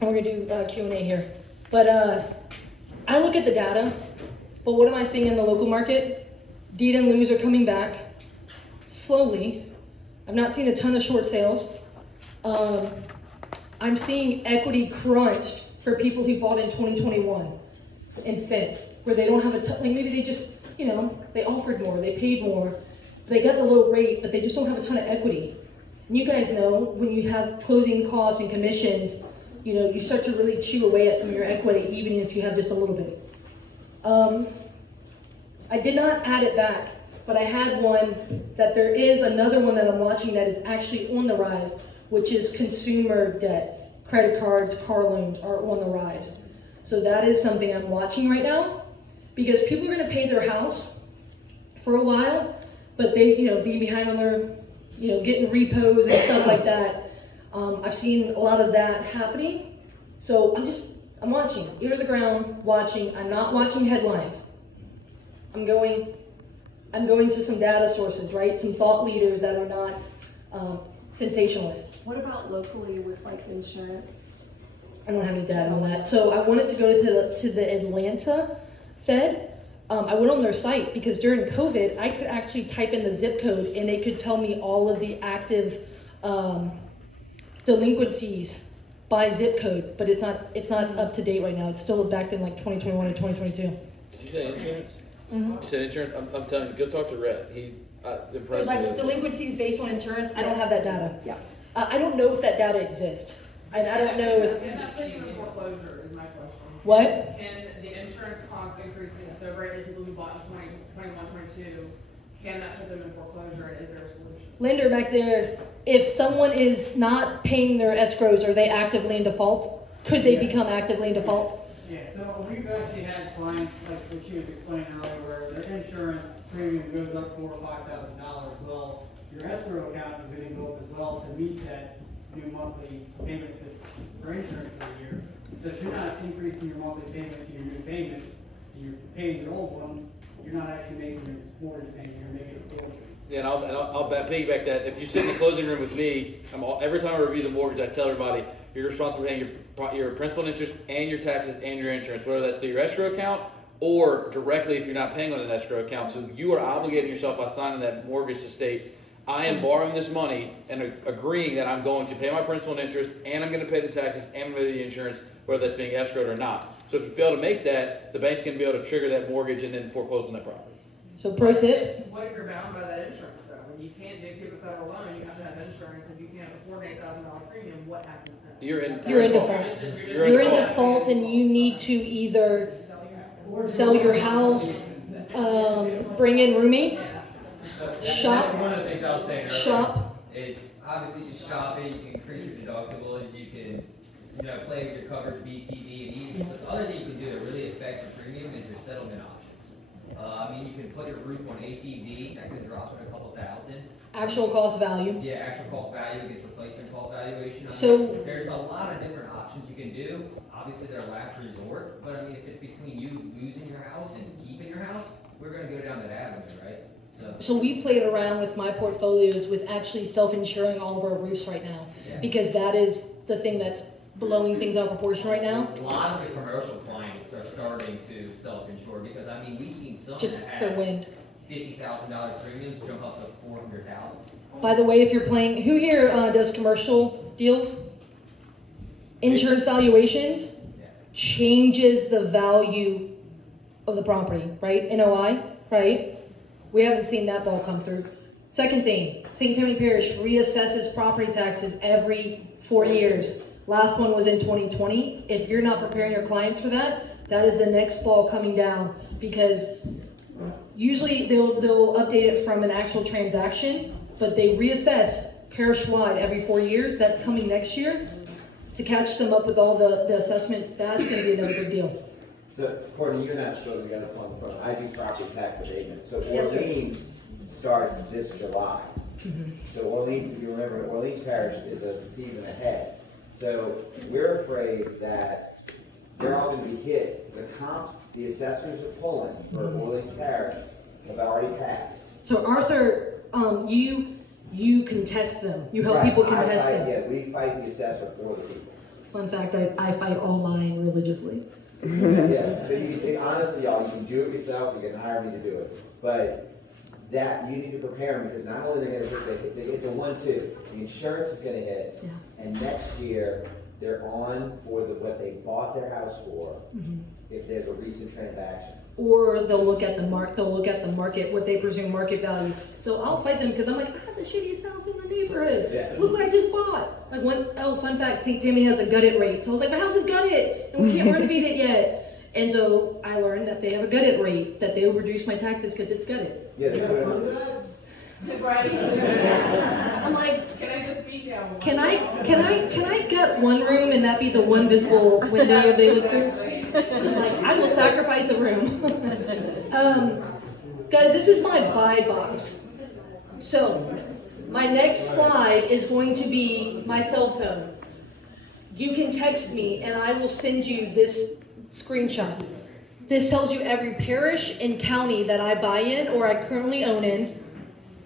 And we're gonna do Q&A here. But I look at the data, but what am I seeing in the local market? Deed and liens are coming back slowly. I've not seen a ton of short sales. I'm seeing equity crunched for people who bought in 2021 and since, where they don't have a ton, like maybe they just, they offered more, they paid more, they got the low rate, but they just don't have a ton of equity. And you guys know, when you have closing costs and commissions, you start to really chew away at some of your equity, even if you have just a little bit. I did not add it back, but I had one that there is another one that I'm watching that is actually on the rise, which is consumer debt. Credit cards, car loans are on the rise. So that is something I'm watching right now, because people are going to pay their house for a while, but they, be behind on their, getting repos and stuff like that. I've seen a lot of that happening. So I'm watching, ear to the ground, watching. I'm not watching headlines. I'm going to some data sources, right? Some thought leaders that are not sensationalists. What about locally with insurance? I don't have any data on that. So I wanted to go to the Atlanta Fed. I went on their site because during COVID, I could actually type in the zip code and it could tell me all of the active delinquencies by zip code, but it's not up to date right now. It's still back in 2021 or 2022. Did you say insurance? Mm-hmm. You said insurance? I'm telling you, go talk to Rhett. The There's president. delinquencies based on insurance. I don't have that data. Yeah. I don't know if that data exists. I don't know if. Can that put you in foreclosure is my question. What? Can the insurance cost increasing so greatly people who bought in 2021, 22, can that put them in foreclosure, and is there a solution? Lender back there, if someone is not paying their escrows, are they actively in default? Could they become actively in default? Yeah, so we've actually had clients, like what she was explaining earlier, where their insurance premium goes up $4,000 or $5,000. Well, your escrow account is going to go up as well to meet that new monthly payment for insurance for the year. So if you're not increasing your monthly payment to your new payment, and you're paying your old one, you're not actually making your mortgage payment, you're making it foreclosure. Yeah, and I'll piggyback that. If you sit in the closing room with me, every time I review the mortgage, I tell everybody, you're responsible for paying your principal and interest and your taxes and your insurance, whether that's through your escrow account or directly if you're not paying on an escrow account. So you are obligating yourself by signing that mortgage to state, I am borrowing this money and agreeing that I'm going to pay my principal and interest and I'm going to pay the taxes and I'm going to pay the insurance, whether that's being escrowed or not. So if you fail to make that, the bank's going to be able to trigger that mortgage and then foreclose on that property. So pro tip, What if you're bound by that insurance though? When you can't give a federal loan, you have to have insurance. If you can't afford an $8,000 premium, what happens then? You're in default. You're in default and you need to either sell your house, bring in roommates, shop. One of the things I was saying earlier Shop. is obviously just shopping, you can increase your deductibles, you can, play with your coverage B, C, D, and E. But the other thing you can do that really affects your premium is your settlement options. You can put your roof on ACV, that could drop to a couple thousand. Actual cost value. Yeah, actual cost value against replacement cost valuation. So- There's a lot of different options you can do. Obviously, they're last resort, but if it's between you losing your house and keeping your house, we're gonna go down that avenue, right? So we played around with my portfolios with actually self-insuring all of our roofs right now, Yeah. because that is the thing that's blowing things out of proportion right now. A lot of the commercial clients are starting to self-insure because, we've seen some Just that for have wind. $50,000 premiums jump up to $400,000. By the way, if you're playing, who here does commercial deals? Insurance valuations changes the value of the property, right? NOI, right? We haven't seen that ball come through. Second thing, St. Tammany Parish reassesses property taxes every 4 years. Last one was in 2020. If you're not preparing your clients for that, that is the next ball coming down, because usually they'll update it from an actual transaction, but they reassess parish-wide every 4 years. That's coming next year. To catch them up with all the assessments, that's gonna be another big deal. So, Courtney, you're not sure we got a point from, I do property tax abatement, so Yes, sir. Orleans starts this July. So Orleans, if you remember, Orleans Parish is a season ahead. So we're afraid that they're all gonna be hit. The comps, the assessors are pulling for Orleans Parish have already passed. So Arthur, you contest them. You help Right, people I contest fight- them. Yeah, we fight the assessor for the people. Fun fact, I fight all mine religiously. Yeah, so honestly, y'all, you can do it yourself, you can hire me to do it, but that, you need to prepare them, because not only they're gonna hit, it's a 1-2, the insurance is gonna hit, Yeah. and next year, they're on for what they bought their house for, if there's a recent transaction. Or they'll look at the market, what they presume market value. So I'll fight them because I'm like, I have the shittiest house in the neighborhood. Yeah. Look what I just bought. Fun fact, St. Tammany has a gutted rate. So I was like, my house is gutted and we can't renovate it yet. And so I learned that they have a gutted rate, that they will reduce my taxes because it's gutted. Yeah, they put it on. Right? I'm like, Can I just be down? can I get one room and that be the one visible window they look through? Like, I will sacrifice a room. Guys, this is my buy box. So, my next slide is going to be my cell phone. You can text me and I will send you this screenshot. This tells you every parish and county that I buy in or I currently own in.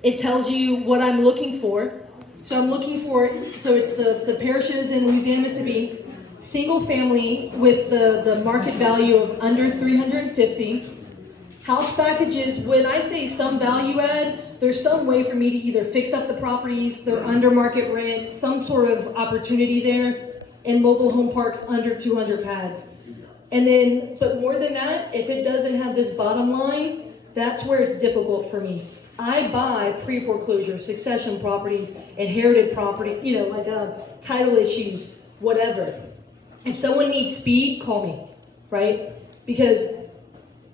It tells you what I'm looking for. So I'm looking for, so it's the parishes in Louisiana, Mississippi, single family with the market value of under 350. House packages, when I say some value add, there's some way for me to either fix up the properties, they're under market rent, some sort of opportunity there, and mobile home parks under 200 pads. And then, but more than that, if it doesn't have this bottom line, that's where it's difficult for me. I buy pre-foreclosure, succession properties, inherited property, like title issues, whatever. If someone needs speed, call me, right? Because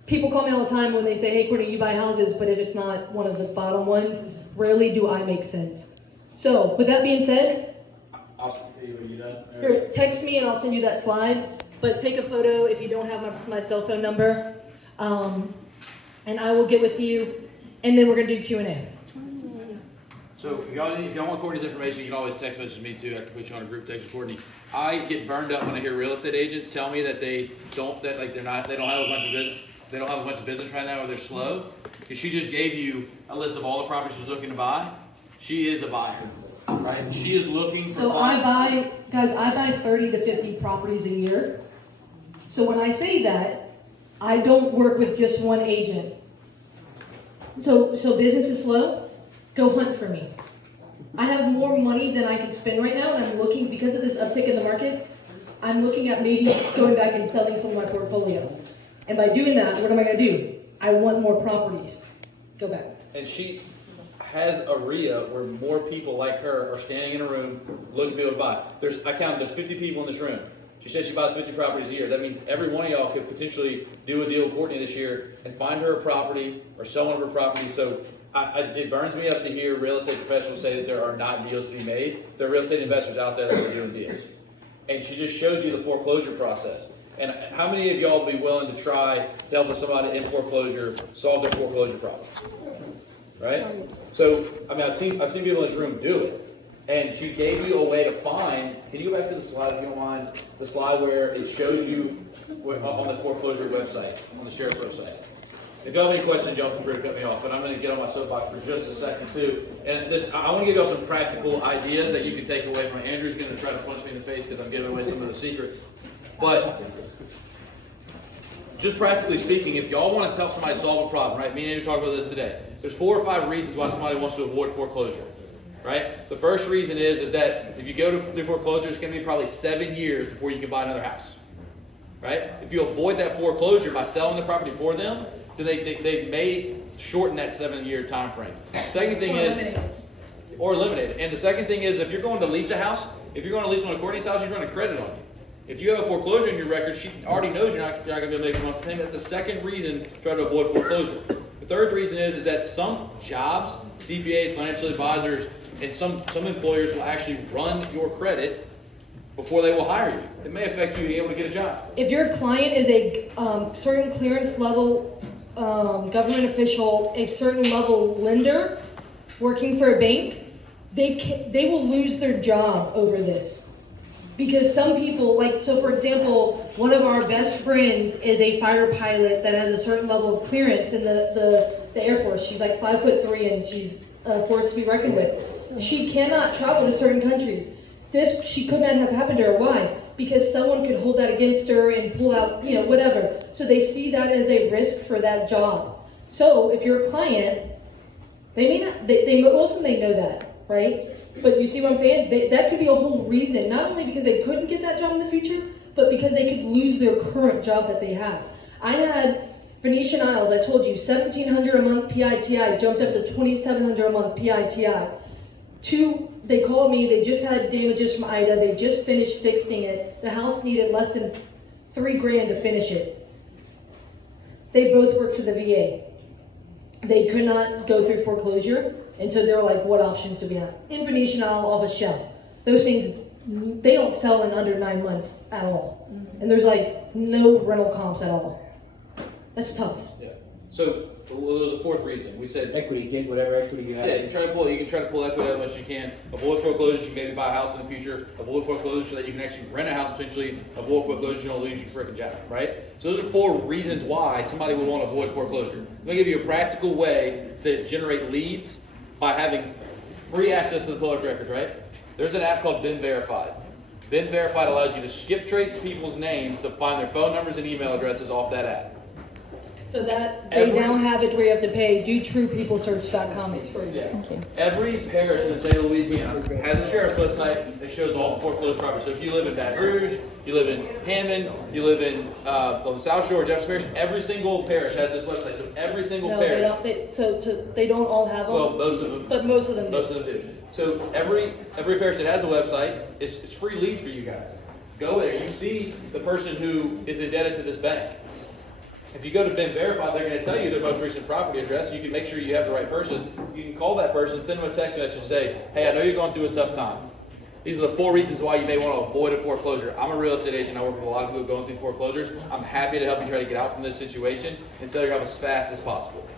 people call me all the time when they say, hey, Courtney, you buy houses, but if it's not one of the bottom ones, rarely do I make sense. So, with that being said, You done? here, text me and I'll send you that slide, but take a photo if you don't have my cell phone number, and I will get with you, and then we're gonna do Q&A. So if y'all want Courtney's information, you can always text message me too. I can put you on a group text with Courtney. I get burned up when I hear real estate agents tell me that they don't have a bunch of business right now, or they're slow. Because she just gave you a list of all the properties she's looking to buy. She is a buyer, right? She is looking for. So I buy 30 to 50 properties a year. So when I say that, I don't work with just one agent. So business is slow. Go hunt for me. I have more money than I can spend right now, and I'm looking, because of this uptick in the market, I'm looking at maybe going back and selling some of my portfolio. And by doing that, what am I going to do? I want more properties. Go back. And she has a RIA where more people like her are standing in a room looking to be able to buy. There's 50 people in this room. She says she buys 50 properties a year. That means every one of y'all could potentially do a deal with Courtney this year and find her a property or sell one of her properties. So it burns me up to hear real estate professionals say that there are not deals to be made. There are real estate investors out there that are doing deals. And she just showed you the foreclosure process. And how many of y'all would be willing to try to help with somebody in foreclosure solve their foreclosure problem? Right? So, I mean, I've seen people in this room do it. And she gave you a way to find, can you go back to the slide if you don't mind? The slide where it shows you on the foreclosure website, on the sheriff's website. If y'all have any questions, y'all feel free to cut me off, but I'm going to get on my soapbox for just a second too. And I want to give y'all some practical ideas that you can take away from it. Andrew's going to try to punch me in the face because I'm giving away some of the secrets. But just practically speaking, if y'all want to help somebody solve a problem, right? Me and Andrew talked about this today. There's 4 or 5 reasons why somebody wants to avoid foreclosure, right? The first reason is that if you go to foreclosure, it's going to be probably 7 years before you can buy another house, right? If you avoid that foreclosure by selling the property for them, then they may shorten that 7-year time frame. Second thing or eliminate it. And the second thing is, if you're going to lease a house, if you're going to lease one of Courtney's house, she's running credit on you. If you have a foreclosure in your record, she already knows you're not going to be able to make a monthly payment. That's the second reason to try to avoid foreclosure. The third reason is that some jobs, CPAs, financial advisors, and some employers will actually run your credit before they will hire you. It may affect you being able to get a job. If your client is a certain clearance level government official, a certain level lender working for a bank, they will lose their job over this. Because some people, so for example, one of our best friends is a fighter pilot that has a certain level of clearance in the Air Force. She's like 5'3" and she's a force to be reckoned with. She cannot travel to certain countries. She could not have happened to her. Why? Because someone could hold that against her and pull out, whatever. So they see that as a risk for that job. So if you're a client, they may not, most of them may know that, right? But you see what I'm saying? That could be a whole reason, not only because they couldn't get that job in the future, but because they could lose their current job that they have. I had Venetian Isles, I told you, $1,700 a month PITI, jumped up to $2,700 a month PITI. They called me, they just had damages from Ida, they just finished fixing it. The house needed less than $3,000 to finish it. They both worked for the VA. They could not go through foreclosure, and so they were like, what options do we have? In Venetian Isle, off a shelf. Those things, they don't sell in under 9 months at all. And there's no rental comps at all. That's tough. Yeah. So there was a fourth reason. We said Equity, take whatever equity you have. yeah, you can try to pull equity as much as you can. Avoid foreclosure, you can maybe buy a house in the future. Avoid foreclosure so that you can actually rent a house potentially. Avoid foreclosure, you don't lose your freaking job, right? So those are 4 reasons why somebody would want to avoid foreclosure. Let me give you a practical way to generate leads by having free access to the public records, right? There's an app called Been Verified. Been Verified allows you to skip trace people's names to find their phone numbers and email addresses off that app. So that they now have it where you have to pay DoTruePeopleSearch.com. It's free. Yeah. Every parish in the state of Louisiana has a sheriff's website that shows all the foreclosed properties. So if you live in Baton Rouge, you live in Hammond, you live in on the South Shore, Jefferson Parish, every single parish has this website. So every single parish. No, they don't. They don't all have them. Well, most of them. But most of them do. Most of them do. So every parish that has a website, it's free leads for you guys. Go there. You see the person who is indebted to this bank. If you go to Been Verified, they're going to tell you their most recent property address. You can make sure you have the right person. You can call that person, send them a text message and say, hey, I know you're going through a tough time. These are the 4 reasons why you may want to avoid a foreclosure. I'm a real estate agent. I work with a lot of people going through foreclosures. I'm happy to help you try to get out from this situation and sell your house as fast as possible.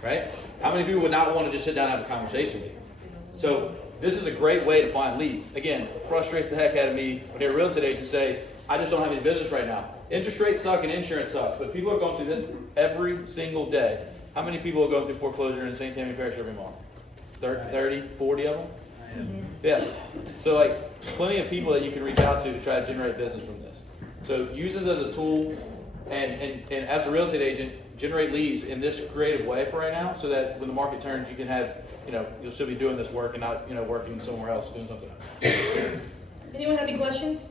Right? How many people would not want to just sit down and have a conversation with you? So this is a great way to find leads. Again, frustrates the heck out of me when a real estate agents say, I just don't have any business right now. Interest rates suck and insurance sucks, but people are going through this every single day. How many people are going through foreclosure in St. Tammany Parish every month? 30, 40 of them? Yeah. So like plenty of people that you can reach out to try to generate business from this. So use this as a tool and as a real estate agent, generate leads in this creative way for right now so that when the market turns, you can have, you'll still be doing this work and not, working somewhere else, doing something else. Anyone have any questions?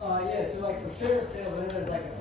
Yeah, so like for sheriff sales, I know there's like a certain